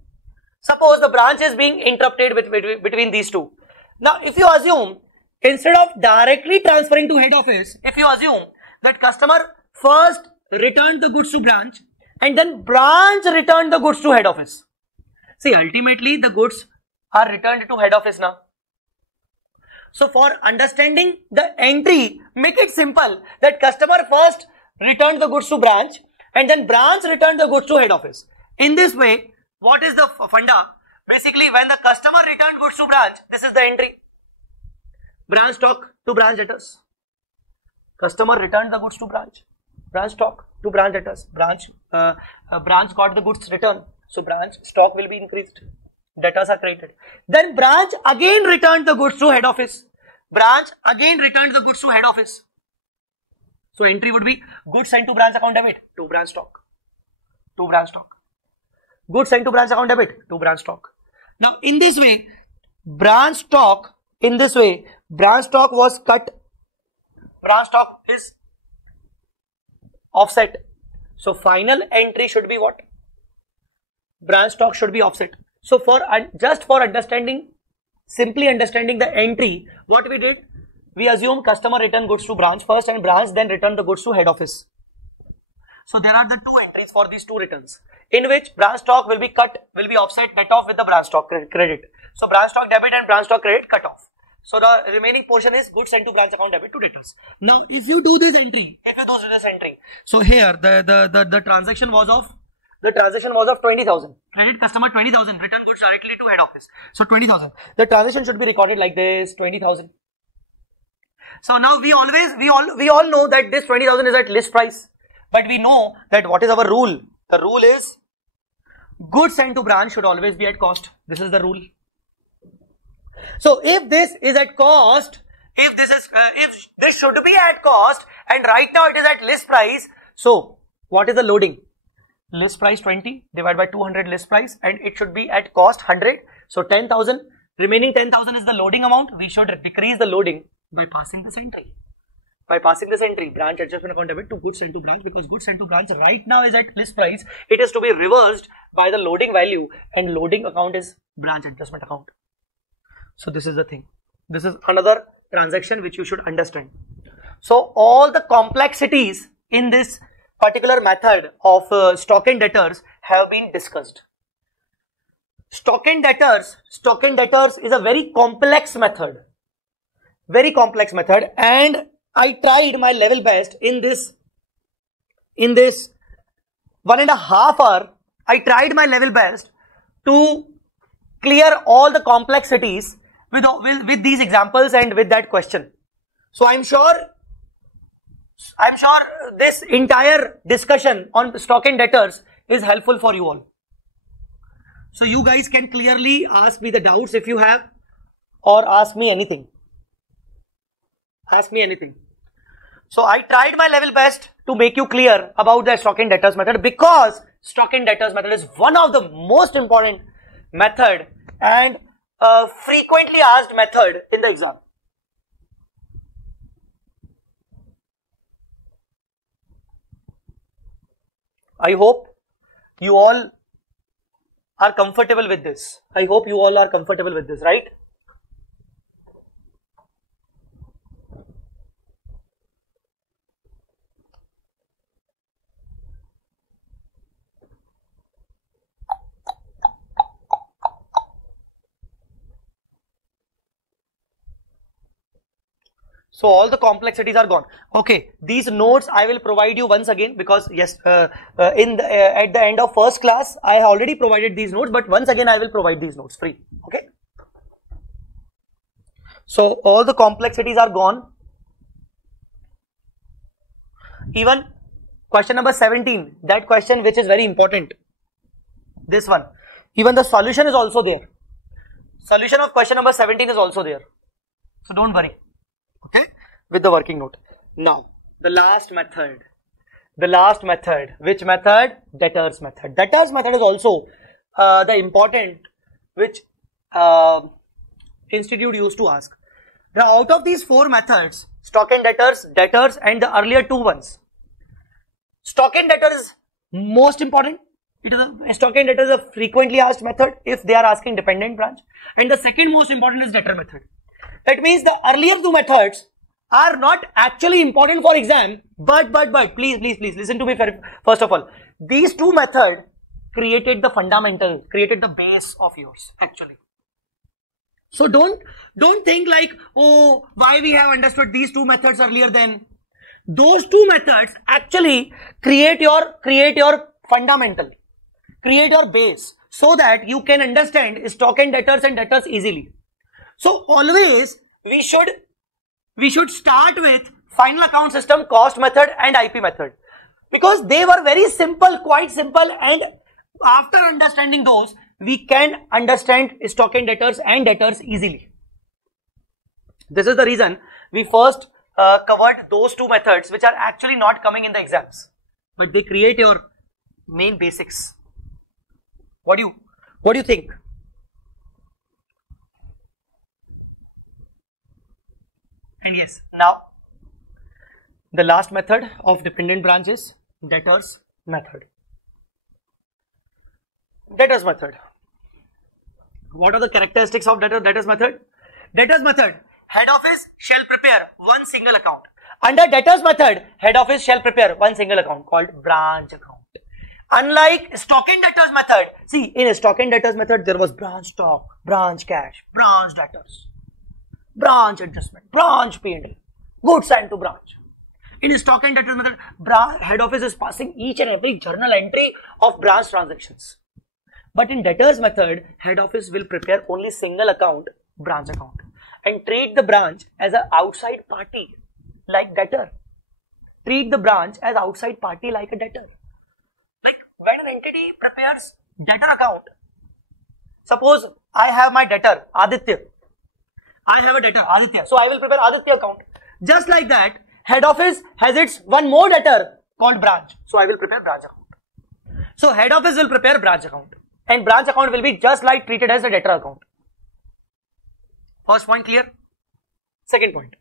Suppose the branch is being interrupted between these two. Now if you assume, instead of directly transferring to head office, if you assume that customer first returned the goods to branch and then branch returned the goods to head office. See, ultimately the goods are returned to head office now. So for understanding the entry, make it simple that customer first returned the goods to branch and then branch returned the goods to head office. In this way, what is the funda? Basically, when the customer returned goods to branch, this is the entry. Branch stock to branch debtors. Customer returned the goods to branch. Branch stock to branch debtors. Branch got the goods returned. So branch stock will be increased. Debtors are created. Then branch again returned the goods to head office. Branch again returned the goods to head office. So entry would be goods sent to branch account debit to branch stock. To branch stock. Goods sent to branch account debit to branch stock. Now in this way, branch stock was cut. Branch stock is offset. So final entry should be what? Branch stock should be offset. So just for understanding, simply understanding the entry, what we did, we assume customer returned goods to branch first and branch then returned the goods to head office. So there are the two entries for these two returns, in which branch stock will be offset, net off with the branch stock credit. So branch stock debit and branch stock credit cut off. So the remaining portion is goods sent to branch account debit to debtors. Now if you do this entry, so here the transaction was of 20,000. Credit customer 20,000, return goods directly to head office. So 20,000. The transaction should be recorded like this, 20,000. So now we all know that this 20,000 is at list price. But we know that what is our rule? The rule is goods sent to branch should always be at cost. This is the rule. So if this is at cost, if this should be at cost, and right now it is at list price, so what is the loading? List price 20 divided by 200 list price, and it should be at cost 100. So 10,000, remaining 10,000 is the loading amount. We should decrease the loading by passing this entry. By passing this entry, branch adjustment account debit to goods sent to branch, because goods sent to branch right now is at list price. It is to be reversed by the loading value, and loading account is branch adjustment account. So this is the thing. This is another transaction which you should understand. So all the complexities in this particular method of stock and debtors have been discussed. Stock and debtors is a very complex method. Very complex method, and I tried my level best in this 1.5 hours. I tried my level best to clear all the complexities with these examples and with that question. So I'm sure this entire discussion on stock and debtors is helpful for you all. So you guys can clearly ask me the doubts if you have, or ask me anything. Ask me anything. So I tried my level best to make you clear about the stock and debtors method, because stock and debtors method is one of the most important method and frequently asked method in the exam. I hope you all are comfortable with this. I hope you all are comfortable with this, right? So all the complexities are gone. Okay, these notes I will provide you once again, because yes, at the end of first class I already provided these notes, but once again I will provide these notes free. Okay. So all the complexities are gone. Even question number 17, that question which is very important, this one, even the solution is also there. Solution of question number 17 is also there. So don't worry. Okay, with the working note. Now the last method, which method? Debtors method. Debtors method is also the important which institute used to ask. Now out of these four methods, stock and debtors and the earlier two ones, stock and debtors is most important. It is a stock and debtors is a frequently asked method if they are asking dependent branch, and the second most important is debtor method. That means the earlier two methods are not actually important for exam, but please listen to me first of all. These two methods created the fundamental, created the base of yours actually. So don't think like, oh, why we have understood these two methods earlier than. Those two methods actually create your fundamental, create your base, so that you can understand stock and debtors easily. So always we should start with final account system, cost method and IP method, because they were very simple, quite simple, and after understanding those we can understand stock and debtors easily. This is the reason we first covered those two methods which are actually not coming in the exams, but they create your main basics. What do you think? And yes, now the last method of dependent branch is debtors method. Debtors method. What are the characteristics of debtors method? Debtors method, head office shall prepare one single account. Under debtors method, head office shall prepare one single account called branch account. Unlike stock and debtors method, see, in a stock and debtors method there was branch stock, branch cash, branch debtors, branch adjustment, branch P&L, goods sent to branch. In a stock and debtors method, head office is passing each and every journal entry of branch transactions. But in debtors method, head office will prepare only single account, branch account, and treat the branch as an outside party like debtor. Treat the branch as outside party like a debtor. Like when an entity prepares debtor account. Suppose I have my debtor Aditya. I have a debtor Aditya, so I will prepare Aditya account. Just like that, head office has its one more debtor called branch, so I will prepare branch account. So head office will prepare branch account, and branch account will be just like treated as a debtor account. First point clear? Second point.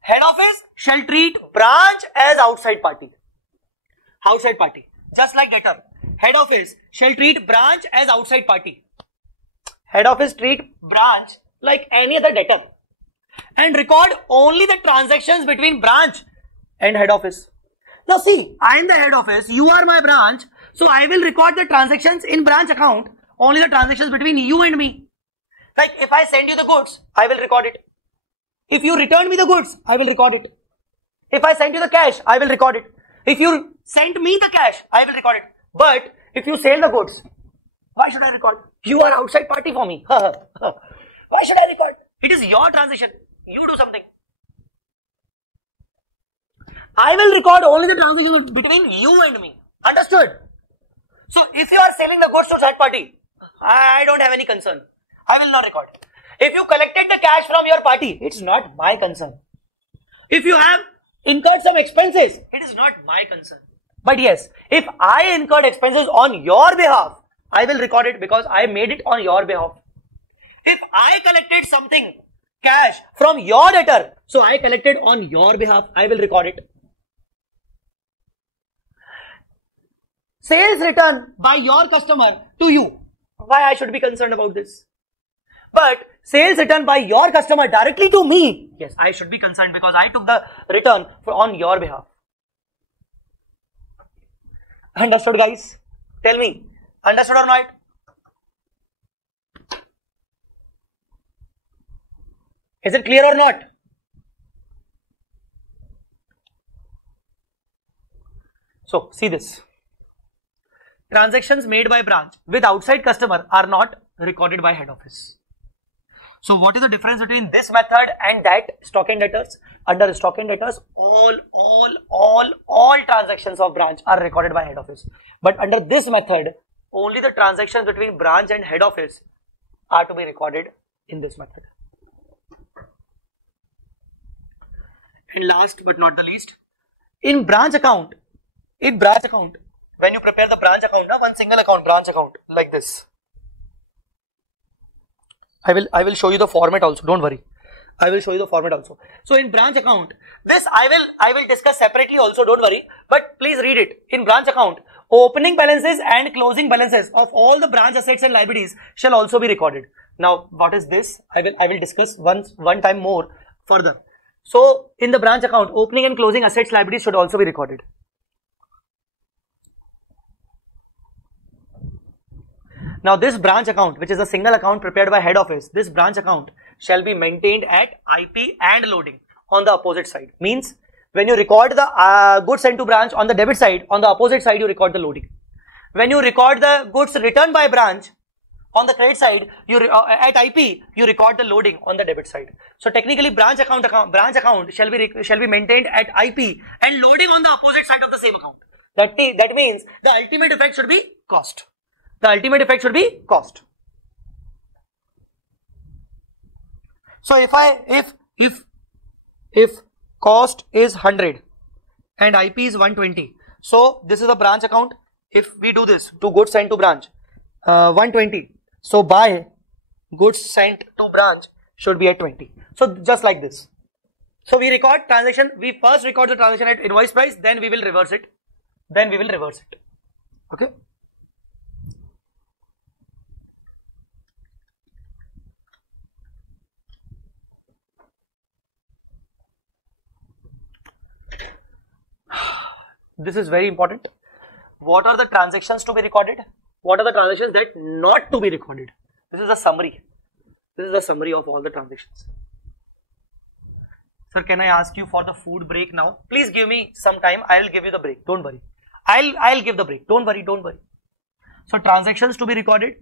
Head office shall treat branch as outside party. Outside party. Just like debtor. Head office shall treat branch as outside party. Head office treat branch like any other debtor and record only the transactions between branch and head office. Now see, I am the head office, you are my branch, so I will record the transactions in branch account, only the transactions between you and me. Like if I send you the goods, I will record it. If you return me the goods, I will record it. If I send you the cash, I will record it. If you send me the cash, I will record it. But if you sell the goods, why should I record? You are outside party for me. Why should I record? It is your transaction. You do something. I will record only the transaction between you and me. Understood? So if you are selling the goods to third party, I don't have any concern. I will not record. If you collected the cash from your party, it's not my concern. If you have incurred some expenses, it is not my concern. But yes, if I incurred expenses on your behalf, I will record it because I made it on your behalf. If I collected something, cash from your debtor, so I collected on your behalf, I will record it. Sales return by your customer to you. Why I should be concerned about this? But sales return by your customer directly to me, yes, I should be concerned because I took the return on your behalf. Understood, guys? Tell me, understood or not? Is it clear or not? So, see this. Transactions made by branch with outside customer are not recorded by head office. So what is the difference between this method and that stock and debtors? Under stock and debtors, all transactions of branch are recorded by head office. But under this method, only the transactions between branch and head office are to be recorded in this method. And last but not the least, in branch account, when you prepare the branch account, one single account, branch account, like this. I will show you the format also, don't worry. I will show you the format also. So in branch account, this I will discuss separately also, don't worry. But please read it. In branch account, opening balances and closing balances of all the branch assets and liabilities shall also be recorded. Now, what is this? I will discuss one time more further. So in the branch account, opening and closing assets liabilities should also be recorded. Now this branch account, which is a single account prepared by head office, this branch account shall be maintained at IP and loading on the opposite side. Means when you record the goods sent to branch on the debit side, on the opposite side you record the loading. When you record the goods returned by branch on the credit side, at IP you record the loading on the debit side. So technically branch account shall be maintained at IP and loading on the opposite side of the same account. That means the ultimate effect should be cost. The ultimate effect should be cost. So if cost is 100 and IP is 120, so this is a branch account. If we do this to goods sent to branch, 120. So buy goods sent to branch should be at 20. So just like this. So we record transaction. We first record the transaction at invoice price, then we will reverse it. Okay. This is very important. What are the transactions to be recorded? What are the transactions that not to be recorded? This is a summary. This is a summary of all the transactions. Sir, can I ask you for the food break now? Please give me some time. I will give you the break. Don't worry. I'll give the break. Don't worry. So transactions to be recorded.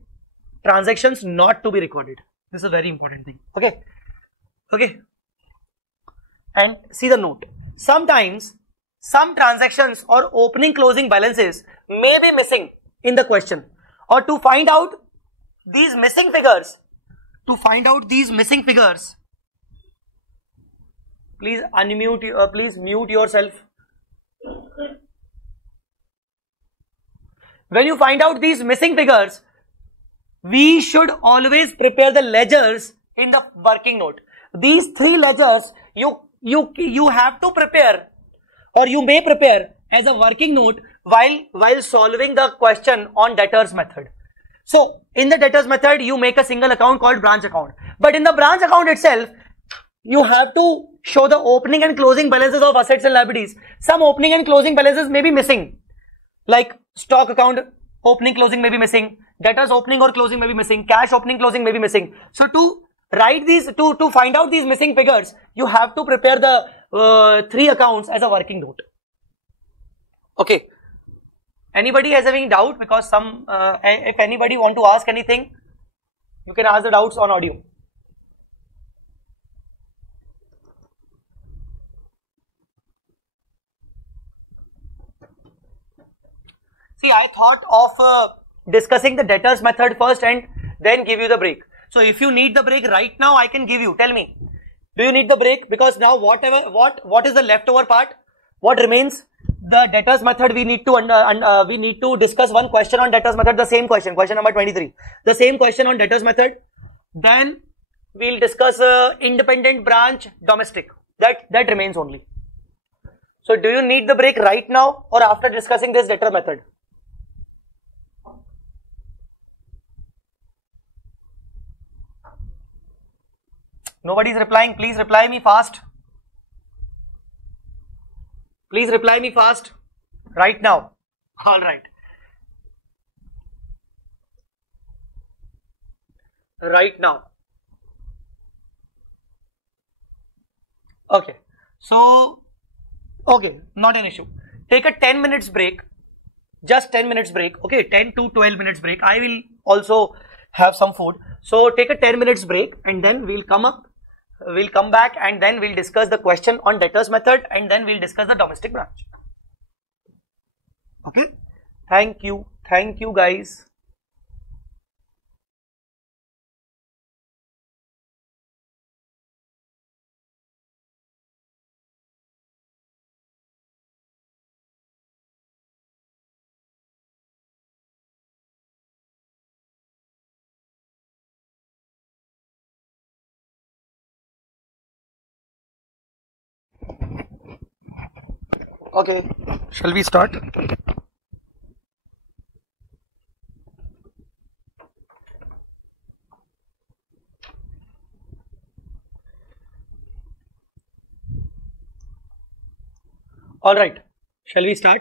Transactions not to be recorded. This is a very important thing. Okay. And see the note. Sometimes some transactions or opening closing balances may be missing in the question, or to find out these missing figures, please unmute, please mute yourself. When you find out these missing figures, we should always prepare the ledgers in the working note. These three ledgers you have to prepare, or you may prepare as a working note while solving the question on debtors method. So in the debtors method, you make a single account called branch account. But in the branch account itself, you have to show the opening and closing balances of assets and liabilities. Some opening and closing balances may be missing, like stock account opening closing may be missing, debtors opening or closing may be missing, cash opening closing may be missing. So to write these, to find out these missing figures, you have to prepare the three accounts as a working note. Okay. Anybody has any doubt? Because if anybody want to ask anything, you can ask the doubts on audio. See, I thought of discussing the debtors method first and then give you the break. So if you need the break right now, I can give you. Tell me, do you need the break? Because now what is the leftover part? What remains? The debtors method. We need to discuss one question on debtors method. The same question number 23. The same question on debtors method. Then we'll discuss independent branch domestic. That remains only. So do you need the break right now or after discussing this debtor method? Nobody's replying. Please reply me fast. Please reply me fast. Right now. All right. Right now. Okay. So, okay, not an issue. Take a 10 minutes break. Just 10 minutes break. Okay, 10 to 12 minutes break. I will also have some food. So take a 10 minutes break and then we'll come back and then we'll discuss the question on debtors method and then we'll discuss the domestic branch. Okay. Thank you. Thank you guys. Okay, shall we start? All right, shall we start?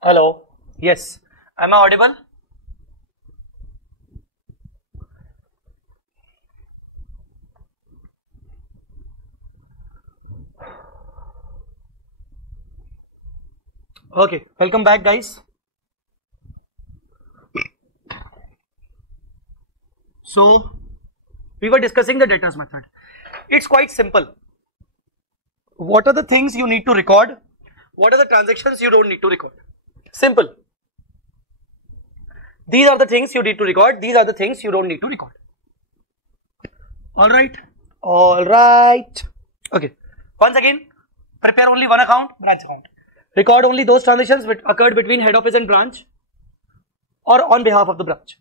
Hello, yes, am I audible? Okay, welcome back guys. So, we were discussing the debtors method. It's quite simple. What are the things you need to record? What are the transactions you don't need to record? Simple. These are the things you need to record. These are the things you don't need to record. Alright. Alright. Okay. Once again, prepare only one account, branch account. Record only those transactions which occurred between head office and branch or on behalf of the branch.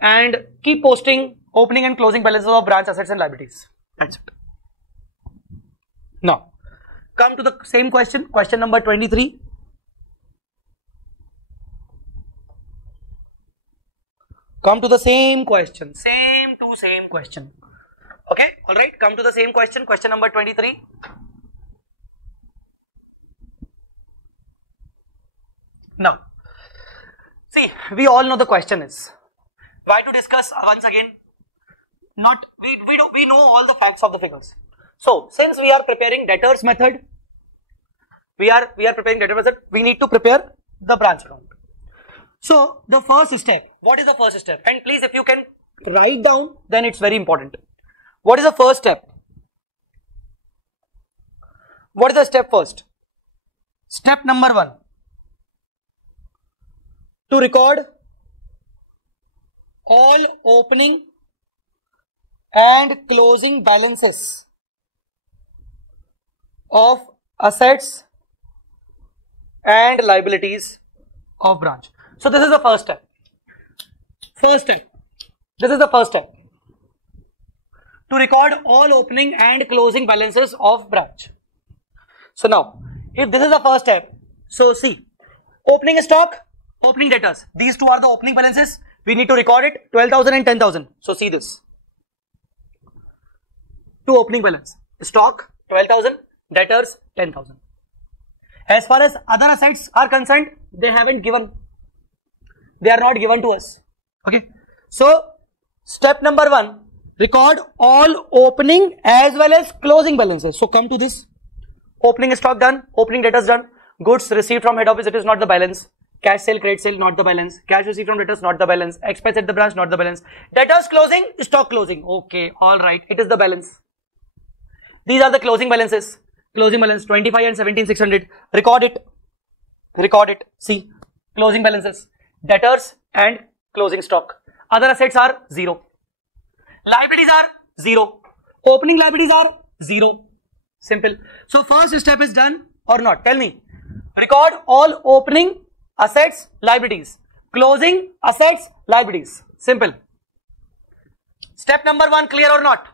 And keep posting opening and closing balances of branch assets and liabilities. That's it. Now, come to the same question, question number 23. Come to the same question, same question. Okay, alright, come to the same question, question number 23. Now, see, we all know the question is, why to discuss once again? We know all the facts of the figures. So, since we are preparing debtors method, we are preparing debtors method, we need to prepare the branch account. So, the first step, what is the first step? And please, if you can write down, then it's very important. What is the first step? What is the step first? Step number 1. To record all opening and closing balances of assets and liabilities of branch. So this is the first step. This is the first step. To record all opening and closing balances of branch. So now, if this is the first step, so see, opening stock, opening debtors. These two are the opening balances. We need to record it, 12,000 and 10,000. So see this. Two opening balance. Stock, 12,000, debtors, 10,000. As far as other assets are concerned, they haven't given. They are not given to us. Okay. So, step number 1, record all opening as well as closing balances. So, come to this. Opening stock done, opening debtors done, goods received from head office, it is not the balance. Cash sale, credit sale, not the balance. Cash received from debtors, not the balance. Expense at the branch, not the balance. Debtors closing, stock closing. Okay, alright, it is the balance. These are the closing balances. Closing balance 25 and 17,600. Record it. Record it. See, closing balances. Debtors and closing stock. Other assets are 0. Liabilities are 0. Opening liabilities are 0. Simple. So first step is done or not? Tell me. Record all opening assets, liabilities. Closing assets, liabilities. Simple. Step number 1 clear or not?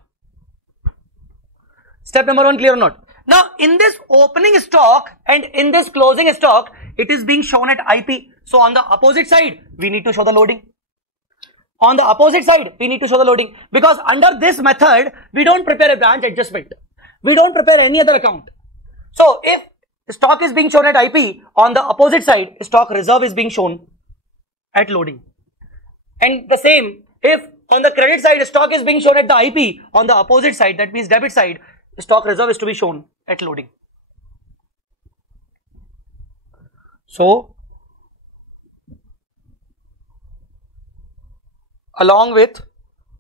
Step number 1 clear or not? Now in this opening stock and in this closing stock, it is being shown at IP. So on the opposite side, we need to show the loading. On the opposite side, we need to show the loading. Because under this method, we don't prepare a branch adjustment. We don't prepare any other account. So if stock is being shown at IP, on the opposite side, stock reserve is being shown at loading. And the same, if on the credit side, stock is being shown at the IP, on the opposite side, that means debit side, stock reserve is to be shown at loading. So, along with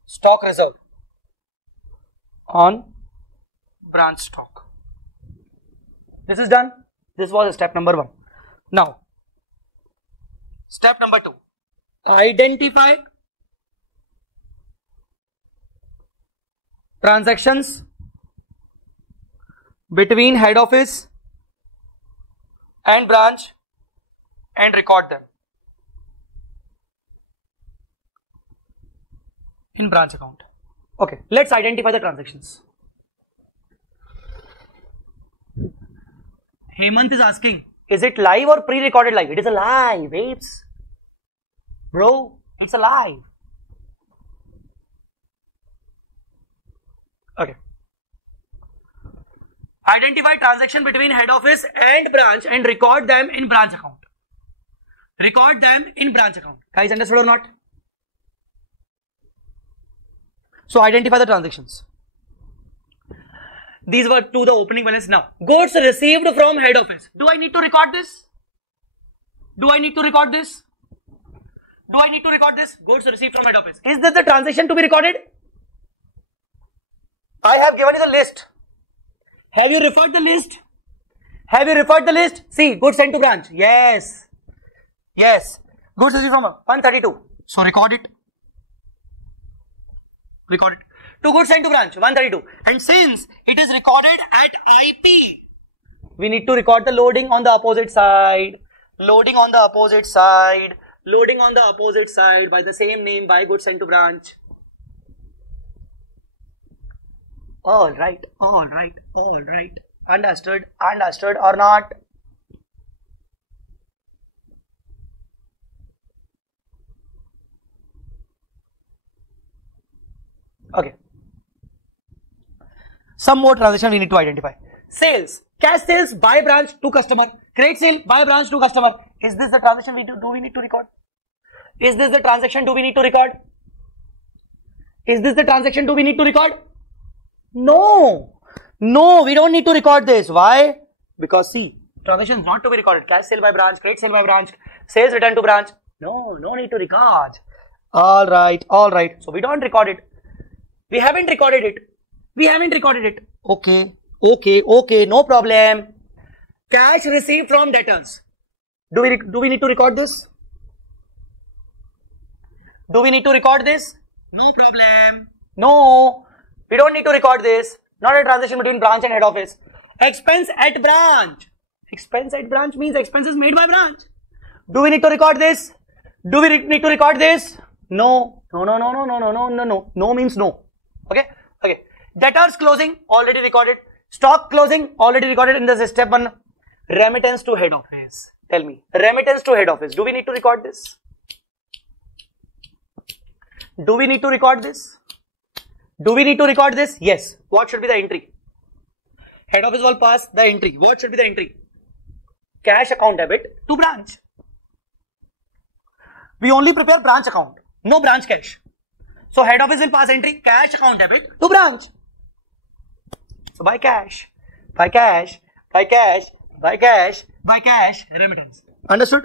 stock reserve on branch stock. This is done. This was step number 1. Now, step number 2. Identify transactions between head office and branch and record them in branch account. Okay, let's identify the transactions. Hemant is asking, is it live or pre-recorded live? It is a live, babes. Bro, it's a live. Okay. Identify transaction between head office and branch and record them in branch account. Record them in branch account. Guys, understood or not? So identify the transactions. These were to the opening balance. Now, goods received from head office. Do I need to record this? Do I need to record this? Do I need to record this? Goods received from head office. Is this the transaction to be recorded? I have given you the list. Have you referred the list? Have you referred the list? See, goods sent to branch. Yes. Yes. Goods received from 132. So record it. Record it. Two goods sent to branch 132. And since it is recorded at IP, we need to record the loading on the opposite side. Loading on the opposite side. Loading on the opposite side by the same name, by goods sent to branch. Alright, alright, alright. Understood, understood or not? Okay. Some more transaction we need to identify. Sales. Cash sales by branch to customer. Credit sale by branch to customer. Is this the transaction do we need to record? Is this the transaction do we need to record? Is this the transaction do we need to record? No. No, we don't need to record this. Why? Because see, transaction is not to be recorded. Cash sale by branch, credit sale by branch, sales return to branch. No, no need to record. All right. So we don't record it. We haven't recorded it. Okay. No problem. Cash received from debtors. Do we need to record this? Do we need to record this? No problem. No, we don't need to record this. Not a transaction between branch and head office. Expense at branch. Expense at branch means expenses made by branch. Do we need to record this? Do we need to record this? No. No means no. Okay. Debtors closing already recorded. Stock closing already recorded in the step 1. Remittance to head office. Tell me. Remittance to head office. Do we need to record this? Do we need to record this? Yes. What should be the entry? Head office will pass the entry. What should be the entry? Cash account debit to branch. We only prepare branch account. No branch cash. So head office will pass entry. Cash account debit to branch. So by cash. Remittance. Understood?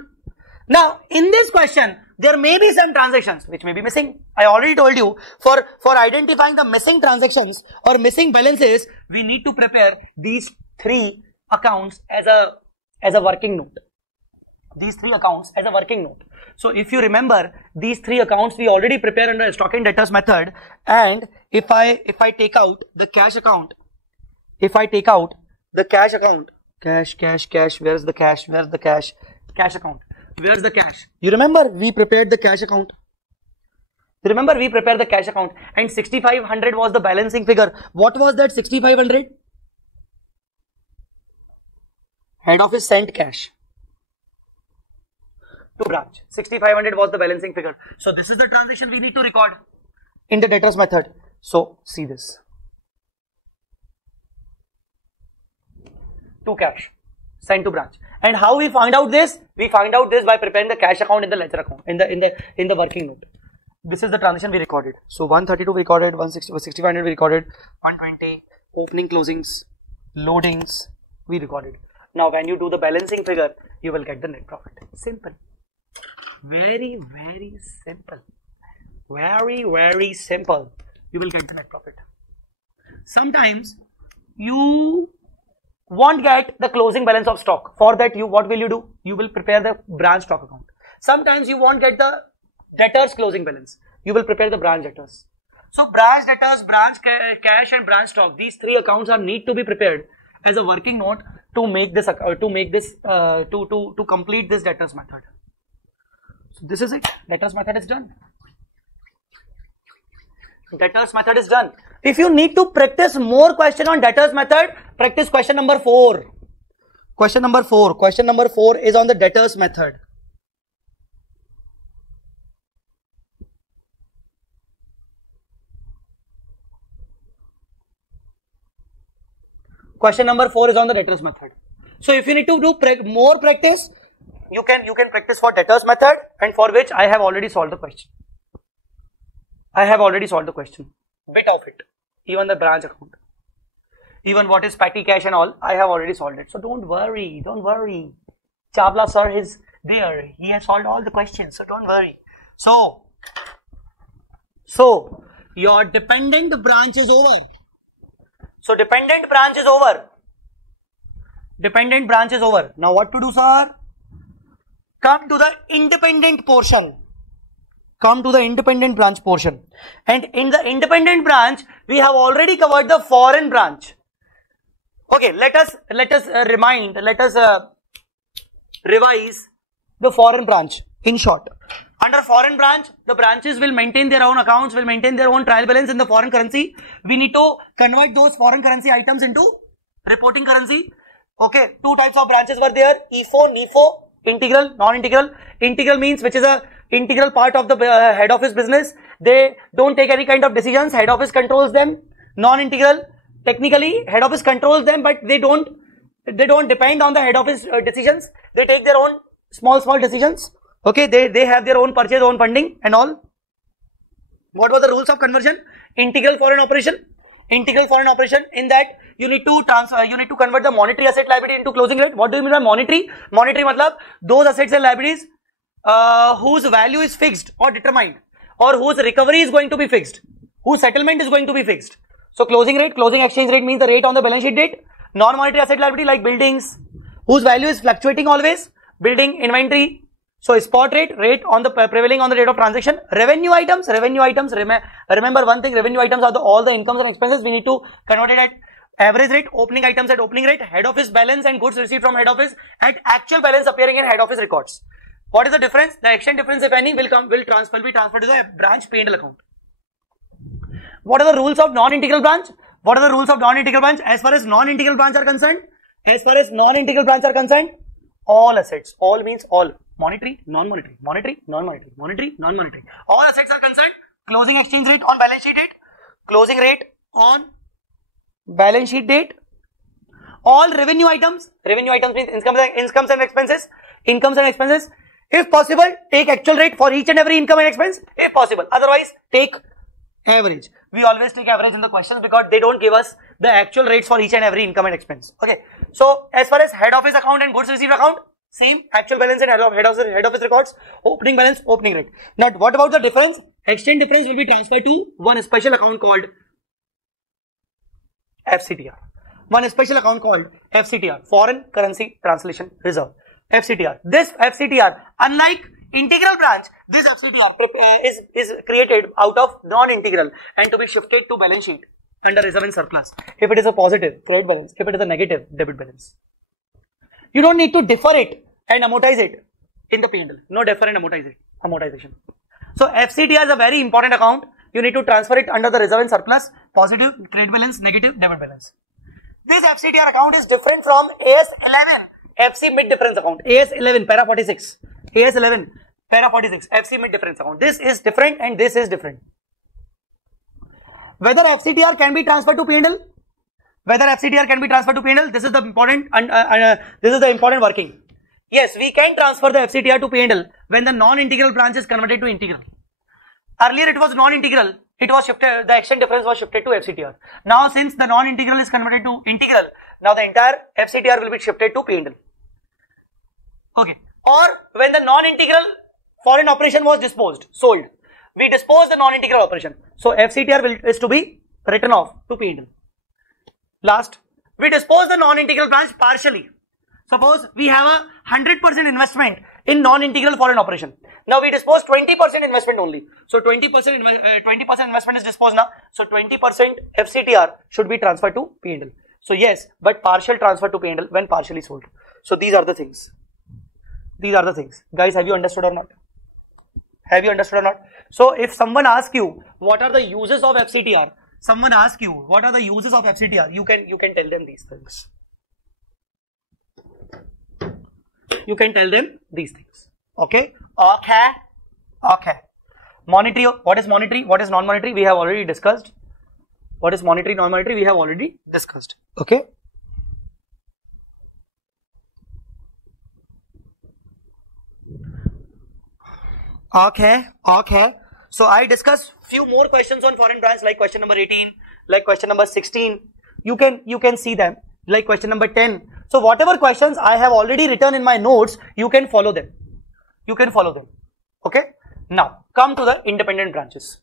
Now, in this question, there may be some transactions which may be missing. I already told you, for identifying the missing transactions or missing balances, we need to prepare these 3 accounts as a working note. So if you remember, these 3 accounts we already prepared under stock and debtors method. And if I take out the cash account, cash, where's the cash? Cash account. Where's the cash? You remember we prepared the cash account. And 6500 was the balancing figure. What was that 6500? Head office sent cash to branch. 6500 was the balancing figure. So this is the transaction we need to record in the debtors method. So see this. To cash. Sent to branch. And how we find out this? We find out this by preparing the cash account in the ledger account, in the working note. This is the transaction we recorded. So 132 we recorded, 6500 we recorded, 120 opening, closings, loadings we recorded. Now when you do the balancing figure, you will get the net profit. Simple. Very simple. Very simple. You will get the net profit. Sometimes you won't get the closing balance of stock. For that, what will you do? You will prepare the branch stock account. Sometimes you won't get the debtors closing balance. You will prepare the branch debtors. So branch debtors, branch cash and branch stock, these 3 accounts are need to be prepared as a working note to make this to complete this debtors method. So this is it. Debtors method is done. If you need to practice more question on debtors method, practice question number 4. Question number 4 is on the debtors method. Question number 4 is on the debtors method. So if you need to do more practice, you can practice for debtors method, and for which I have already solved the question. Bit of it. Even the branch account. Even what is petty cash and all, I have already solved it. So don't worry. Chavla sir is there. He has solved all the questions. So don't worry. So your dependent branch is over. Dependent branch is over. Now what to do, sir? Come to the independent portion. Come to the independent branch portion. And in the independent branch, we have already covered the foreign branch. Okay, let us revise the foreign branch in short. Under foreign branch, the branches will maintain their own accounts, will maintain their own trial balance in the foreign currency. We need to convert those foreign currency items into reporting currency. Okay, 2 types of branches were there: EFO, NIFO, integral, non-integral. Integral means which is a integral part of the head office business. They don't take any kind of decisions. Head office controls them. Non-integral, technically head office controls them, but they don't depend on the head office decisions. They take their own small decisions. Okay, they have their own purchase, own funding and all. What were the rules of conversion? Integral foreign operation. In that you need to convert the monetary asset liability into closing rate. What do you mean by monetary? Monetary matlab those assets and liabilities whose value is fixed or determined, or whose recovery is going to be fixed, whose settlement is going to be fixed. So closing rate, closing exchange rate means the rate on the balance sheet date. Non-monetary asset liability like buildings, whose value is fluctuating always, building, inventory. So spot rate, rate on the prevailing on the date of transaction. Revenue items, remember one thing, revenue items are all the incomes and expenses. We need to convert it at average rate, opening items at opening rate, head office balance and goods received from head office at actual balance appearing in head office records. What is the difference? The exchange difference, if any, will be transferred to the branch P&L account. What are the rules of non-integral branch? What are the rules of non-integral branch? As far as non-integral branch are concerned, all assets, all means all, monetary, non-monetary, monetary, non-monetary, monetary, non-monetary. All assets are concerned. Closing exchange rate on balance sheet date, closing rate on balance sheet date. All revenue items means incomes and expenses, If possible, take actual rate for each and every income and expense, if possible. Otherwise, take average. We always take average in the questions because they don't give us the actual rates for each and every income and expense. Okay. So, as far as head office account and goods received account, same actual balance and head office records, opening balance, opening rate. Now, what about the difference? Exchange difference will be transferred to one special account called FCTR. One special account called FCTR, Foreign Currency Translation Reserve. FCTR. This FCTR, unlike integral branch, this FCTR is created out of non-integral and to be shifted to balance sheet under reserve and surplus. If it is a positive, credit balance. If it is a negative, debit balance. You don't need to defer it and amortize it in the P&L. No defer and amortization. So FCTR is a very important account. You need to transfer it under the reserve and surplus, positive, credit balance, negative, debit balance. This FCTR account is different from AS11. FC mid difference account, AS11 para 46, AS11 para 46, FC mid difference account. This is different and this is different. Whether FCTR can be transferred to P&L, this is the important working. Yes, we can transfer the FCTR to P&L when the non-integral branch is converted to integral. Earlier it was non-integral, it was shifted, the exchange difference was shifted to FCTR. Now since the non-integral is converted to integral, now the entire FCTR will be shifted to P&L. Okay. Or when the non-integral foreign operation was sold. We dispose the non-integral operation. So FCTR is to be written off to P&L. Last, we dispose the non-integral branch partially. Suppose we have a 100% investment in non-integral foreign operation. Now we dispose 20% investment only. So 20% investment is disposed now. So 20% FCTR should be transferred to P&L. So yes, but partial transfer to P&L when partially sold. So these are the things. Guys, have you understood or not? So if someone asks you, what are the uses of FCTR? You can tell them these things. Okay. Monetary, what is monetary? What is non-monetary? We have already discussed. What is monetary, non-monetary? We have already discussed. Okay. So I discussed few more questions on foreign branch, like question number 18, like question number 16. You can see them, like question number 10. So whatever questions I have already written in my notes, you can follow them. Okay. Now come to the independent branches.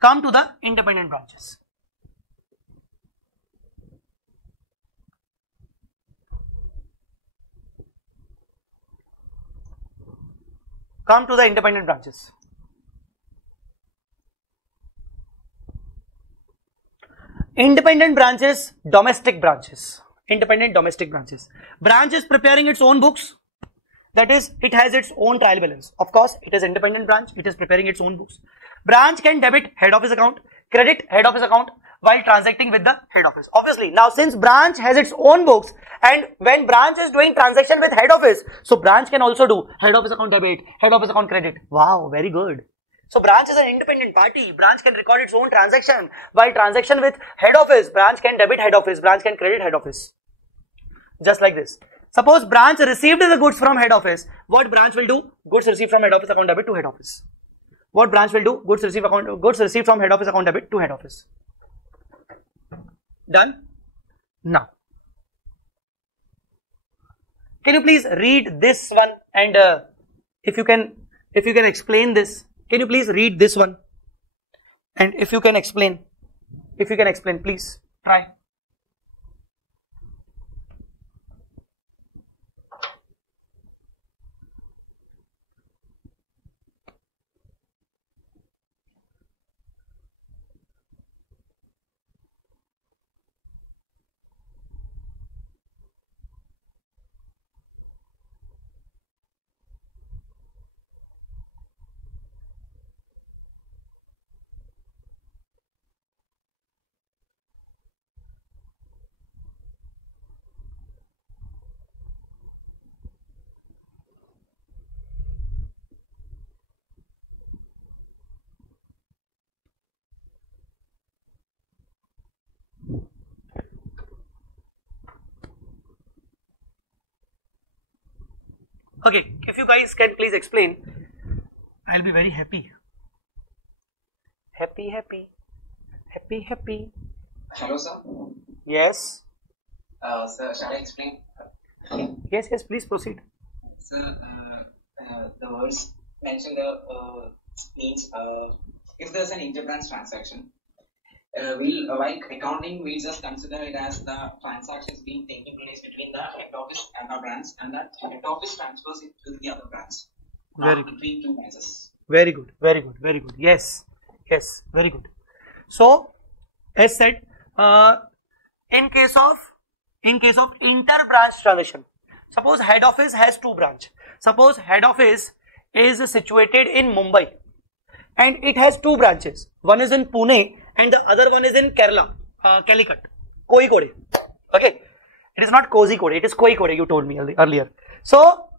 Come to the independent branches. Independent branches, domestic branches. Branch is preparing its own books. That is, it has its own trial balance. Of course, it is independent branch. It is preparing its own books. Branch can debit head office account, credit head office account while transacting with the head office. Obviously, now since branch has its own books and when branch is doing transaction with head office, so branch can also do head office account debit, head office account credit. Wow, very good. So branch is an independent party. Branch can record its own transaction. While transaction with head office, branch can debit head office, branch can credit head office. Just like this. Suppose branch received the goods from head office. What branch will do? Goods received from head office account debit to head office. What branch will do? Goods received from head office account debit to head office. Done? Now, can you please read this one, and if you can if you can explain this, can you please read this one? And if you can explain, please try. Okay, if you guys can please explain, I'll be very happy. Happy. Hello, sir. Yes. Sir, shall I explain? Yes, please proceed. Sir, the words mentioned there means if there's an interbranch transaction, while accounting, we just consider it as the transactions being taking place between the head office and the branch, and that head office transfers it to the other branch. Very good. Between two branches. Very good. Yes, very good. So, as said, in case of inter-branch transaction, suppose head office has two branch. Suppose head office is situated in Mumbai, and it has two branches. One is in Pune, and the other one is in Kerala, Calicut, Kozhikode. Okay, it is not Kozhikode, it is Kozhikode. You told me earlier. So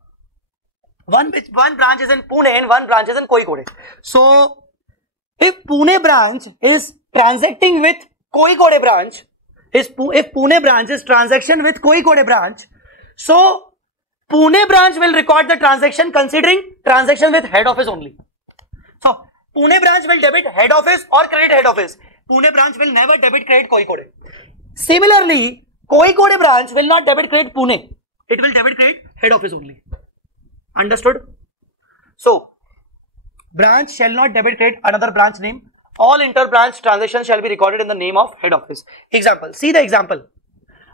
one branch is in Pune and one branch is in Kozhikode. So if Pune branch is transacting with Kozhikode branch, if Pune branch is transaction with Kozhikode branch, so Pune branch will record the transaction considering transaction with head office only. So Pune branch will debit head office or credit head office. Pune branch will never debit credit Kozhikode. Similarly, Kozhikode branch will not debit credit Pune. It will debit credit head office only. Understood? So, branch shall not debit credit another branch name. All inter-branch transactions shall be recorded in the name of head office. Example. See the example.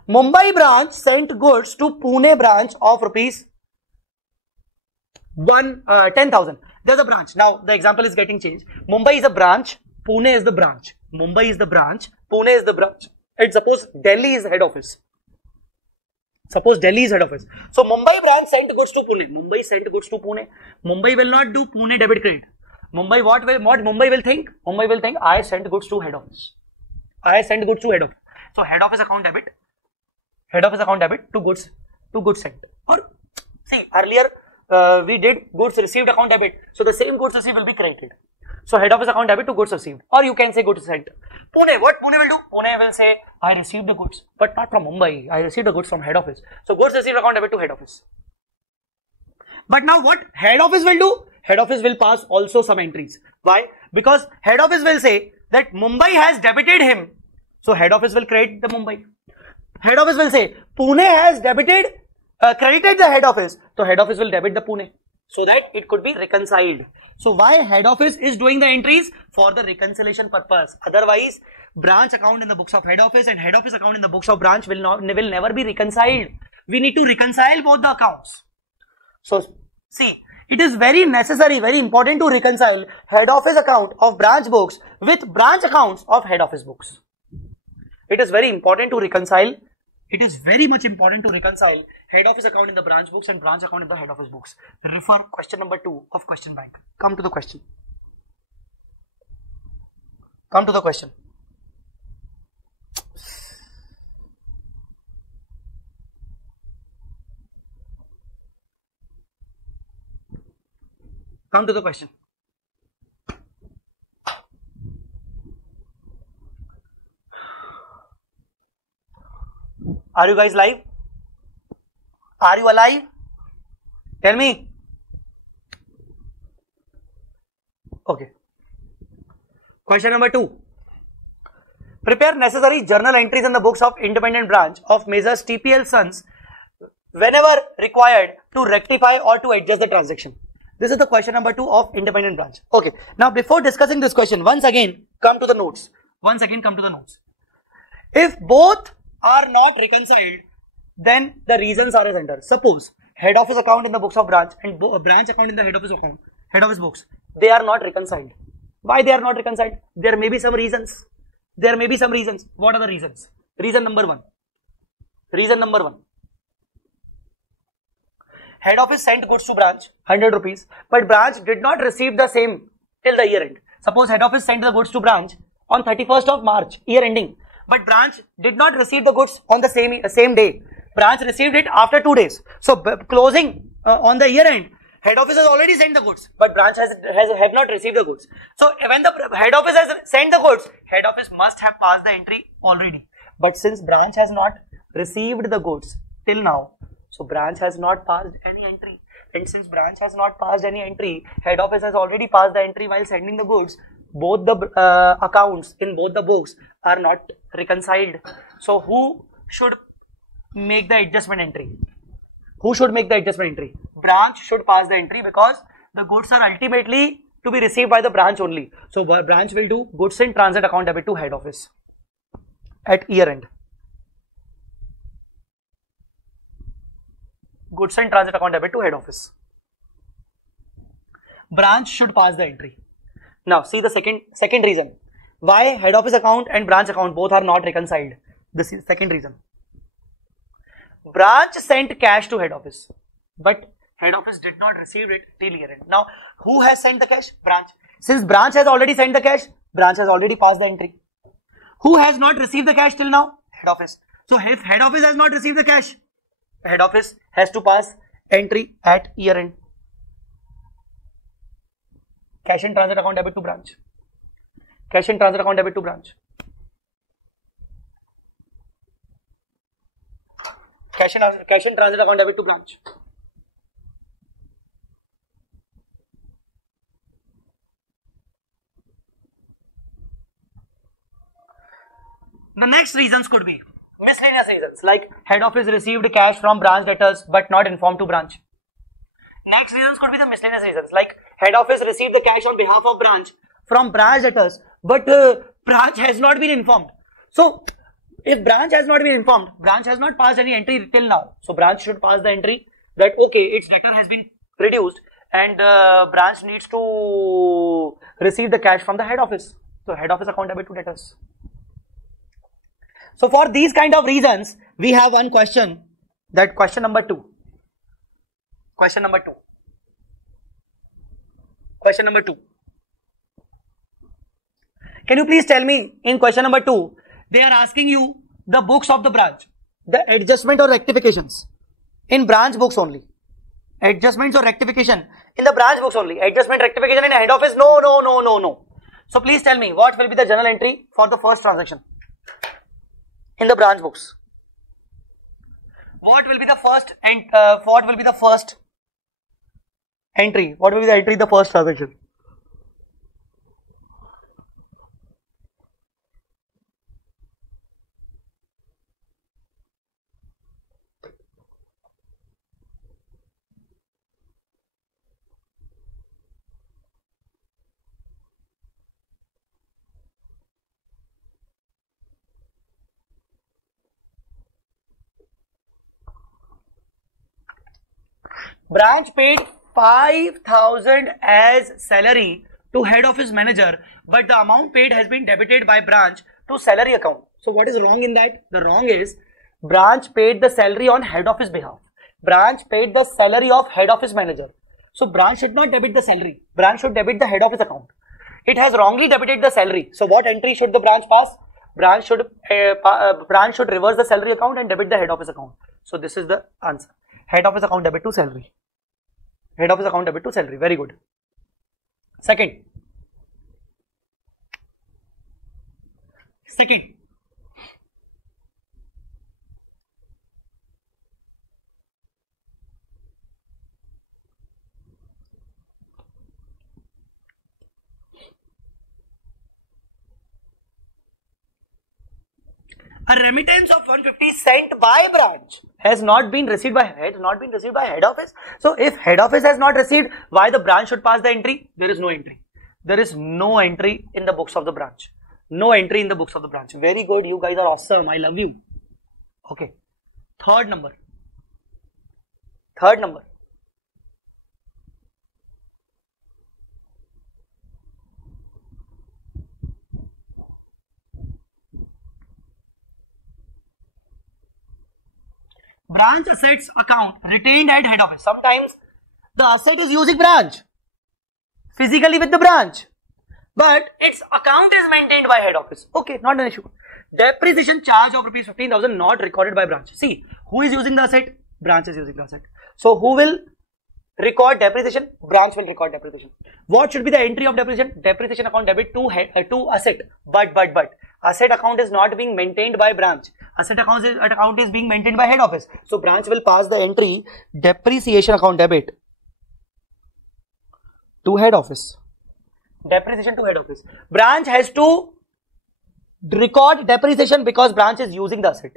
Mumbai branch sent goods to Pune branch of rupees 10,000. There's a branch. Now the example is getting changed. Mumbai is a branch, Pune is the branch. Mumbai is the branch, Pune is the branch. And suppose Delhi is head office. So Mumbai branch sent goods to Pune. Mumbai will not do Pune debit credit. What Mumbai will think? Mumbai will think I sent goods to head office. So head office account debit to goods sent. Or see earlier we did goods received account debit. So the same goods received will be credited. So head office account debit to goods received, or you can say goods sent. Pune, what Pune will do? Pune will say I received the goods, but not from Mumbai. I received the goods from head office. So goods received account debit to head office. But now what head office will do? Head office will pass also some entries. Why? Because head office will say that Mumbai has debited him. So head office will credit the Mumbai. Head office will say Pune has credited the head office. So head office will debit the Pune, so that it could be reconciled. So why head office is doing the entries? For the reconciliation purpose. Otherwise, branch account in the books of head office and head office account in the books of branch will never be reconciled. We need to reconcile both the accounts. So see, it is very necessary, very important to reconcile head office account of branch books with branch accounts of head office books. It is very important to reconcile. It is very much important to reconcile head office account in the branch books and branch account in the head office books. Refer question number 2 of question bank. Come to the question. Come to the question. Come to the question. Are you guys live? Are you alive? Tell me. Okay. Question number 2. Prepare necessary journal entries in the books of independent branch of Messrs. TPL Sons whenever required to rectify or to adjust the transaction. This is the question number 2 of independent branch. Okay. Now before discussing this question, once again come to the notes. If both are not reconciled, then the reasons are as under. Suppose head office account in the books of branch and branch account in the head office books, they are not reconciled. Why they are not reconciled? There may be some reasons. What are the reasons? Reason number one. Head office sent goods to branch, 100 rupees, but branch did not receive the same till the year end. Suppose head office sent the goods to branch on 31st of March, year ending, but branch did not receive the goods on the same day. Branch received it after 2 days. So closing on the year end, head office has already sent the goods, but branch have not received the goods. So when the head office has sent the goods, head office must have passed the entry already. But since branch has not received the goods till now, so branch has not passed any entry. And since branch has not passed any entry, head office has already passed the entry while sending the goods. Both the accounts in both the books are not reconciled. So who should make the adjustment entry? Branch should pass the entry because the goods are ultimately to be received by the branch only. So branch will do goods in transit account debit to head office at year end. Goods and transit account debit to head office. Branch should pass the entry. Now see the second reason why head office account and branch account both are not reconciled. This is second reason. Branch sent cash to head office, but head office did not receive it till year end. Now who has sent the cash? Branch. Since branch has already sent the cash, branch has already passed the entry. Who has not received the cash till now? Head office. So if head office has not received the cash, head office has to pass entry at year end. Cash and transit account debit to branch. Cash and transit account debit to branch. Cash and transit account debit to branch. The next reasons could be miscellaneous reasons, like head office received cash from branch debtors but not informed to branch. Next reasons could be the miscellaneous reasons, like head office received the cash on behalf of branch from branch debtors, but branch has not been informed. So if branch has not been informed, branch has not passed any entry till now. So branch should pass the entry that okay, its debtor has been reduced and branch needs to receive the cash from the head office. So head office account debit to debtors. So for these kind of reasons, we have one question, that question number 2. Question number 2. Can you please tell me in question number 2, they are asking you the books of the branch, the adjustment or rectifications in branch books only. Adjustments or rectification in the branch books only. Adjustment, rectification in head office, no. So please tell me what will be the journal entry for the first transaction in the branch books. What will be the first entry? What will be the entry in the first transaction? Branch paid 5,000 as salary to head office manager, but the amount paid has been debited by branch to salary account. So what is wrong in that? The wrong is branch paid the salary on head office behalf. Branch paid the salary of head office manager. So branch should not debit the salary. Branch should debit the head office account. It has wrongly debited the salary. So what entry should the branch pass? Branch should reverse the salary account and debit the head office account. So this is the answer. Head office account debit to salary. Head office account debit to salary. Very good. Second. A remittance of 150 sent by branch has not been received by head office. So if head office has not received, why the branch should pass the entry? There is no entry. There is no entry in the books of the branch. No entry in the books of the branch. Very good. You guys are awesome. I love you. Okay. Third number. Branch assets account retained at head office. Sometimes the asset is using branch physically with the branch, but its account is maintained by head office. Okay, not an issue. Depreciation charge of rupees 15,000 not recorded by branch. See, who is using the asset? Branch is using the asset. So who will record depreciation? Branch will record depreciation. What should be the entry of depreciation? Depreciation account debit to asset. But asset account is not being maintained by branch. Asset account is being maintained by head office. So branch will pass the entry depreciation account debit to head office. Depreciation to head office. Branch has to record depreciation because branch is using the asset.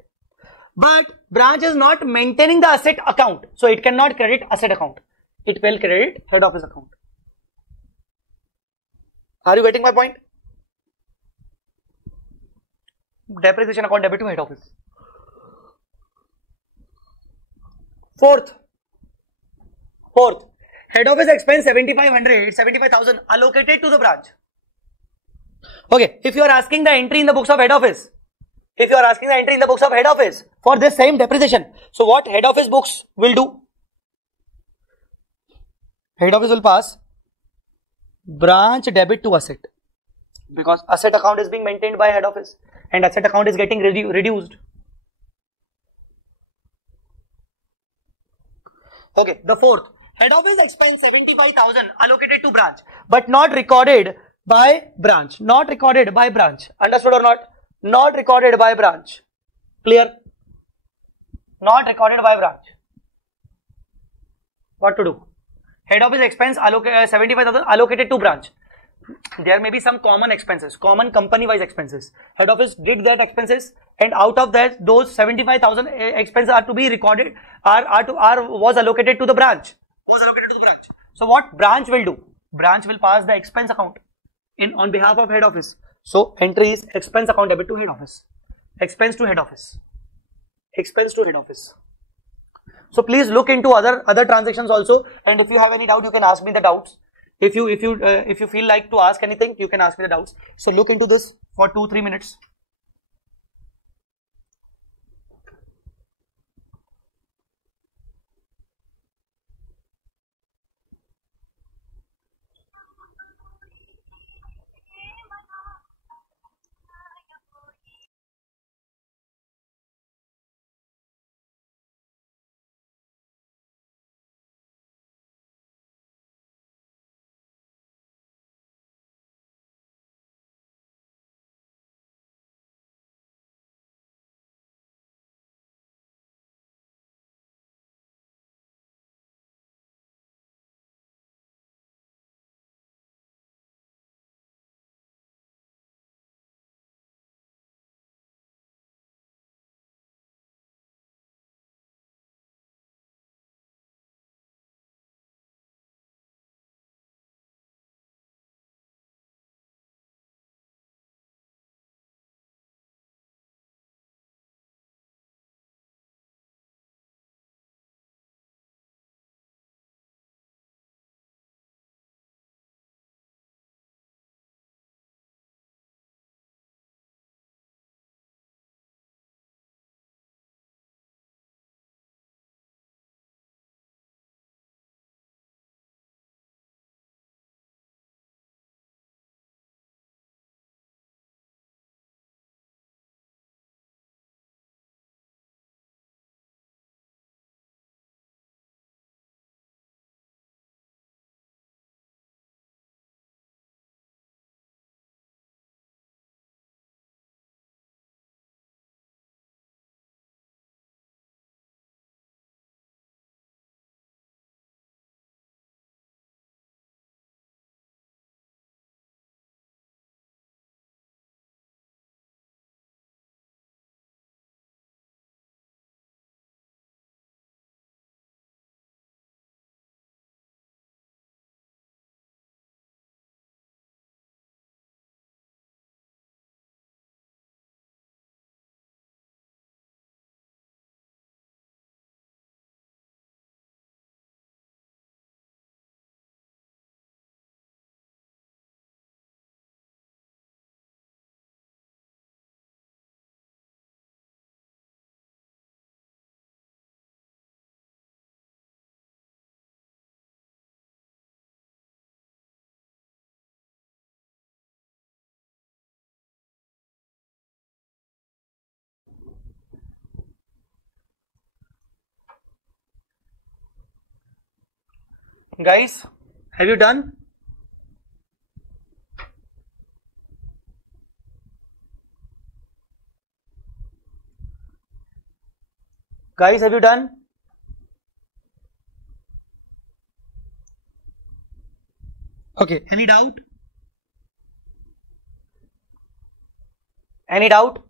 But branch is not maintaining the asset account. So it cannot credit asset account. It will credit head office account. Are you getting my point? Depreciation account debit to head office. Fourth, head office expense 75,000 allocated to the branch. Okay, if you are asking the entry in the books of head office, for this same depreciation, so what head office books will do? Head office will pass branch debit to asset because asset account is being maintained by head office and asset account is getting reduced. Okay, the fourth, head office expense 75,000 allocated to branch but not recorded by branch. Understood or not? Not recorded by branch. Clear? Not recorded by branch. What to do? Head office expense 75,000 allocated to branch. There may be some common expenses, common company-wise expenses. Head office did that expenses, and out of that, those 75,000 expenses are to be recorded, was allocated to the branch. So what branch will do? Branch will pass the expense account on behalf of head office. So entry is expense account debit to head office. Expense to head office. So please look into other transactions also, and if you have any doubt, you can ask me the doubts. If you feel like to ask anything, you can ask me the doubts. So look into this for 2-3 minutes. Guys, have you done? Guys, have you done? Okay, any doubt? Any doubt?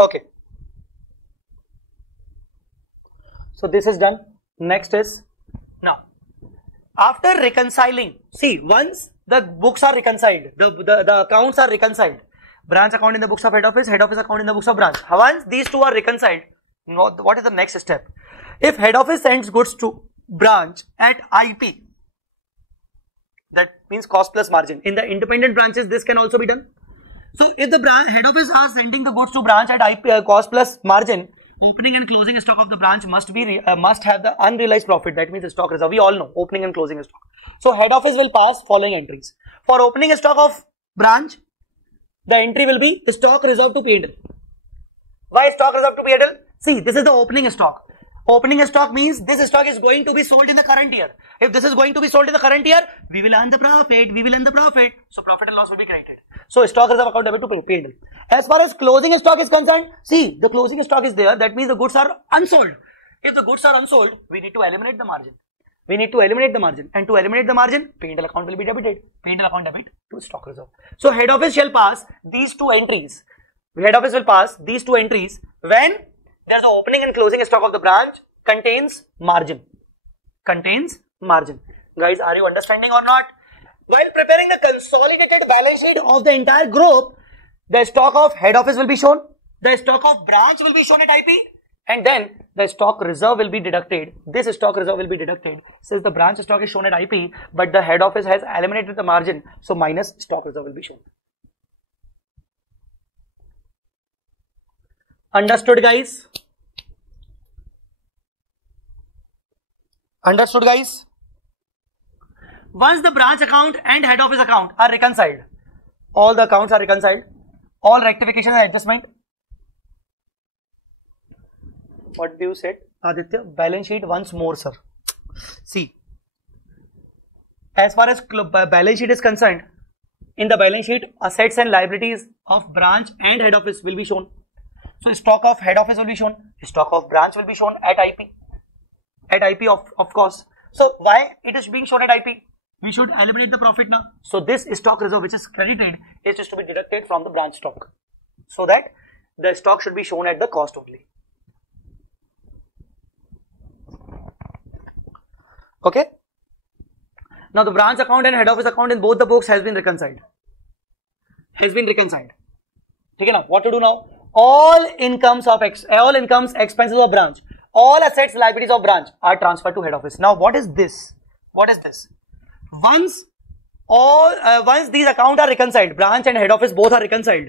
Okay. So this is done. Next is, now, after reconciling, see, once the books are reconciled, the accounts are reconciled, branch account in the books of head office account in the books of branch. Once these two are reconciled, what is the next step? If head office sends goods to branch at IP, that means cost plus margin. In the independent branches, this can also be done. So if the head office are sending the goods to branch at IP, cost plus margin, opening and closing stock of the branch must have the unrealized profit. That means the stock reserve. We all know opening and closing stock. So head office will pass following entries. For opening stock of branch, the entry will be the stock reserve to P&L. Why stock reserve to P&L? See, this is the opening stock. Opening stock means this stock is going to be sold in the current year. If this is going to be sold in the current year, we will earn the profit. So profit and loss will be credited. So stock reserve account debit to P&L. As far as closing stock is concerned, see, the closing stock is there. That means the goods are unsold. If the goods are unsold, we need to eliminate the margin. And to eliminate the margin, P&L account will be debited. P&L account debit to stock reserve. So head office shall pass these two entries. Head office will pass these two entries when there's the opening and closing stock of the branch contains margin. Guys, are you understanding or not? While preparing the consolidated balance sheet of the entire group, the stock of head office will be shown, the stock of branch will be shown at IP, and then the stock reserve will be deducted. This stock reserve will be deducted since the branch stock is shown at IP, but the head office has eliminated the margin, so minus stock reserve will be shown. Understood, guys? Understood, guys? Once the branch account and head office account are reconciled, all the accounts are reconciled, all rectification and adjustment. What do you say, Aditya? Balance sheet once more, sir. See, as far as balance sheet is concerned, in the balance sheet, assets and liabilities of branch and head office will be shown. So stock of head office will be shown, stock of branch will be shown at IP. At IP, of course. So why it is being shown at IP? We should eliminate the profit now. So this stock reserve which is credited is just to be deducted from the branch stock, so that the stock should be shown at the cost only. Okay. Now the branch account and head office account in both the books has been reconciled. Okay, now what to do now? All incomes, expenses of branch, all assets, liabilities of branch are transferred to head office. Now what is this? Once these accounts are reconciled, branch and head office both are reconciled,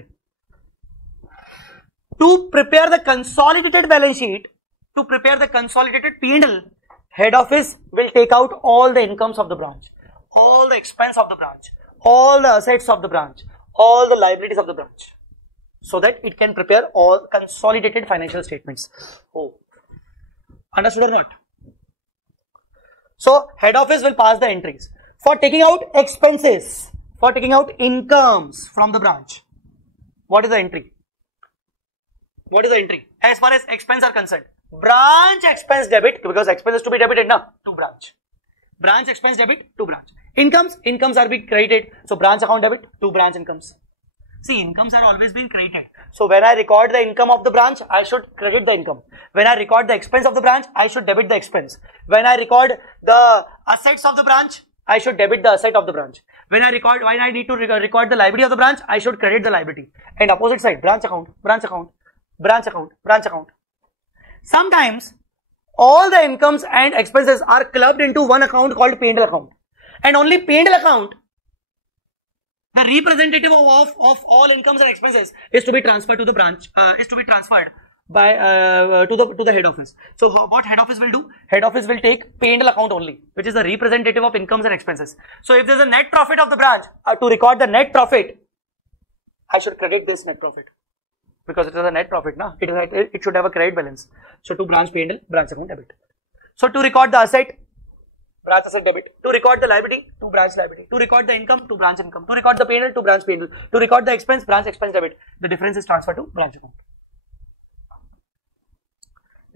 to prepare the consolidated balance sheet, to prepare the consolidated P&L, head office will take out all the incomes of the branch, all the expense of the branch, all the assets of the branch, all the liabilities of the branch, so that it can prepare all consolidated financial statements. Oh, understood or not? So head office will pass the entries for taking out expenses, for taking out incomes from the branch. What is the entry? As far as expense are concerned, branch expense debit, because expense is to be debited now to branch. Branch expense debit to branch. Incomes are being credited, so branch account debit to branch incomes. See, incomes are always being credited. So when I record the income of the branch, I should credit the income. When I record the expense of the branch, I should debit the expense. When I record the assets of the branch, I should debit the asset of the branch. When I need to record the liability of the branch, I should credit the liability. And opposite side, branch account. Sometimes all the incomes and expenses are clubbed into one account called P&L account. And only P&L account the representative of all incomes and expenses is to be transferred to the branch, is to be transferred by to the head office. So what head office will do? Head office will take P&L account only, which is the representative of incomes and expenses. So if there's a net profit of the branch, to record the net profit, I should credit this net profit because it is a net profit, na? It should have a credit balance. So to branch P&L, branch account debit. So to record the asset, branch asset debit. To record the liability, to branch liability. To record the income, to branch income. To record the P&L, to branch P&L. To record the expense, branch expense debit. The difference is transferred to branch account.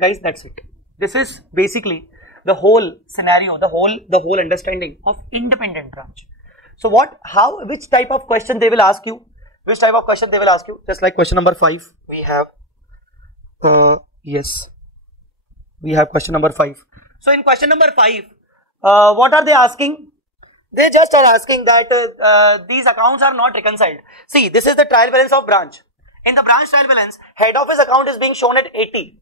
Guys, that's it. This is basically the whole scenario, the whole understanding of independent branch. So which type of question they will ask you? Which type of question they will ask you? Just like question number 5, we have, yes, we have question number 5. So in question number 5, what are they asking? They just are asking that these accounts are not reconciled. See, this is the trial balance of branch. In the branch trial balance, head office account is being shown at 80,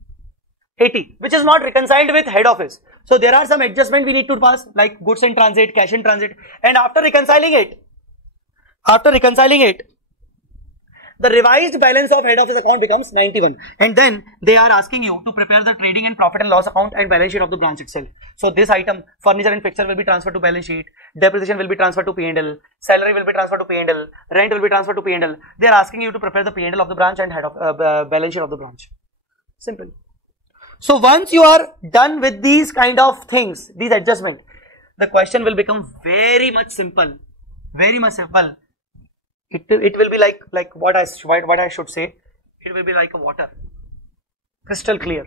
which is not reconciled with head office. So there are some adjustment we need to pass, like goods in transit, cash in transit, and after reconciling it, the revised balance of head office account becomes 91, and then they are asking you to prepare the trading and profit and loss account and balance sheet of the branch itself. So this item, furniture and fixture, will be transferred to balance sheet, depreciation will be transferred to P&L, salary will be transferred to P&L, rent will be transferred to P&L. They are asking you to prepare the P&L of the branch and head of balance sheet of the branch. Simple. So once you are done with these kind of things, these adjustments, the question will become very much simple, very much simple. It will be like what I should say. It will be like a water, crystal clear.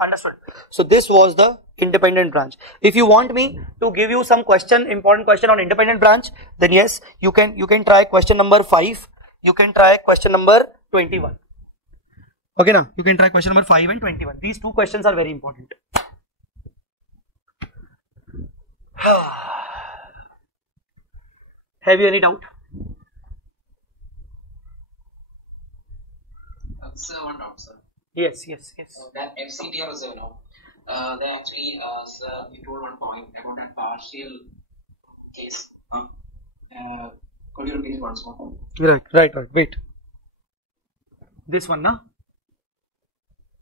Understood? So this was the independent branch. If you want me to give you some important question on independent branch, then yes, you can try question number 5. You can try question number 21. Okay, now you can try question number 5 and 21. These two questions are very important. Have you any doubt? Sir, one doubt, sir. Yes. That FCTR reserve, they actually, sir, you told one point about that partial case. Could you repeat it once more? Right. Wait. This one, na?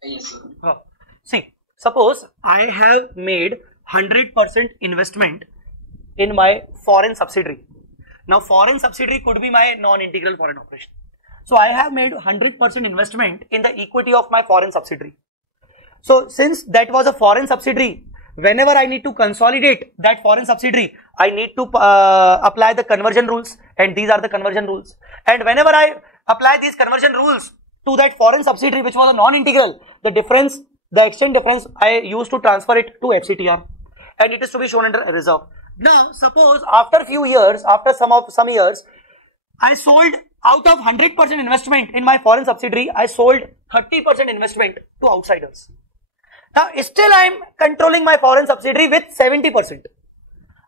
Yes, sir. See, suppose I have made 100% investment in my foreign subsidiary. Now, foreign subsidiary could be my non-integral foreign operation. So I have made 100% investment in the equity of my foreign subsidiary. So since that was a foreign subsidiary, whenever I need to consolidate that foreign subsidiary, I need to apply the conversion rules, and these are the conversion rules. And whenever I apply these conversion rules to that foreign subsidiary which was a non-integral, the exchange difference, I used to transfer it to FCTR, and it is to be shown under reserve. Now suppose after few years, after some years, I sold out of 100% investment in my foreign subsidiary, I sold 30% investment to outsiders. Now still I am controlling my foreign subsidiary with 70%.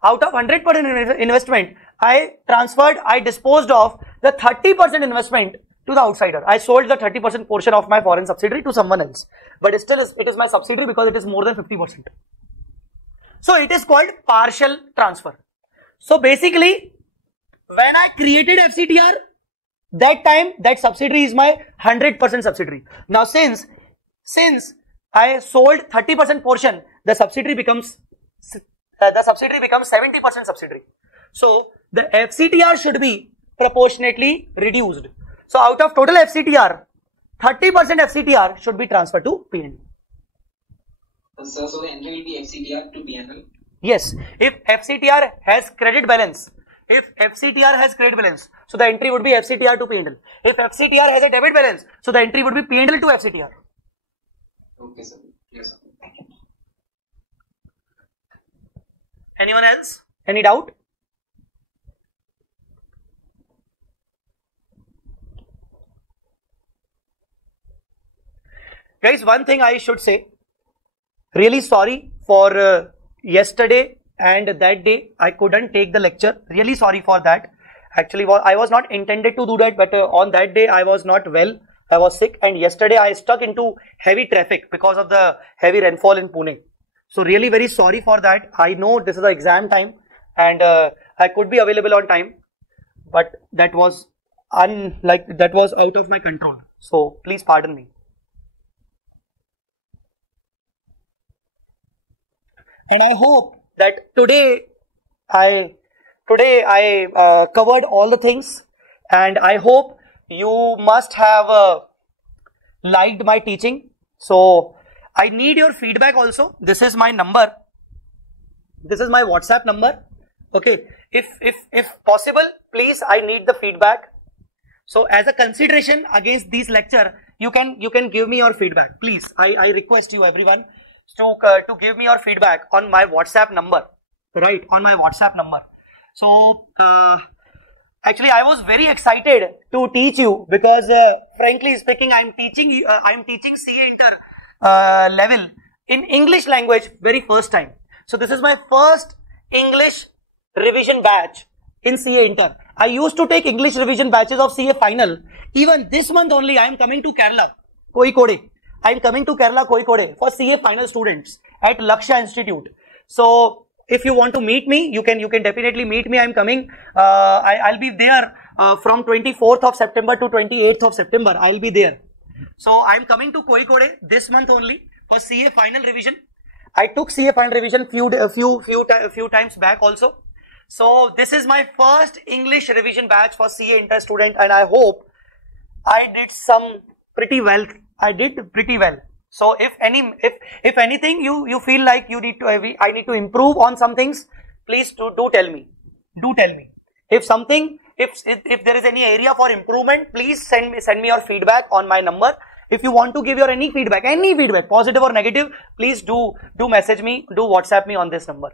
Out of 100% investment, I disposed of the 30% investment to the outsider. I sold the 30% portion of my foreign subsidiary to someone else, but still it is my subsidiary because it is more than 50%. So it is called partial transfer. So basically, when I created FCTR, that time that subsidiary is my 100% subsidiary. Now since I sold 30% portion, the subsidiary becomes 70% subsidiary. So the FCTR should be proportionately reduced. So out of total FCTR, 30% FCTR should be transferred to P&L. So the entry will be FCTR to P&L? Yes. If FCTR has credit balance, so the entry would be FCTR to P&L. If FCTR has a debit balance, so the entry would be P&L to FCTR. Okay, sir. Yes, sir. Thank you. Anyone else? Any doubt? Guys, one thing I should say, really sorry for yesterday and that day I couldn't take the lecture. Really sorry for that. Actually, I was not intended to do that, but on that day I was not well. I was sick, and yesterday I stuck into heavy traffic because of the heavy rainfall in Pune. So really very sorry for that. I know this is the exam time and I could be available on time, but that was that was out of my control. So please pardon me. And I hope that today I covered all the things, and I hope you must have liked my teaching. So I need your feedback also. This is my number. This is my WhatsApp number. Okay. If possible, please, I need the feedback. So as a consideration against this lecture, you can give me your feedback. Please, I request you everyone to give me your feedback on my WhatsApp number. Right, on my WhatsApp number. So actually, I was very excited to teach you because, frankly speaking, I'm teaching CA Inter level in English language very first time. So this is my first English revision batch in CA Inter. I used to take English revision batches of CA Final. Even this month only, I am coming to Kerala, Kozhikode. I am coming to Kerala, Kozhikode for CA Final students at Lakshya Institute. So if you want to meet me, you can definitely meet me. I'm coming. I'll be there from 24th of September to 28th of September. I'll be there. So I'm coming to Kozhikode this month only for CA Final revision. I took CA Final revision few times back also. So this is my first English revision batch for CA Inter student, and I hope I did pretty well. I did pretty well. So if anything you feel like I need to improve on some things, please do tell me. Do tell me. If there is any area for improvement, please send me your feedback on my number. If you want to give your any feedback, positive or negative, please do message me, do WhatsApp me on this number.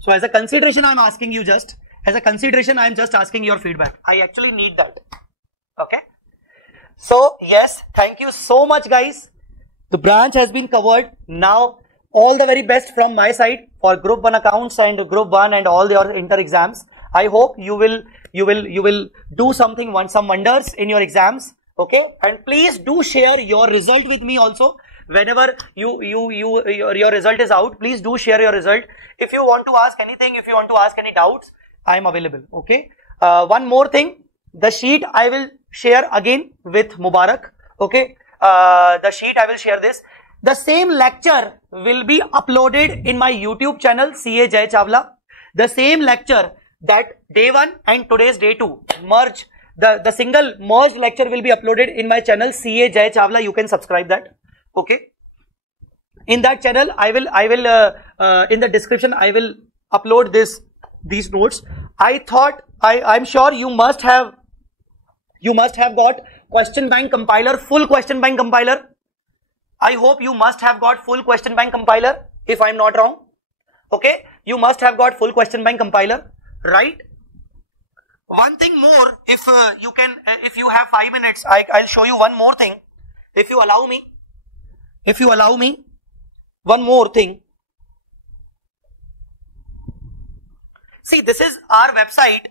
So as a consideration, I'm asking you just, as a consideration, I'm just asking your feedback. I actually need that. Okay. So yes, thank you so much guys. The branch has been covered. Now all the very best from my side for Group 1 accounts and Group 1 and all your inter exams. I hope you will do some wonders in your exams. Okay. And please do share your result with me also. Whenever your result is out, please do share your result. If you want to ask anything, if you want to ask any doubts, I am available. Okay. One more thing, the sheet I will share again with Mubarak. Okay. The sheet I will share this. The same lecture will be uploaded in my YouTube channel CA Jai Chawla. The same lecture, that day 1 and today's day 2 merge. The single merged lecture will be uploaded in my channel CA Jai Chawla. You can subscribe that. Okay. In that channel, I will in the description I will upload these notes. I thought I'm sure you must have got question bank compiler, full question bank compiler. I hope you must have got full question bank compiler, if I'm not wrong. Okay, you must have got full question bank compiler, right? One thing more, if you have 5 minutes, I'll show you one more thing. If you allow me, one more thing. See, this is our website.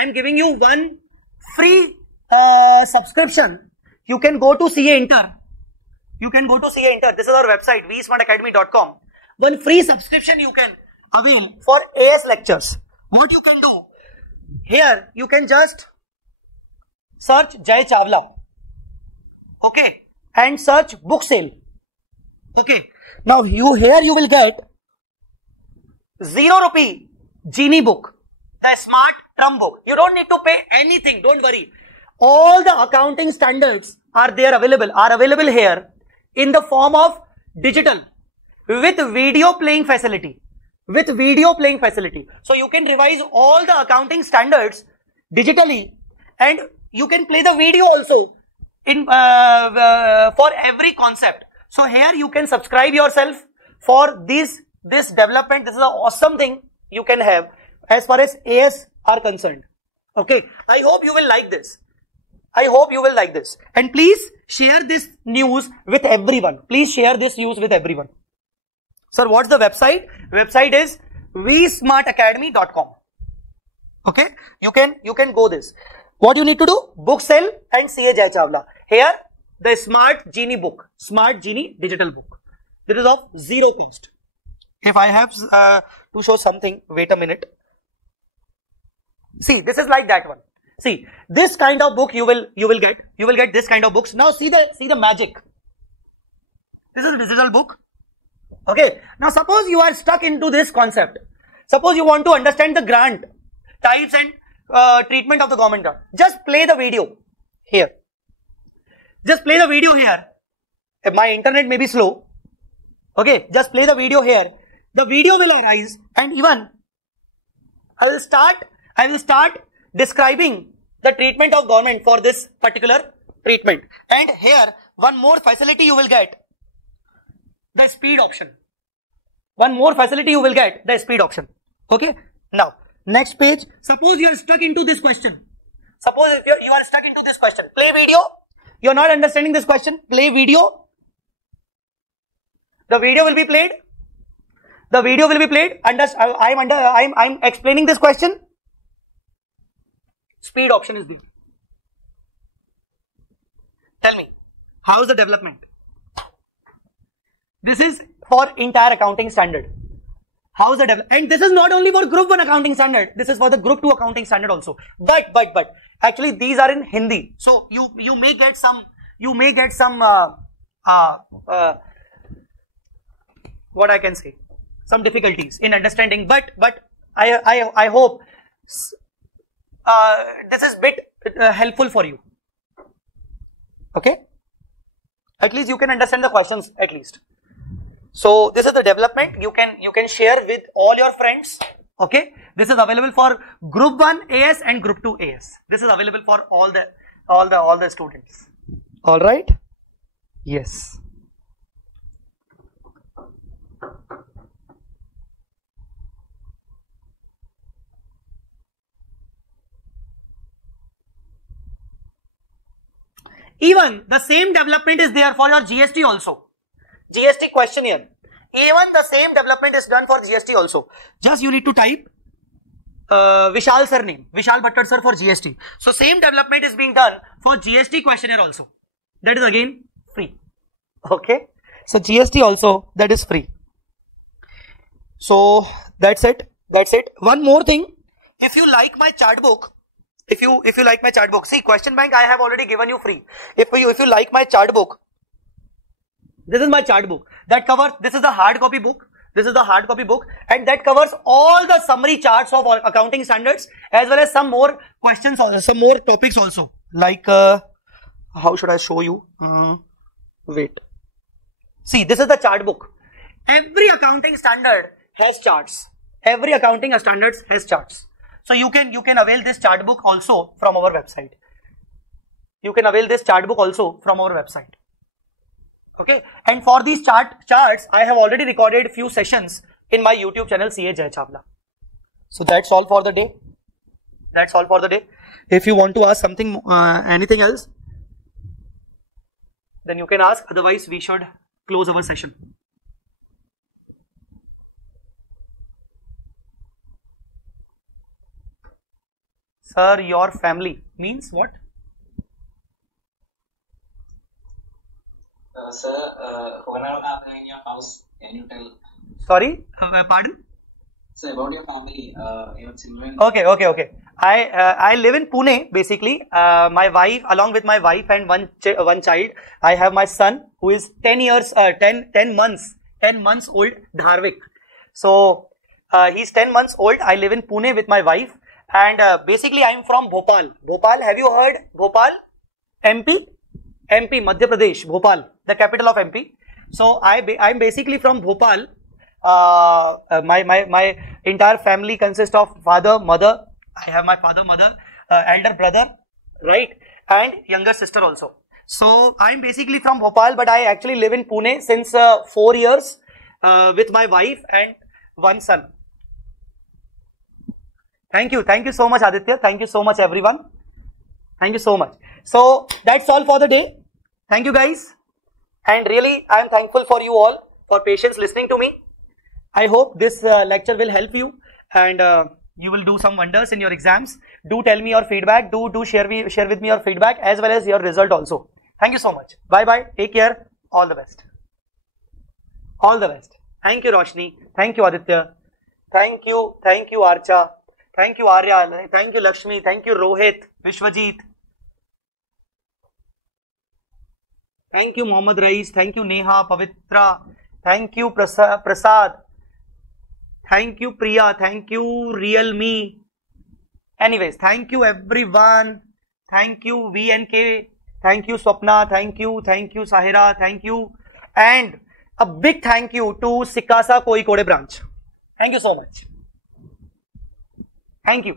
I'm giving you one free subscription. You can go to CA Inter. This is our website, vsmartacademy.com. One free subscription you can avail for AS lectures. What you can do? Here, you can just search Jai Chawla. Okay. And search book sale. Okay. Now you will get 0 rupee Genie book, the smart trump book. You don't need to pay anything. Don't worry. All the accounting standards are available here in the form of digital with video playing facility. So you can revise all the accounting standards digitally, and you can play the video also in for every concept. So here you can subscribe yourself for this development. This is an awesome thing you can have as far as AS are concerned. Okay, I hope you will like this. And please share this news with everyone. Sir, what's the website? Website is vsmartacademy.com. Okay, you can go this. What you need to do? Book sell and CA Jai Chawla. Here, the Smart Genie book, Smart Genie digital book. This is of zero cost. If I have to show something, wait a minute. See, this is like that one. See, this kind of book you will get this kind of books. Now see the magic. This is a digital book. Okay. Now suppose you are stuck into this concept. Suppose you want to understand the grant types and treatment of the government grant. Just play the video here. Just play the video here. If my internet may be slow. Okay. Just play the video here. The video will arise, and even I will start describing the treatment of government for this particular treatment. And here one more facility you will get, the speed option. One more facility you will get, the speed option. Okay. Now next page. Suppose you are stuck into this question. Suppose if you are stuck into this question, play video. You are not understanding this question, play video. The video will be played. The video will be played. I'm explaining this question. Speed option is there. Tell me, how is the development? This is for entire accounting standard. How is the development? And this is not only for group 1 accounting standard. This is for the group 2 accounting standard also. But actually these are in Hindi. So you may get some what I can say, some difficulties in understanding. But I hope this is bit helpful for you. Okay. At least you can understand the questions at least. So this is the development. You can share with all your friends. Okay. This is available for group 1 AS and group 2 AS. This is available for all the students. All right. Yes. Even the same development is there for your GST also. GST questionnaire. Even the same development is done for GST also. Just you need to type Vishal sir name, Vishal Bhattar sir for GST. So same development is being done for GST questionnaire also. That is again free. Okay. So GST also, that is free. So that's it. That's it. One more thing. If you like my chart book, if you like my chart book, see, question bank I have already given you free. If you like my chart book, this is my chart book that covers, this is the hard copy book. This is the hard copy book, and that covers all the summary charts of accounting standards, as well as some more questions, also, some more topics also. Like, how should I show you? Wait. See, this is the chart book. Every accounting standard has charts. Every accounting standards has charts. So you can avail this chart book also from our website. You can avail this chart book also from our website. Okay, and for these charts, I have already recorded few sessions in my YouTube channel CA Jai Chawla. So that's all for the day. That's all for the day. If you want to ask something, anything else, then you can ask. Otherwise, we should close our session. Sir, your family means what? Sir, when are in your house? Can you tell? Sorry, pardon? Sir, about your family, your children. Okay. I live in Pune basically. My wife, along with my wife and one child, I have my son who is 10 months old, Dharvik. So he's 10 months old. I live in Pune with my wife, and basically I am from Bhopal. Bhopal, have you heard Bhopal? MP, Madhya Pradesh, Bhopal, the capital of MP. So I'm basically from Bhopal. My entire family consists of father, mother. I have my father, mother, elder brother, right, and younger sister also. So I'm basically from Bhopal, but I actually live in Pune since 4 years with my wife and one son. Thank you so much, Aditya. Thank you so much, everyone. Thank you so much. So that's all for the day. Thank you, guys. And really, I am thankful for you all for patience listening to me. I hope this lecture will help you, and you will do some wonders in your exams. Do tell me your feedback. Do share with me your feedback as well as your result also. Thank you so much. Bye bye. Take care. All the best. All the best. Thank you, Roshni. Thank you, Aditya. Thank you, Archa. Thank you, Arya. Thank you, Lakshmi. Thank you, Rohit, Vishwajit. Thank you, Mohammad Rais. Thank you, Neha, Pavitra. Thank you, Prasad. Thank you, Priya. Thank you, Real Me. Anyways, thank you, everyone. Thank you, VNK. Thank you, Swapna. Thank you, Sahira. Thank you. And a big thank you to Sikasa Kozhikode branch. Thank you so much. Thank you.